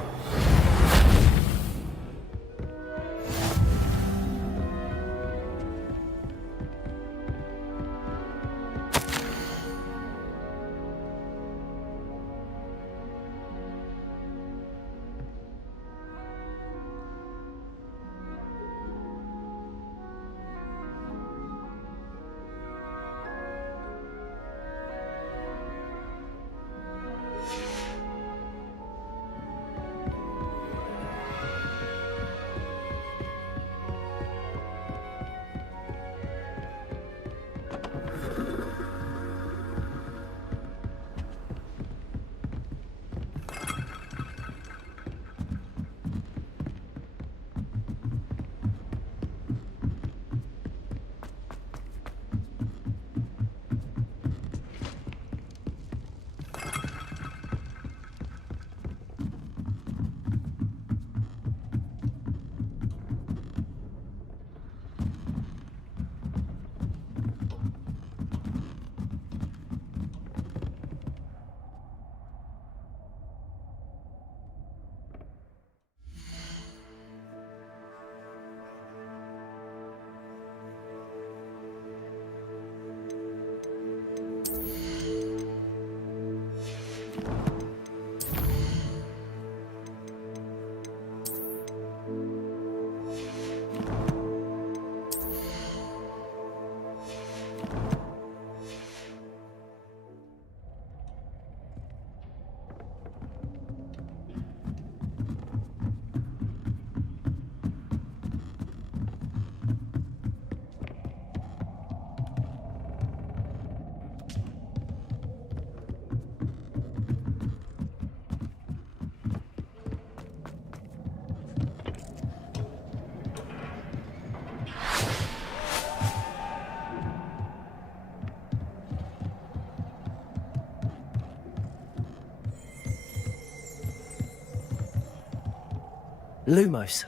Lumos.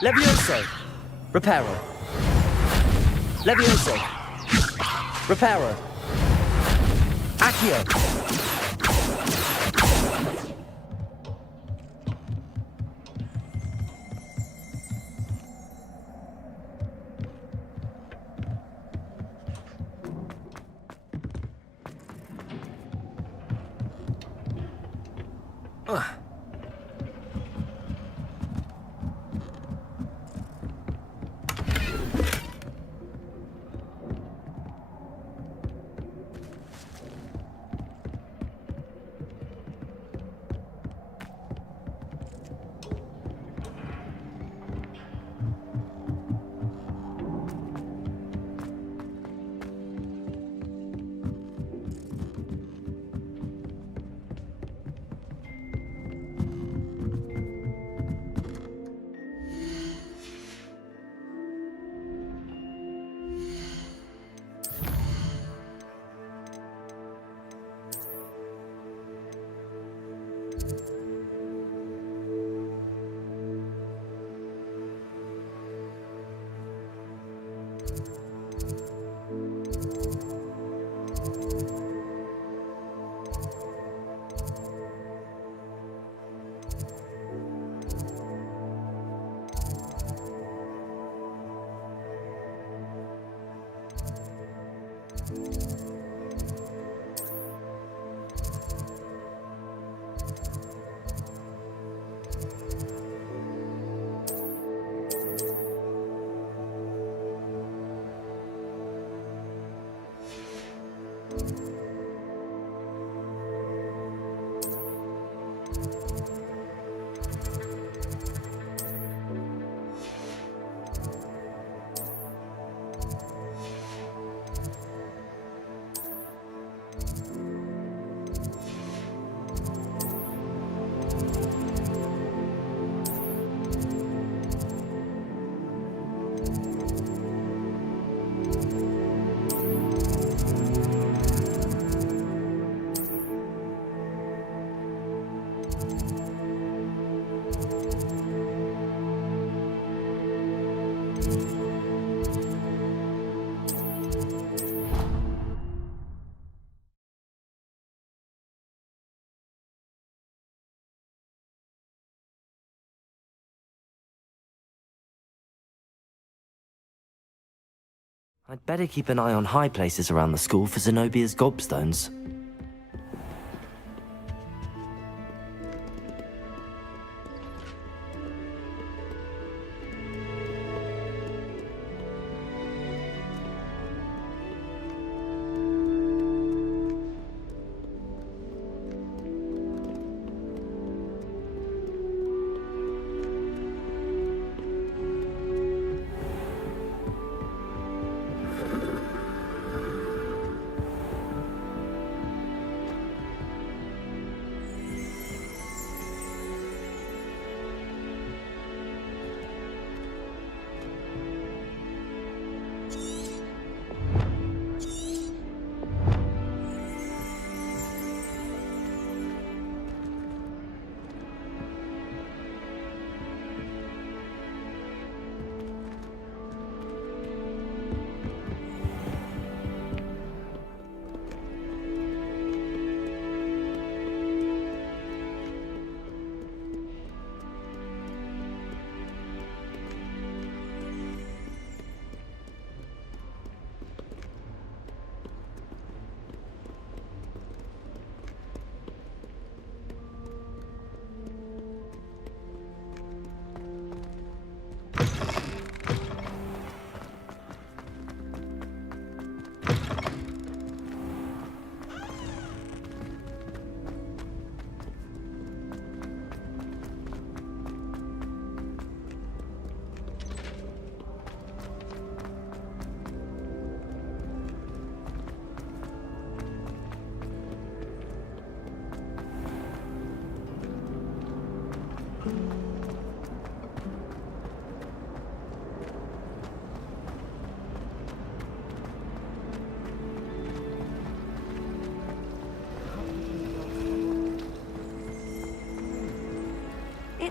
Levioso. Reparo. Levioso. Reparo. Accio. I'd better keep an eye on high places around the school for Zenobia's gobstones.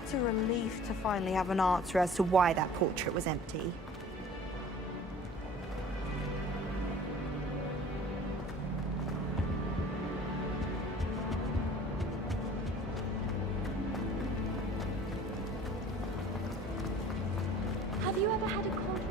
It's a relief to finally have an answer as to why that portrait was empty. Have you ever had a cauldron?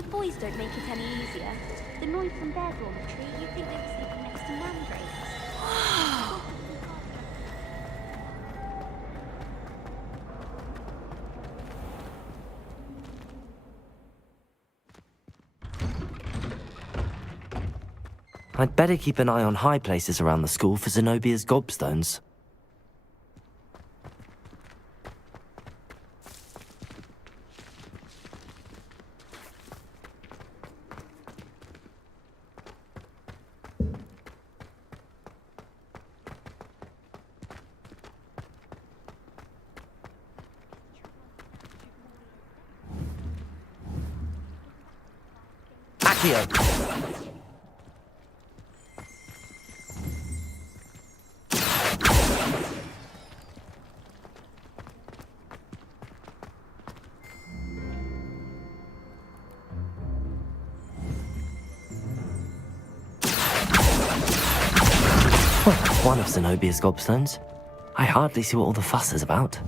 the boys don't make it any easier. The noise from their dormitory, you'd think they were sleeping next to mandrakes. I'd better keep an eye on high places around the school for Zenobia's gobstones. Accio! One of Zenobia's gobstones. I hardly see what all the fuss is about.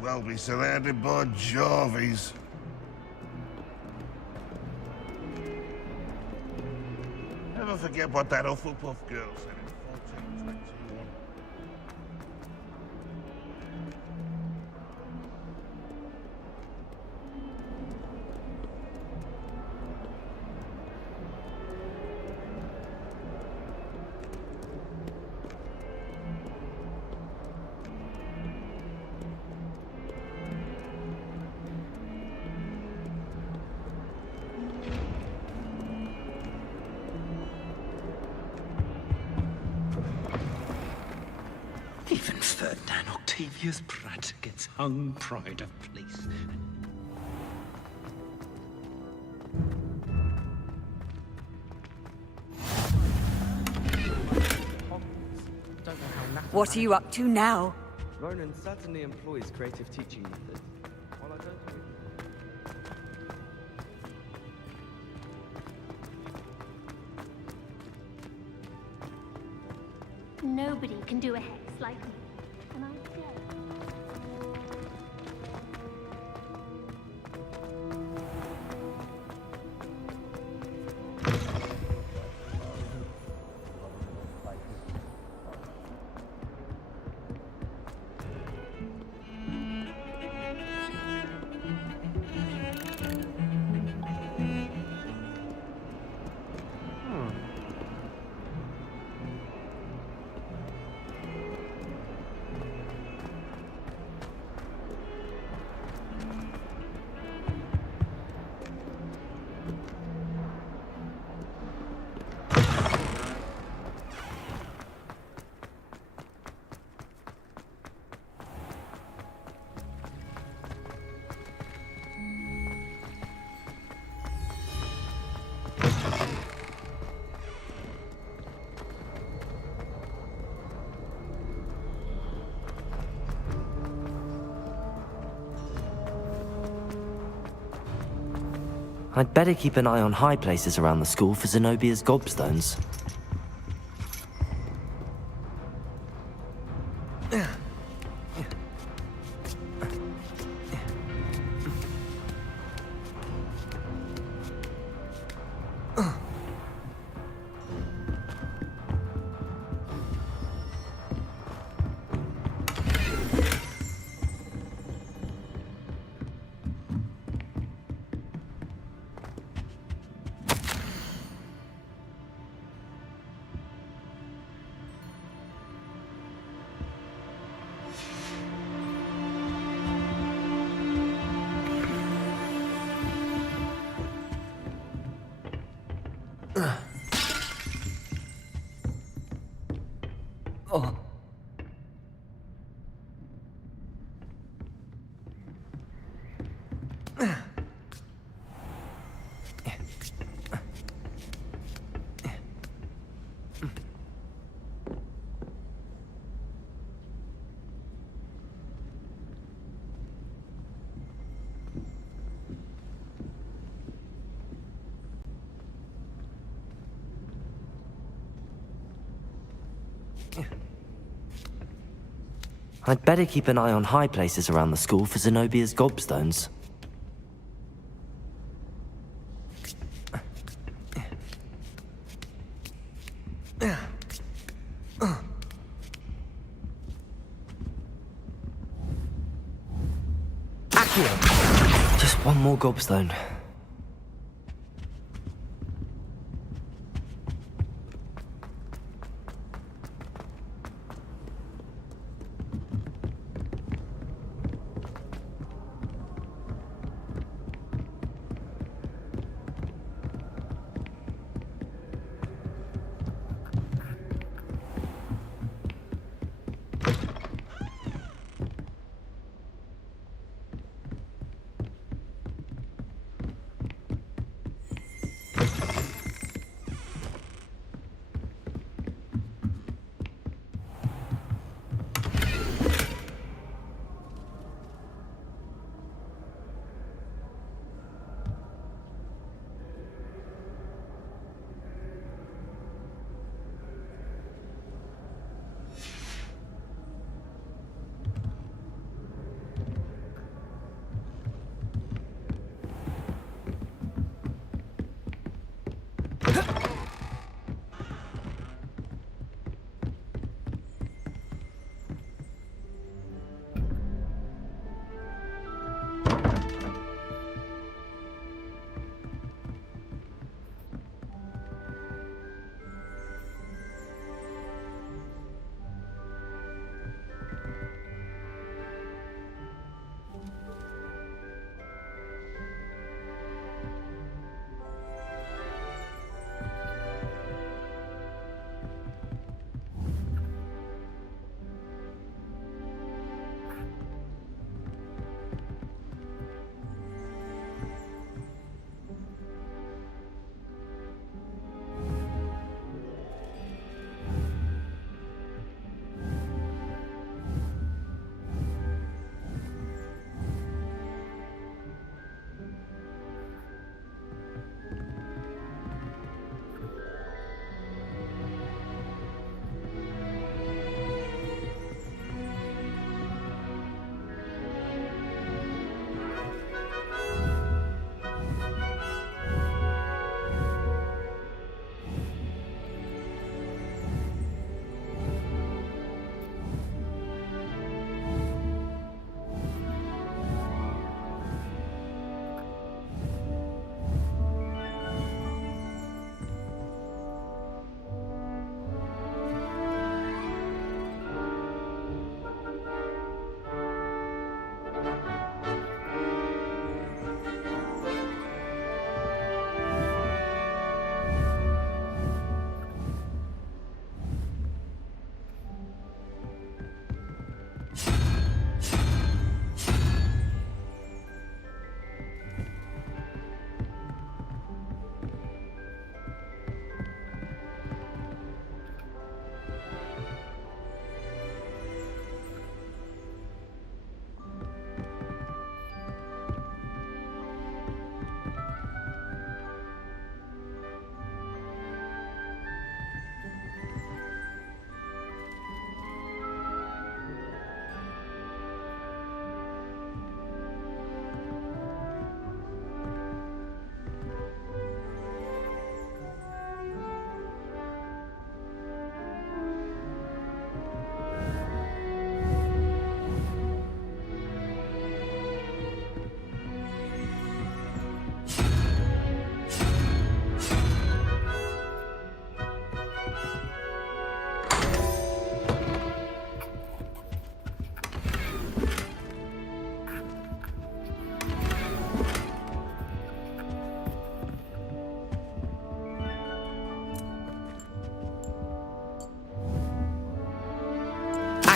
Well, be surrounded by Jarvies. Never forget what that Hufflepuff girl said in 1421. Even Ferdinand Octavius Pratt gets hung pride of place. What are you up to now? Ronan certainly employs creative teaching methods. While I don't agree. Nobody can do a hex like me. And I'm scared. I'd better keep an eye on high places around the school for Zenobia's gobstones. I'd better keep an eye on high places around the school for Zenobia's gobstones. Accio! Just one more gobstone.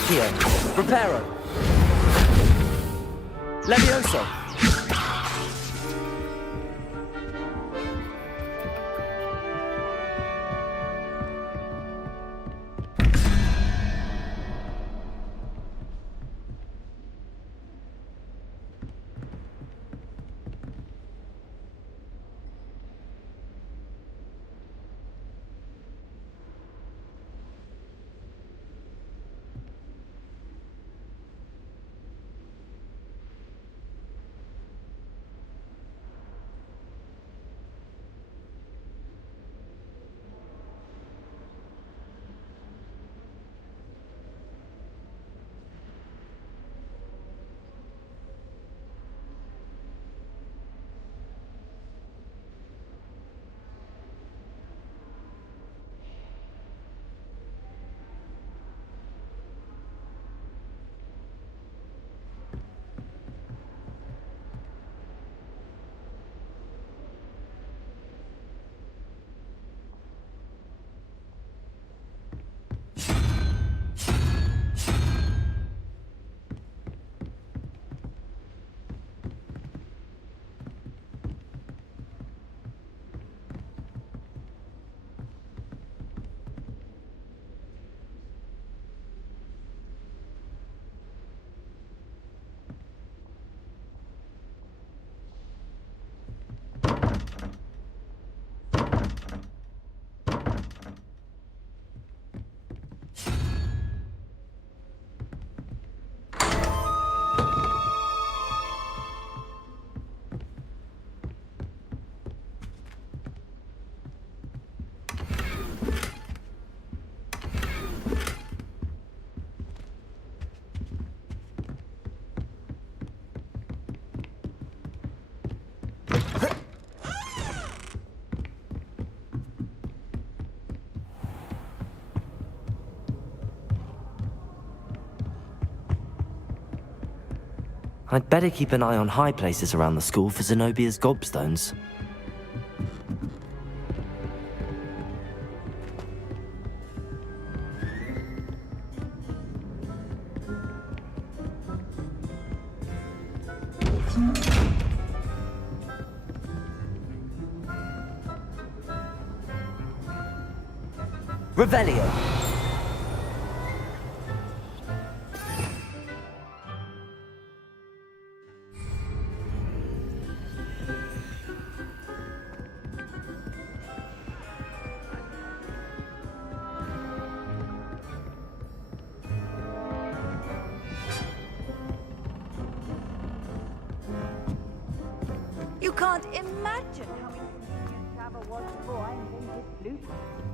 Accio, Reparo, Levioso. I'd better keep an eye on high places around the school for Zenobia's gobstones. Revelio. You can't imagine how inconvenient travel was before I invented Bluetooth.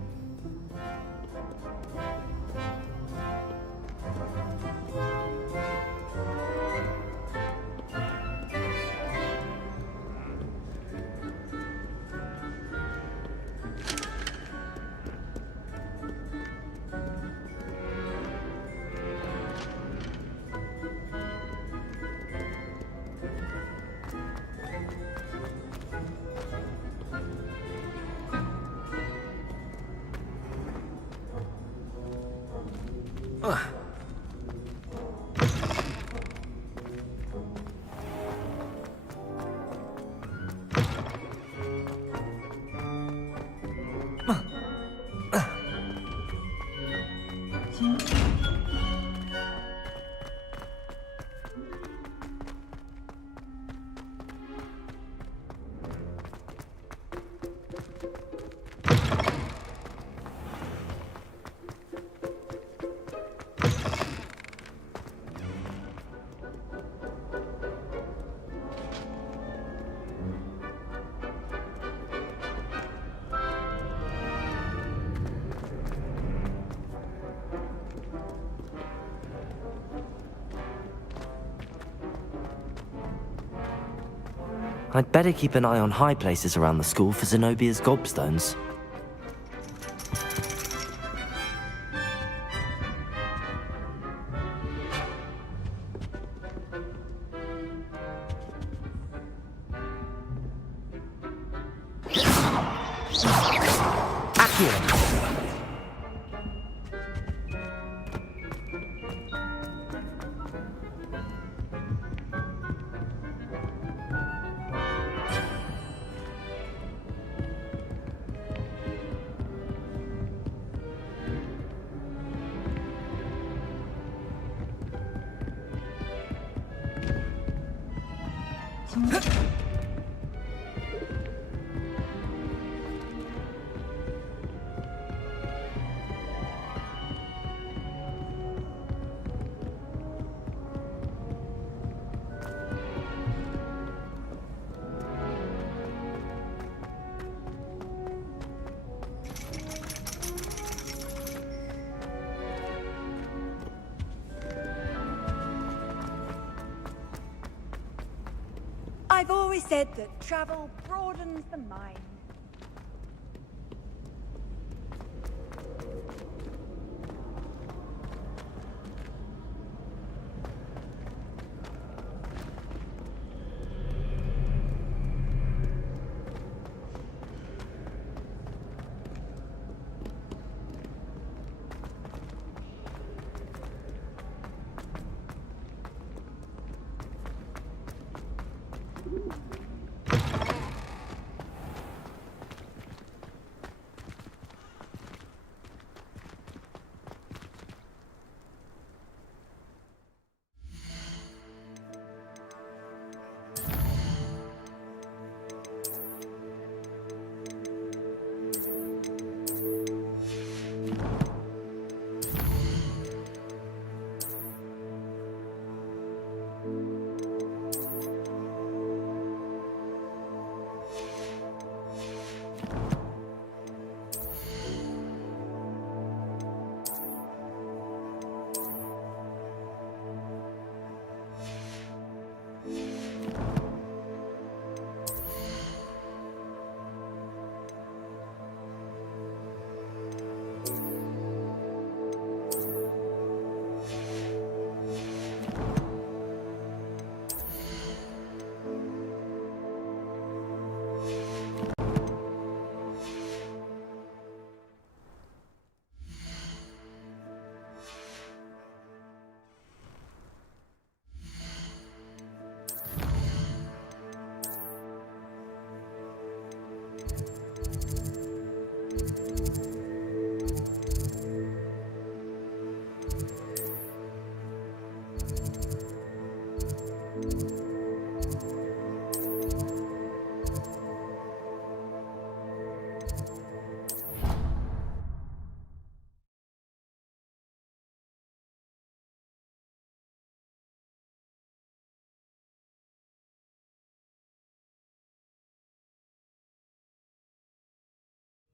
I'd better keep an eye on high places around the school for Zenobia's gobstones. I've always said that travel broadens the mind.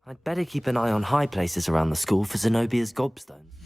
I'd better keep an eye on high places around the school for Zenobia's gobstones.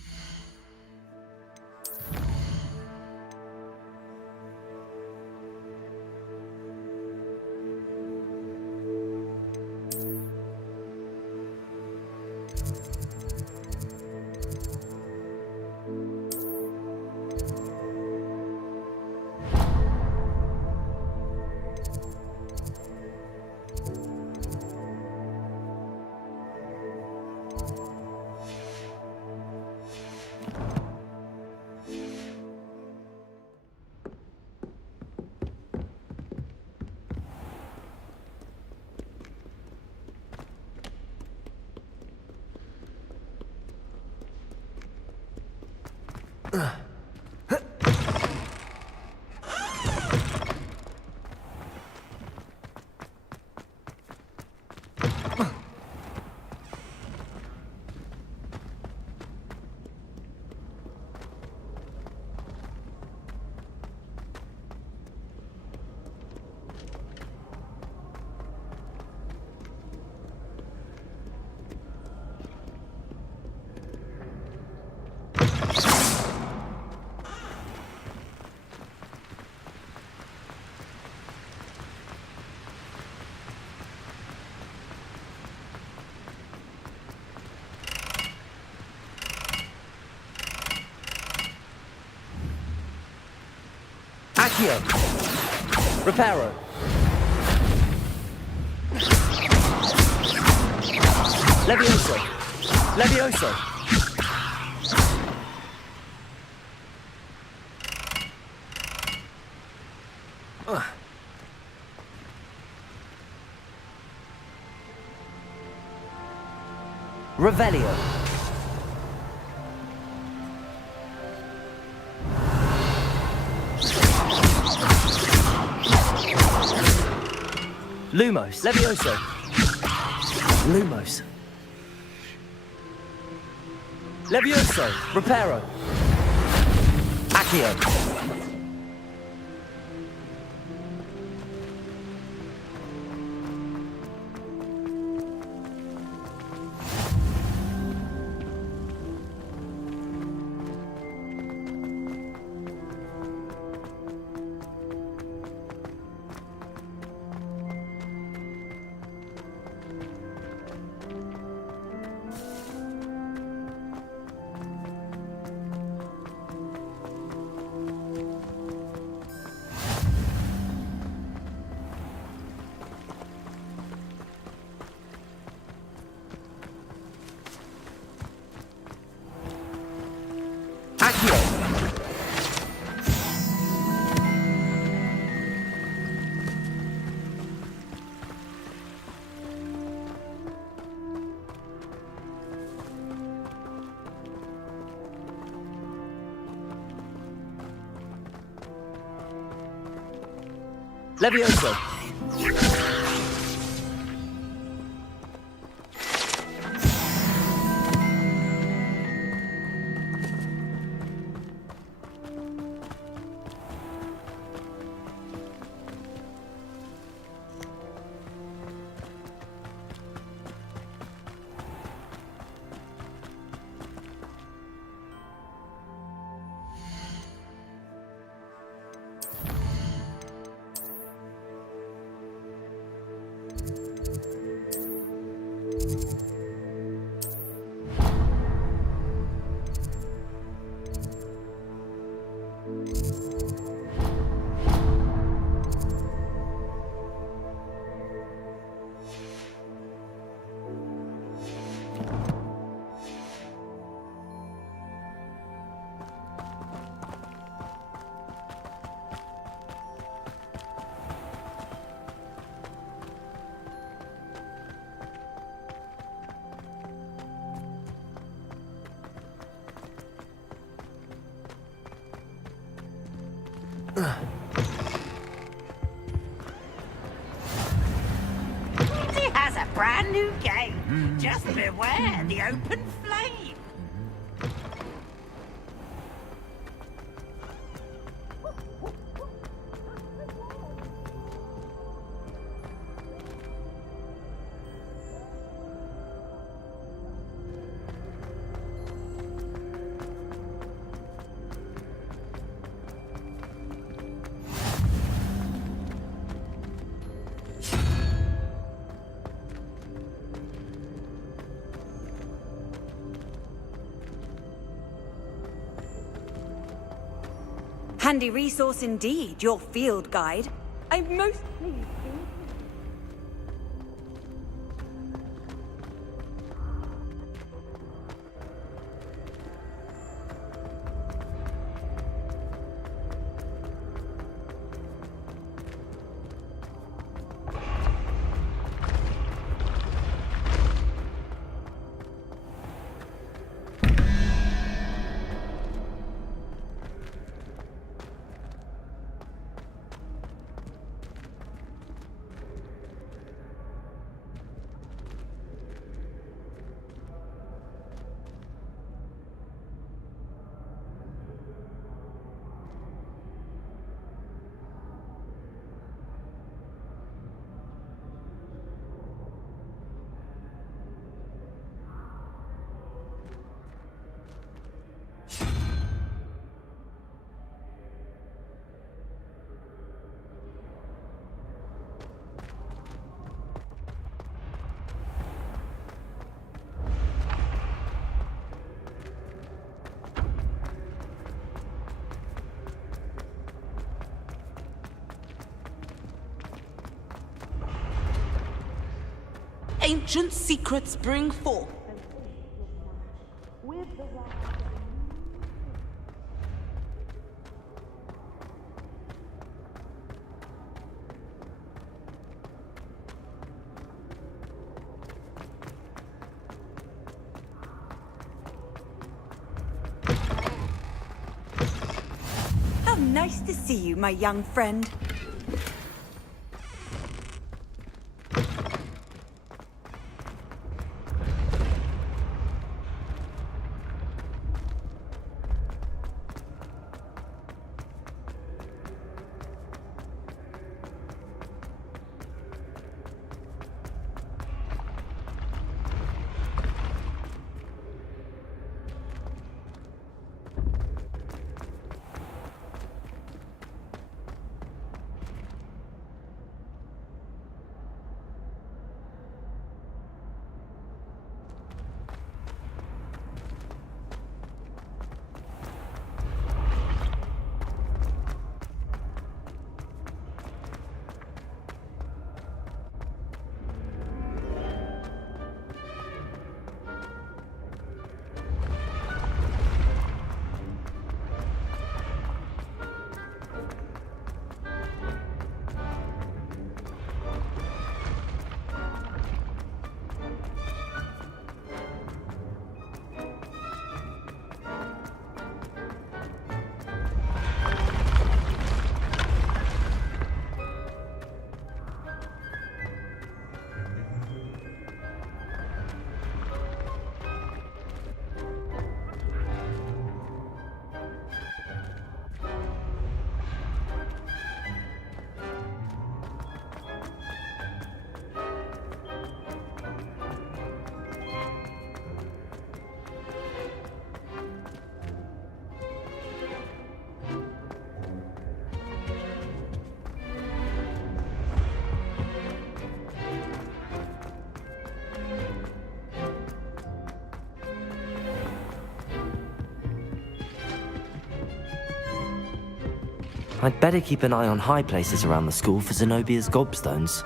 Accio! Reparo! Levioso! Levioso! Revelio! Lumos. Levioso. Lumos. Levioso. Reparo. Accio. Levioso. He has a brand new game. Just beware the open flame. Handy resource indeed, your field guide. I'm most pleased. Ancient secrets bring forth. How nice to see you, my young friend. I'd better keep an eye on high places around the school for Zenobia's gobstones.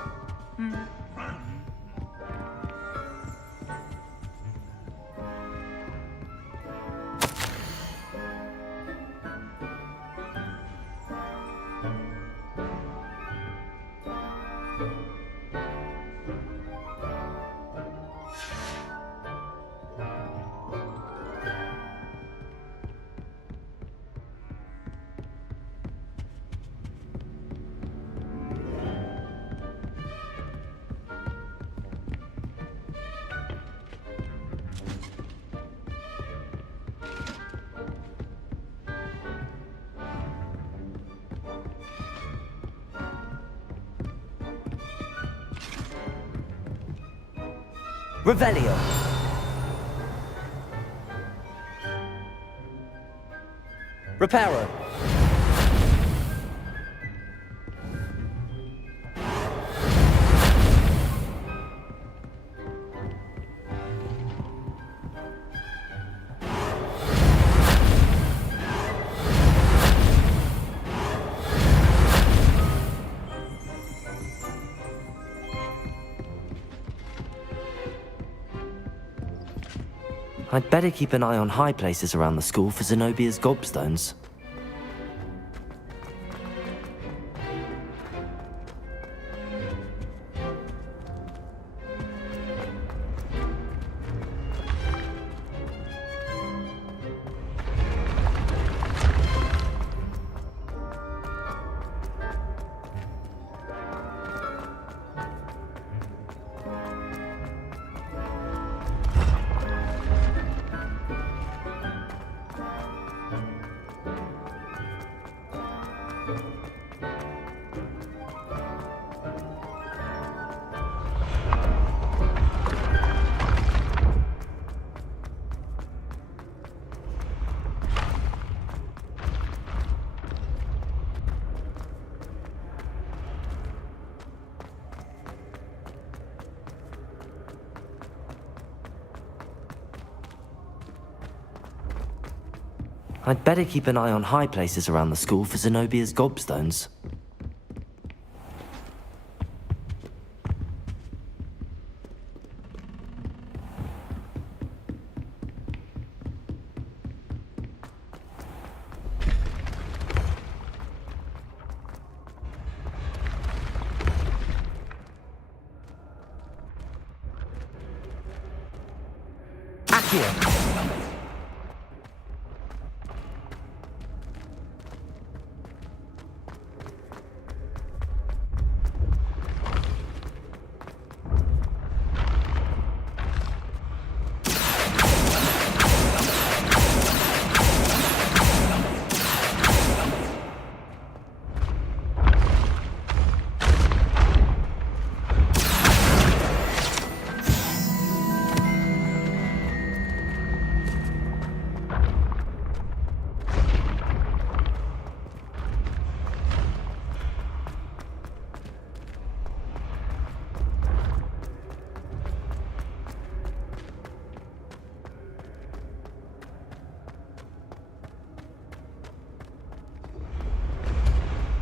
Revelio. Reparo. I'd better keep an eye on high places around the school for Zenobia's gobstones. I'd better keep an eye on high places around the school for Zenobia's gobstones.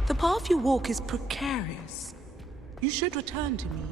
The path you walk is precarious. You should return to me.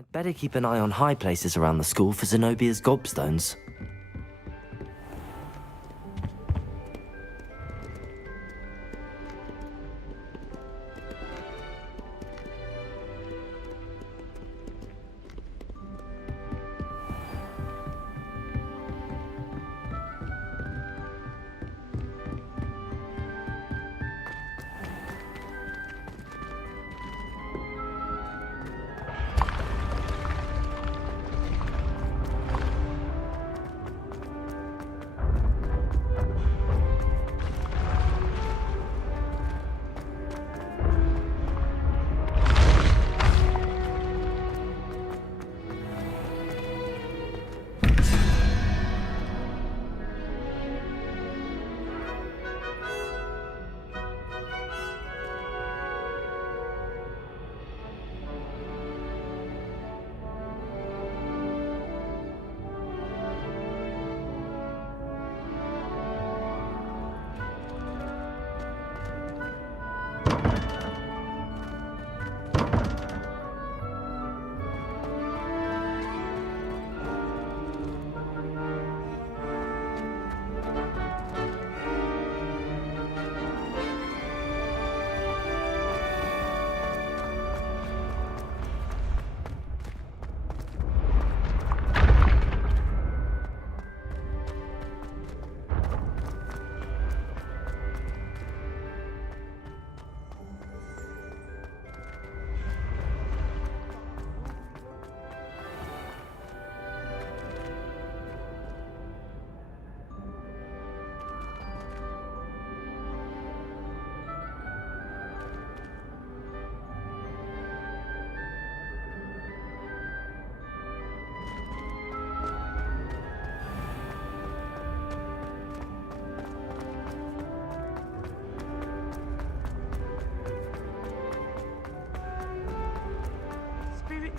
I'd better keep an eye on high places around the school for Zenobia's gobstones.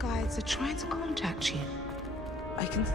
guides are trying to contact you. I can...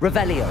Revelio.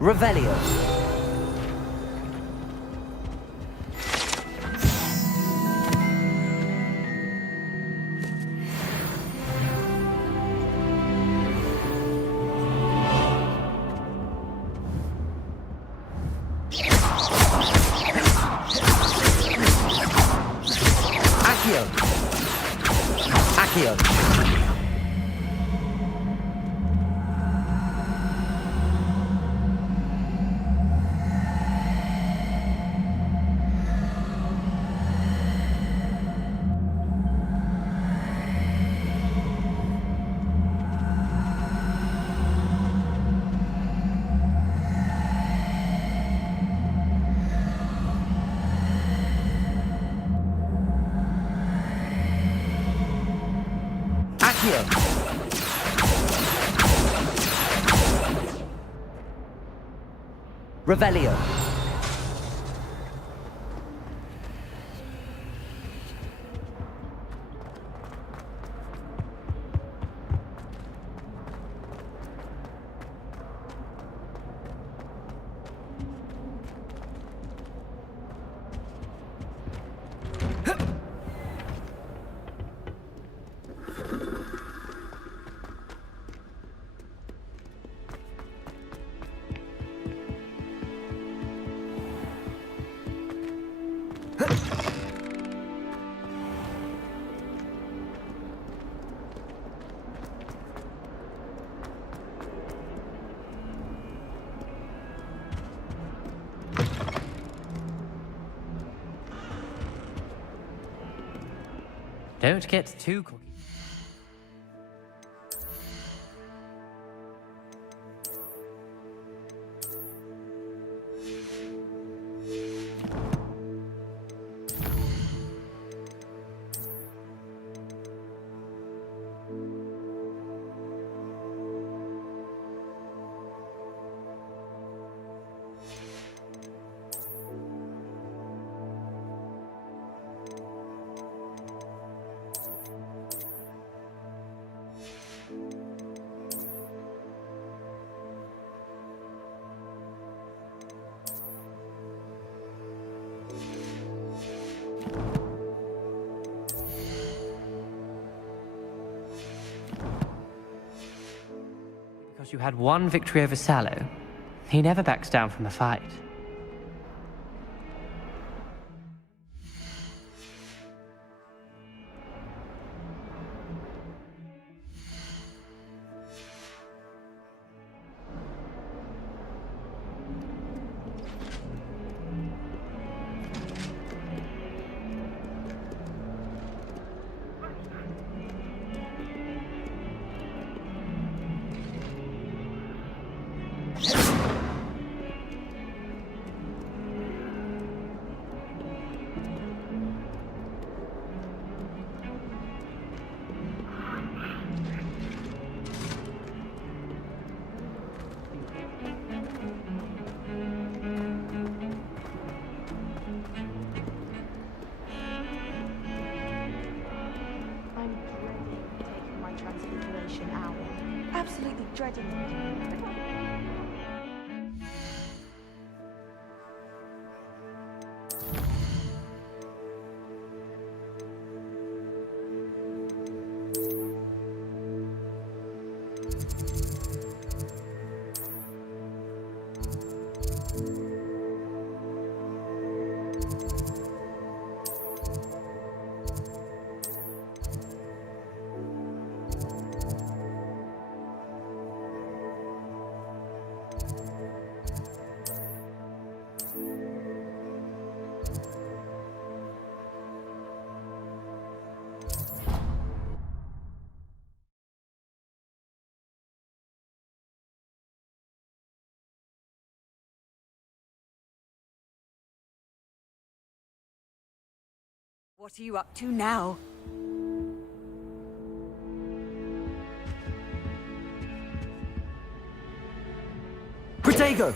Revelio. Accio. Accio. Accio. Revelio. Don't get too cocky. course, you had one victory over Sallow. He never backs down from a fight. Absolutely dreading it. What are you up to now? Protego!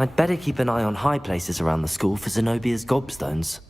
I'd better keep an eye on high places around the school for Zenobia's gobstones.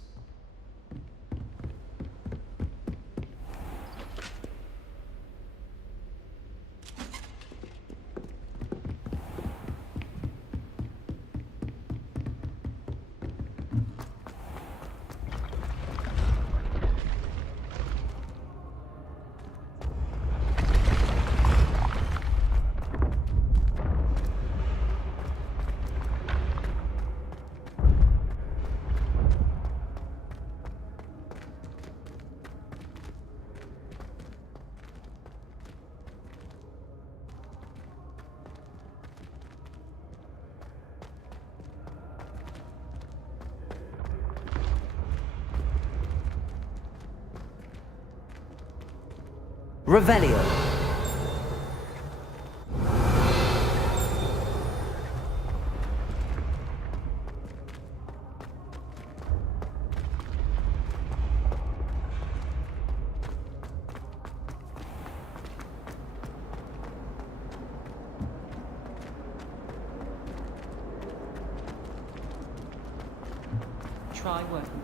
Revelio. Try working.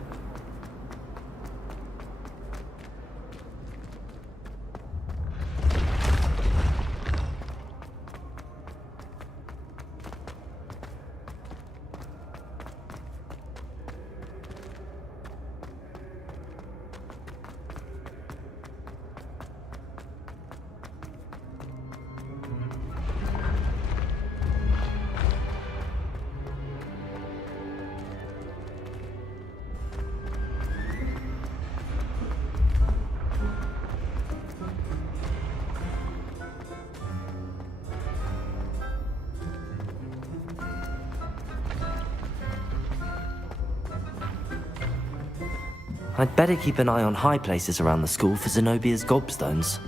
I'd better keep an eye on high places around the school for Zenobia's gobstones.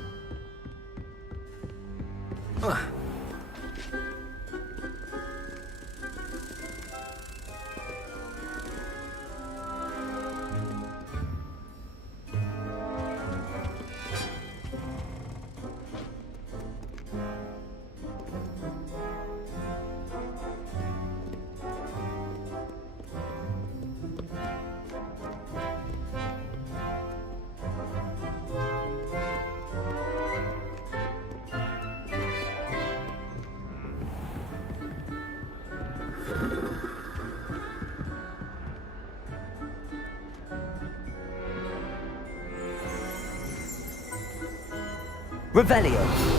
Revelio!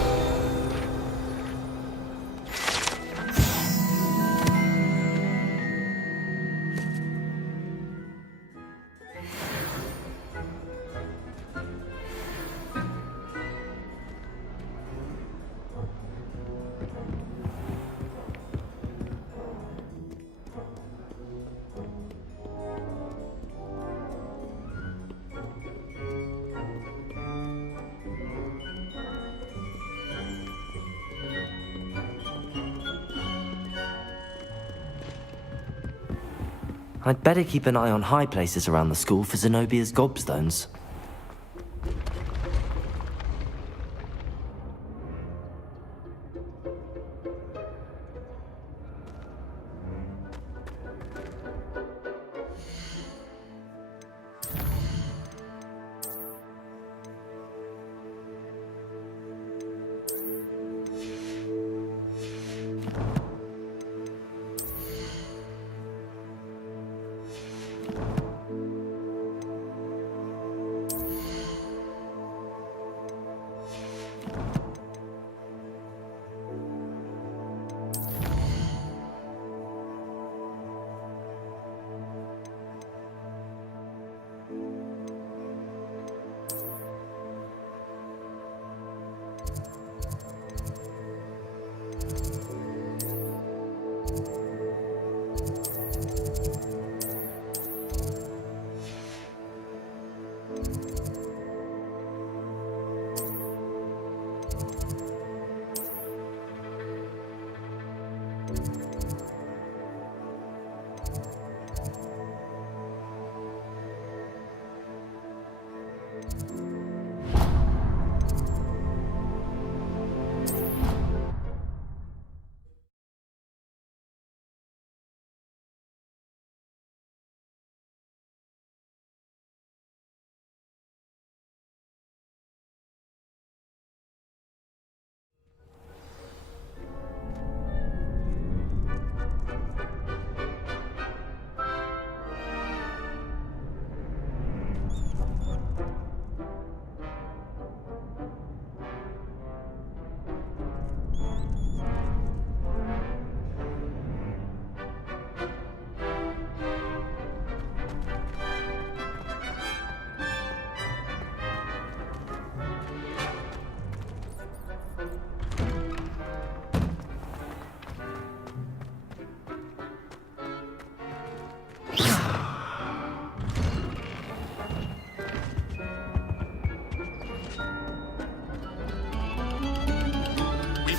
I'd better keep an eye on high places around the school for Zenobia's gobstones.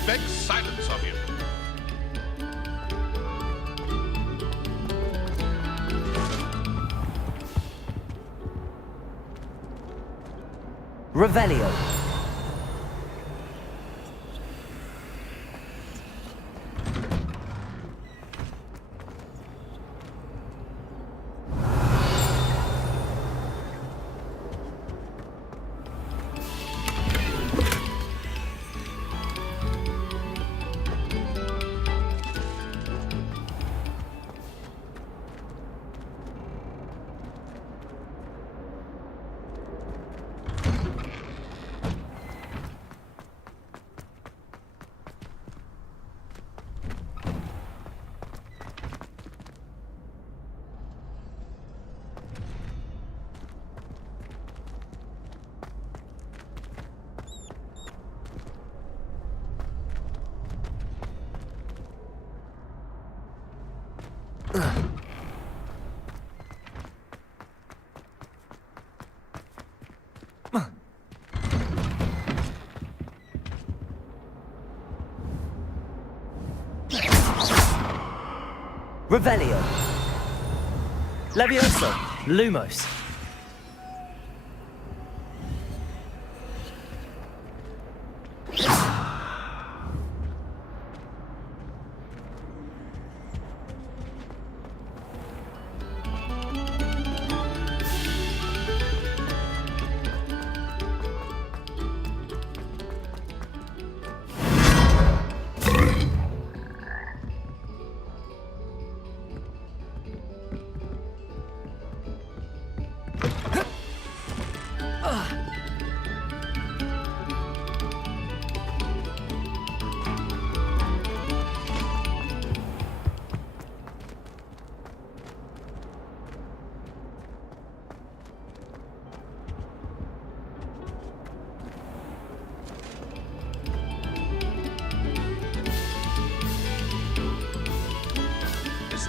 Beg silence of you. Revelio. Revelio. Levioso. Lumos.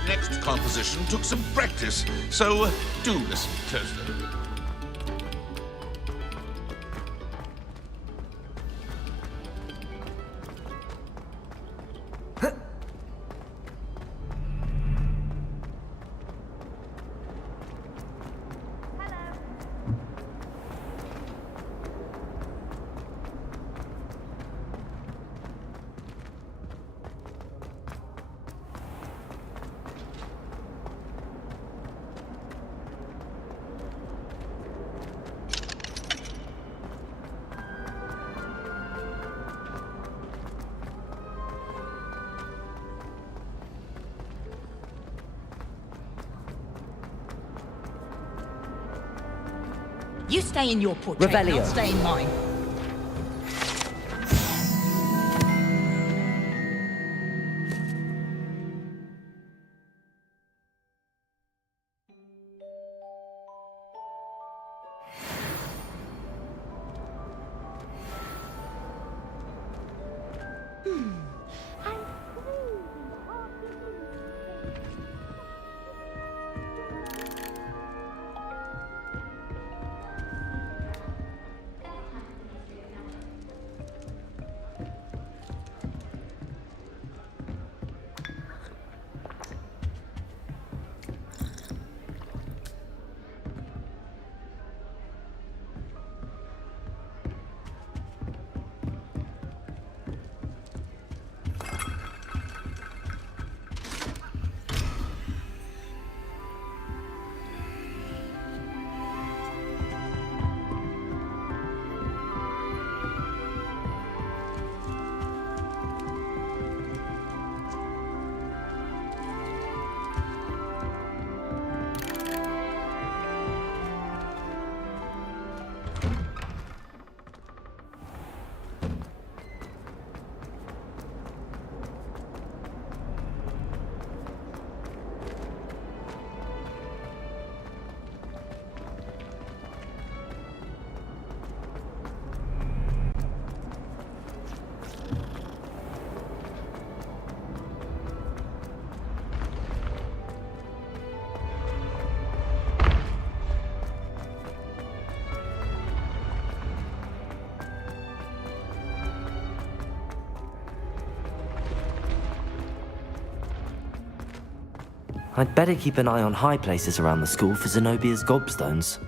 Next composition took some practice, so do listen closely. You stay in your portrait, and I'll Revelio. stay in mine. I'd better keep an eye on high places around the school for Zenobia's gobstones.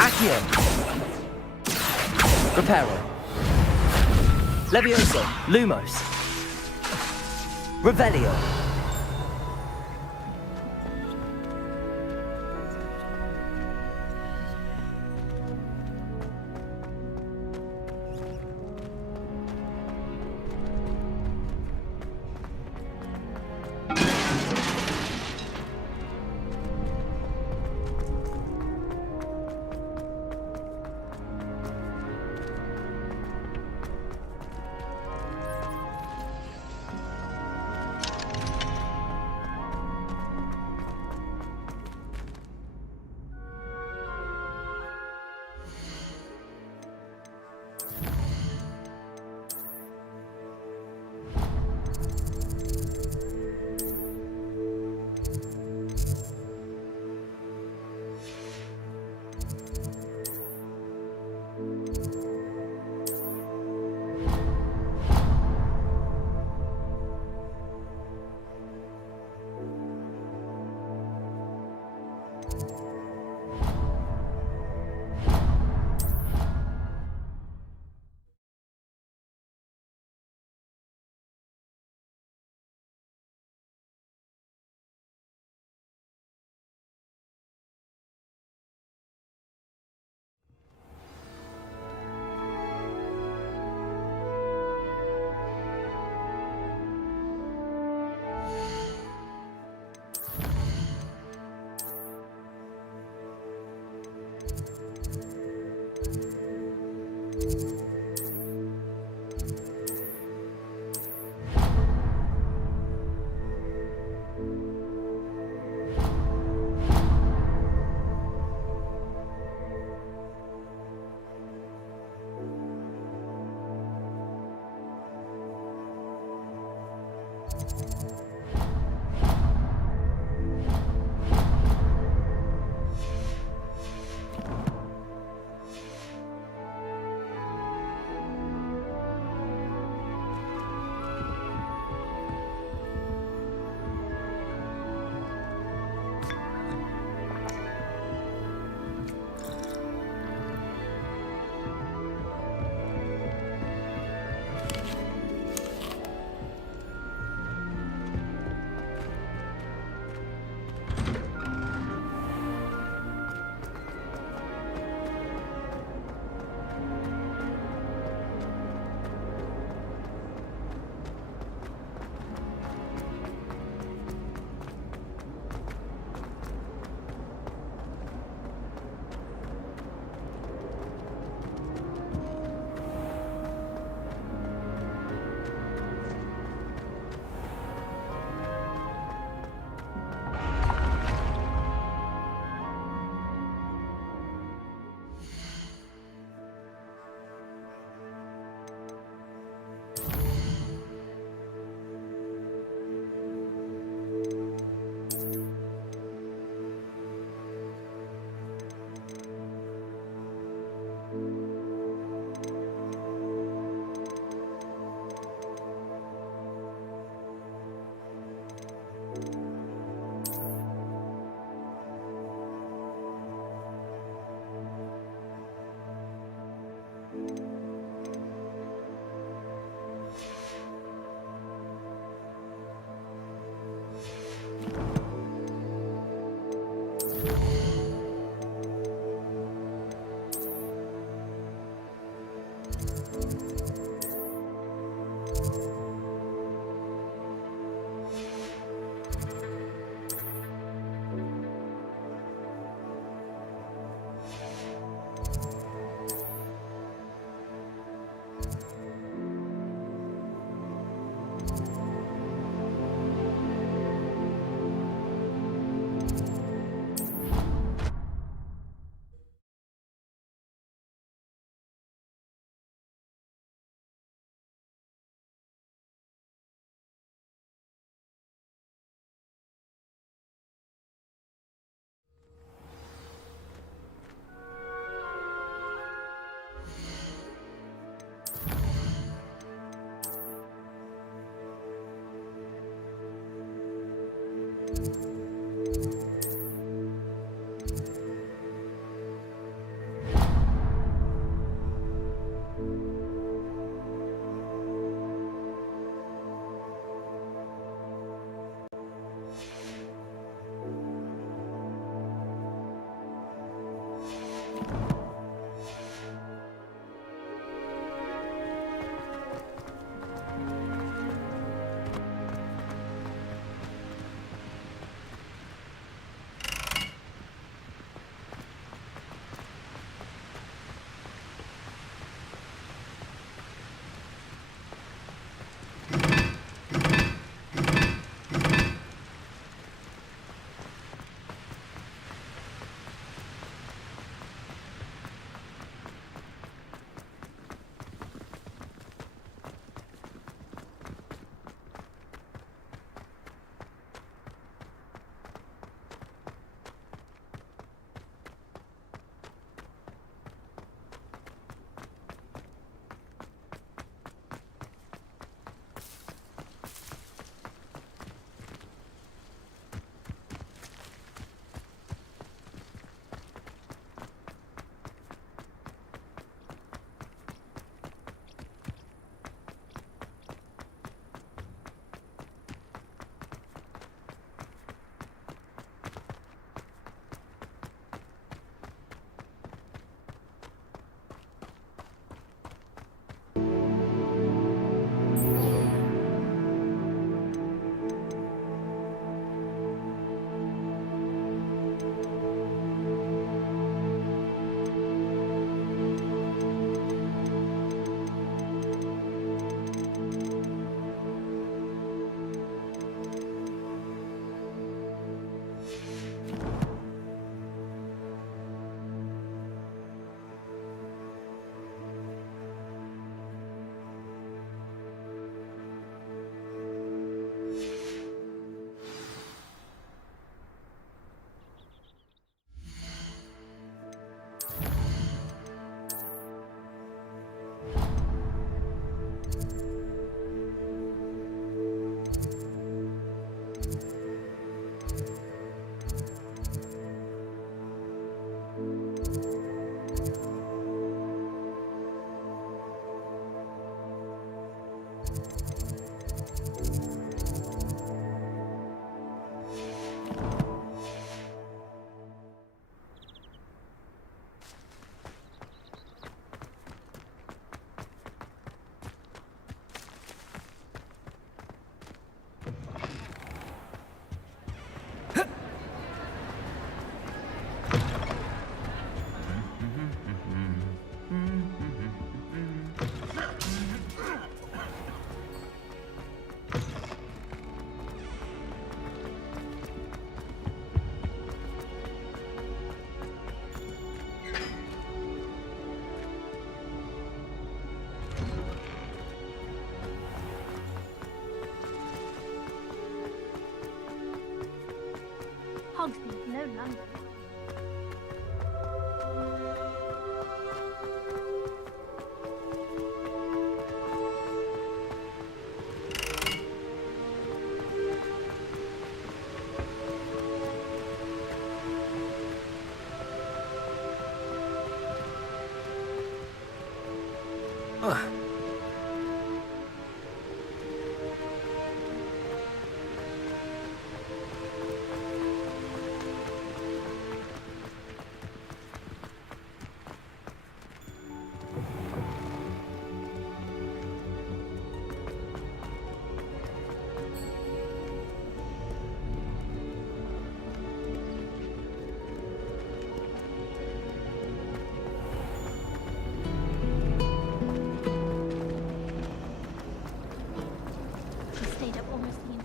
Accio. Reparo. Levioso. Lumos. Revelio.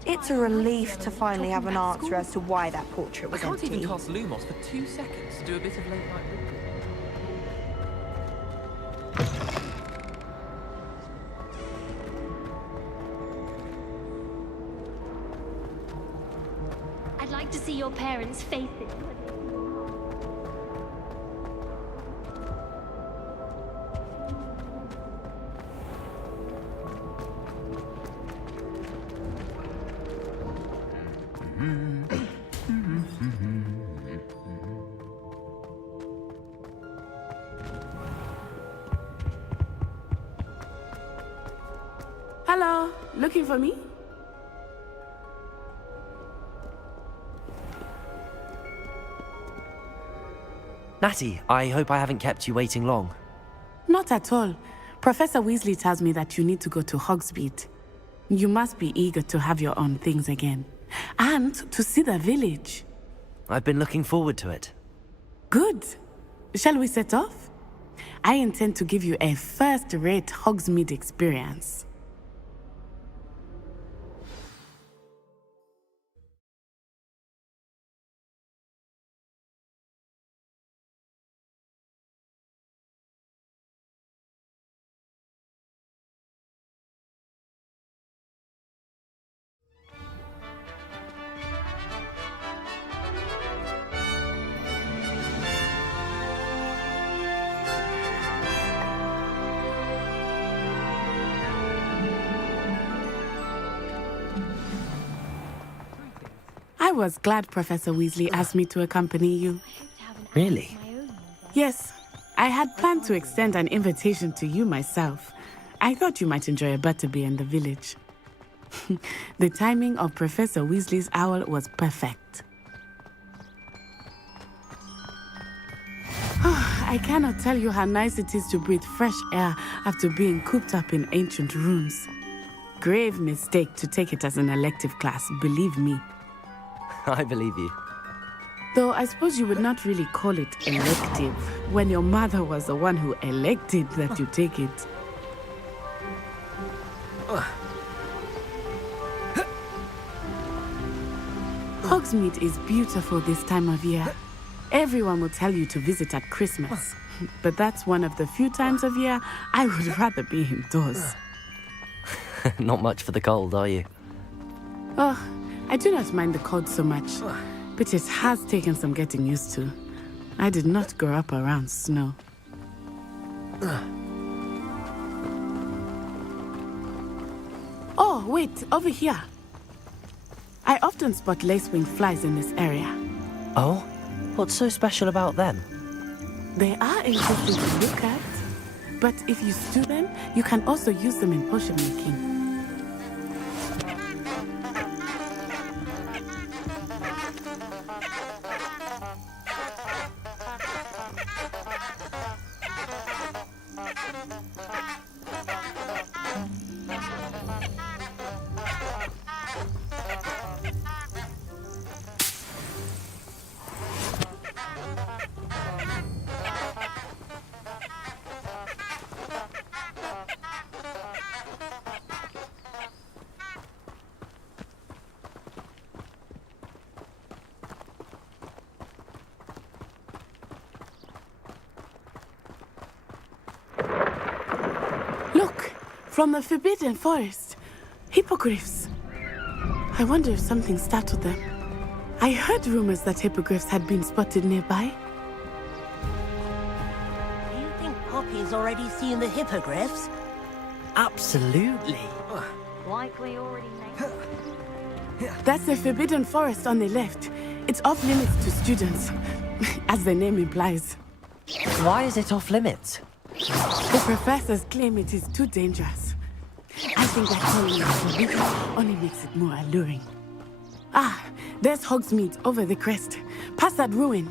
It's a relief to finally have an answer as to why that portrait I was can't empty. even cast Lumos for 2 seconds to do a bit of late night reading. I'd like to see your parents' faces. Hello, looking for me? Natty, I hope I haven't kept you waiting long. Not at all. Professor Weasley tells me that you need to go to Hogsmeade. You must be eager to have your own things again. And to see the village. I've been looking forward to it. Good. Shall we set off? I intend to give you a first-rate Hogsmeade experience. I was glad Professor Weasley asked me to accompany you. Really? Yes, I had planned to extend an invitation to you myself. I thought you might enjoy a butterbeer in the village. The timing of Professor Weasley's owl was perfect. I cannot tell you how nice it is to breathe fresh air after being cooped up in ancient rooms. Grave mistake to take it as an elective class, believe me. I believe you. Though I suppose you would not really call it elective when your mother was the one who elected that you take it. Hogsmeade is beautiful this time of year. Everyone will tell you to visit at Christmas. But that's one of the few times of year I would rather be indoors. Not much for the cold, are you? Oh, I do not mind the cold so much, but it has taken some getting used to. I did not grow up around snow. Oh, wait, over here. I often spot lacewing flies in this area. Oh? What's so special about them? They are interesting to look at, but if you stew them, you can also use them in potion making. From the Forbidden Forest. Hippogriffs. I wonder if something startled them. I heard rumors that hippogriffs had been spotted nearby. Do you think Poppy's already seen the hippogriffs? Absolutely. Like we already know. That's the Forbidden Forest on the left. It's off limits to students, as the name implies. Why is it off limits? The professors claim it is too dangerous. I think that calling it forbidden only makes it more alluring. Ah, there's Hogsmeade over the crest. Past that ruin.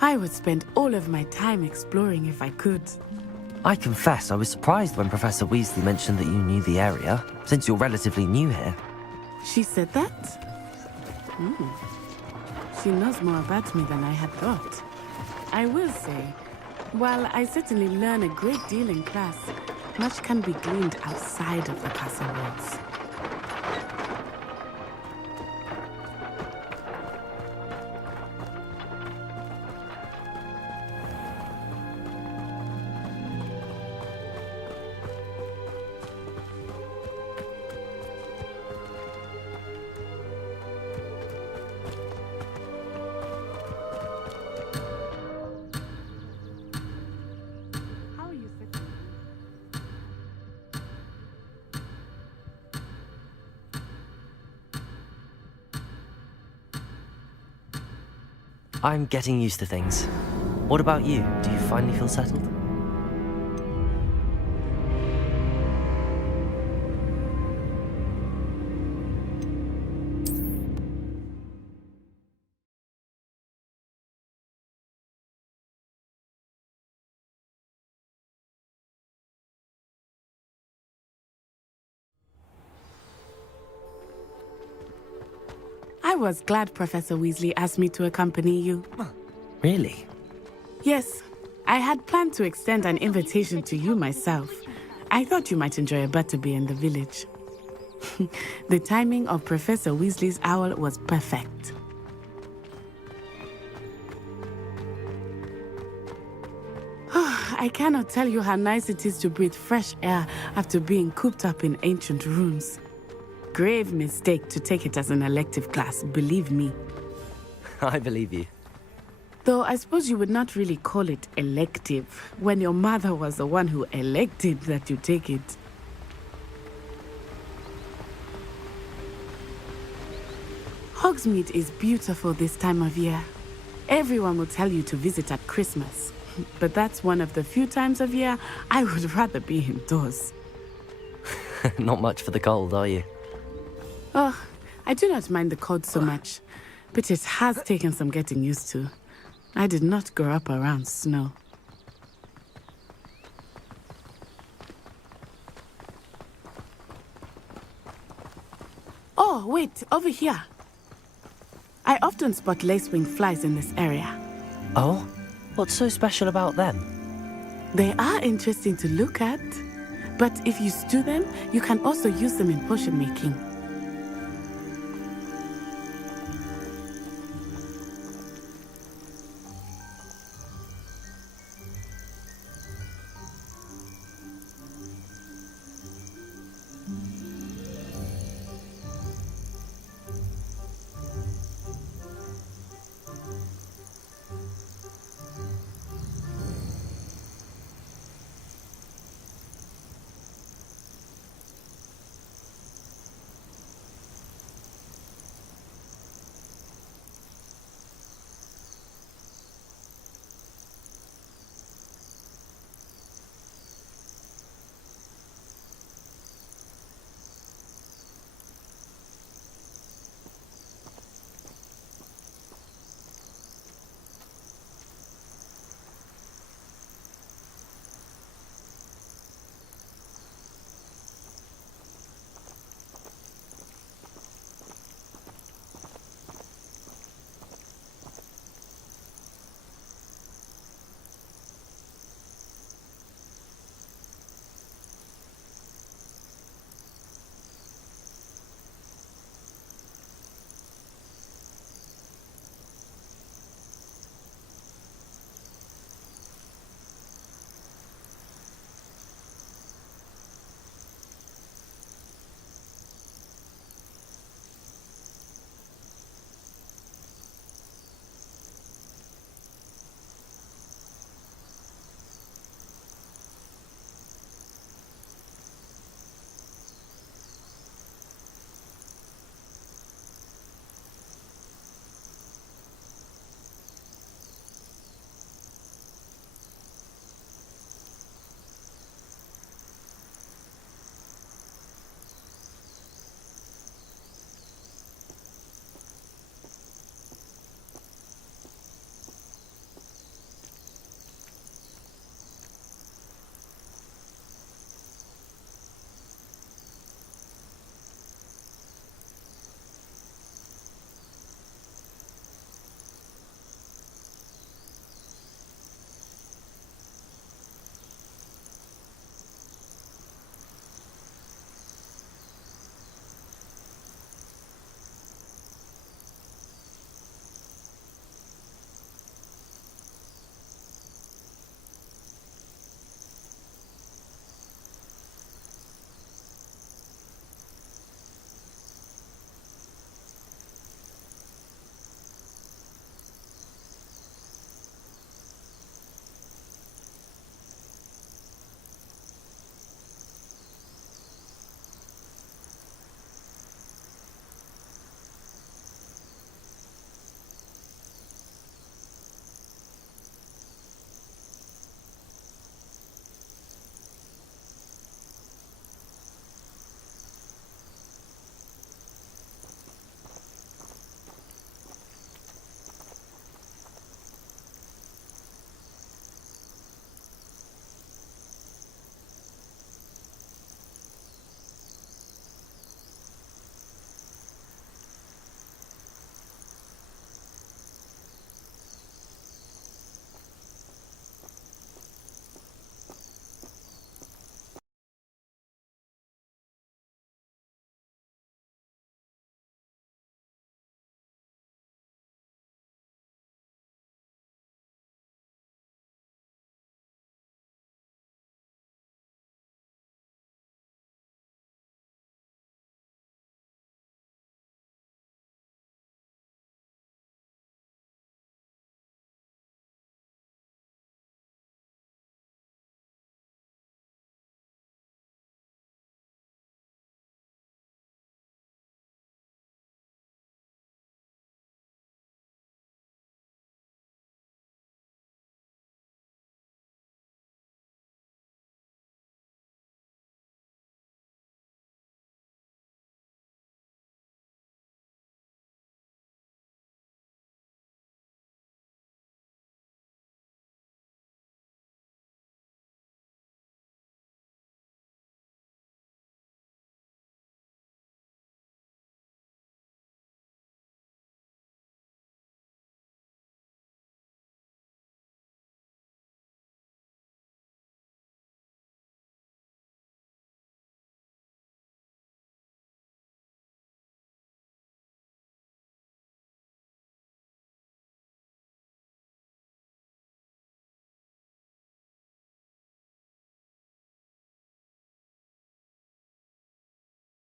I would spend all of my time exploring if I could. I confess I was surprised when Professor Weasley mentioned that you knew the area, since you're relatively new here. She said that? She knows more about me than I had thought. I will say, while I certainly learn a great deal in class, much can be gleaned outside of the castle walls. I'm getting used to things. What about you? Do you finally feel settled? I was glad Professor Weasley asked me to accompany you. Really? Yes, I had planned to extend an invitation to you myself. I thought you might enjoy a butterbeer in the village. The timing of Professor Weasley's owl was perfect. I cannot tell you how nice it is to breathe fresh air after being cooped up in ancient rooms. Grave mistake to take it as an elective class, believe me. I believe you. Though I suppose you would not really call it elective when your mother was the one who elected that you take it. Hogsmeade is beautiful this time of year. Everyone will tell you to visit at Christmas, but that's one of the few times of year I would rather be indoors. Not much for the cold, are you? Oh, I do not mind the cold so much, but it has taken some getting used to. I did not grow up around snow. Oh, wait, over here. I often spot lacewing flies in this area. Oh? What's so special about them? They are interesting to look at, but if you stew them, you can also use them in potion making.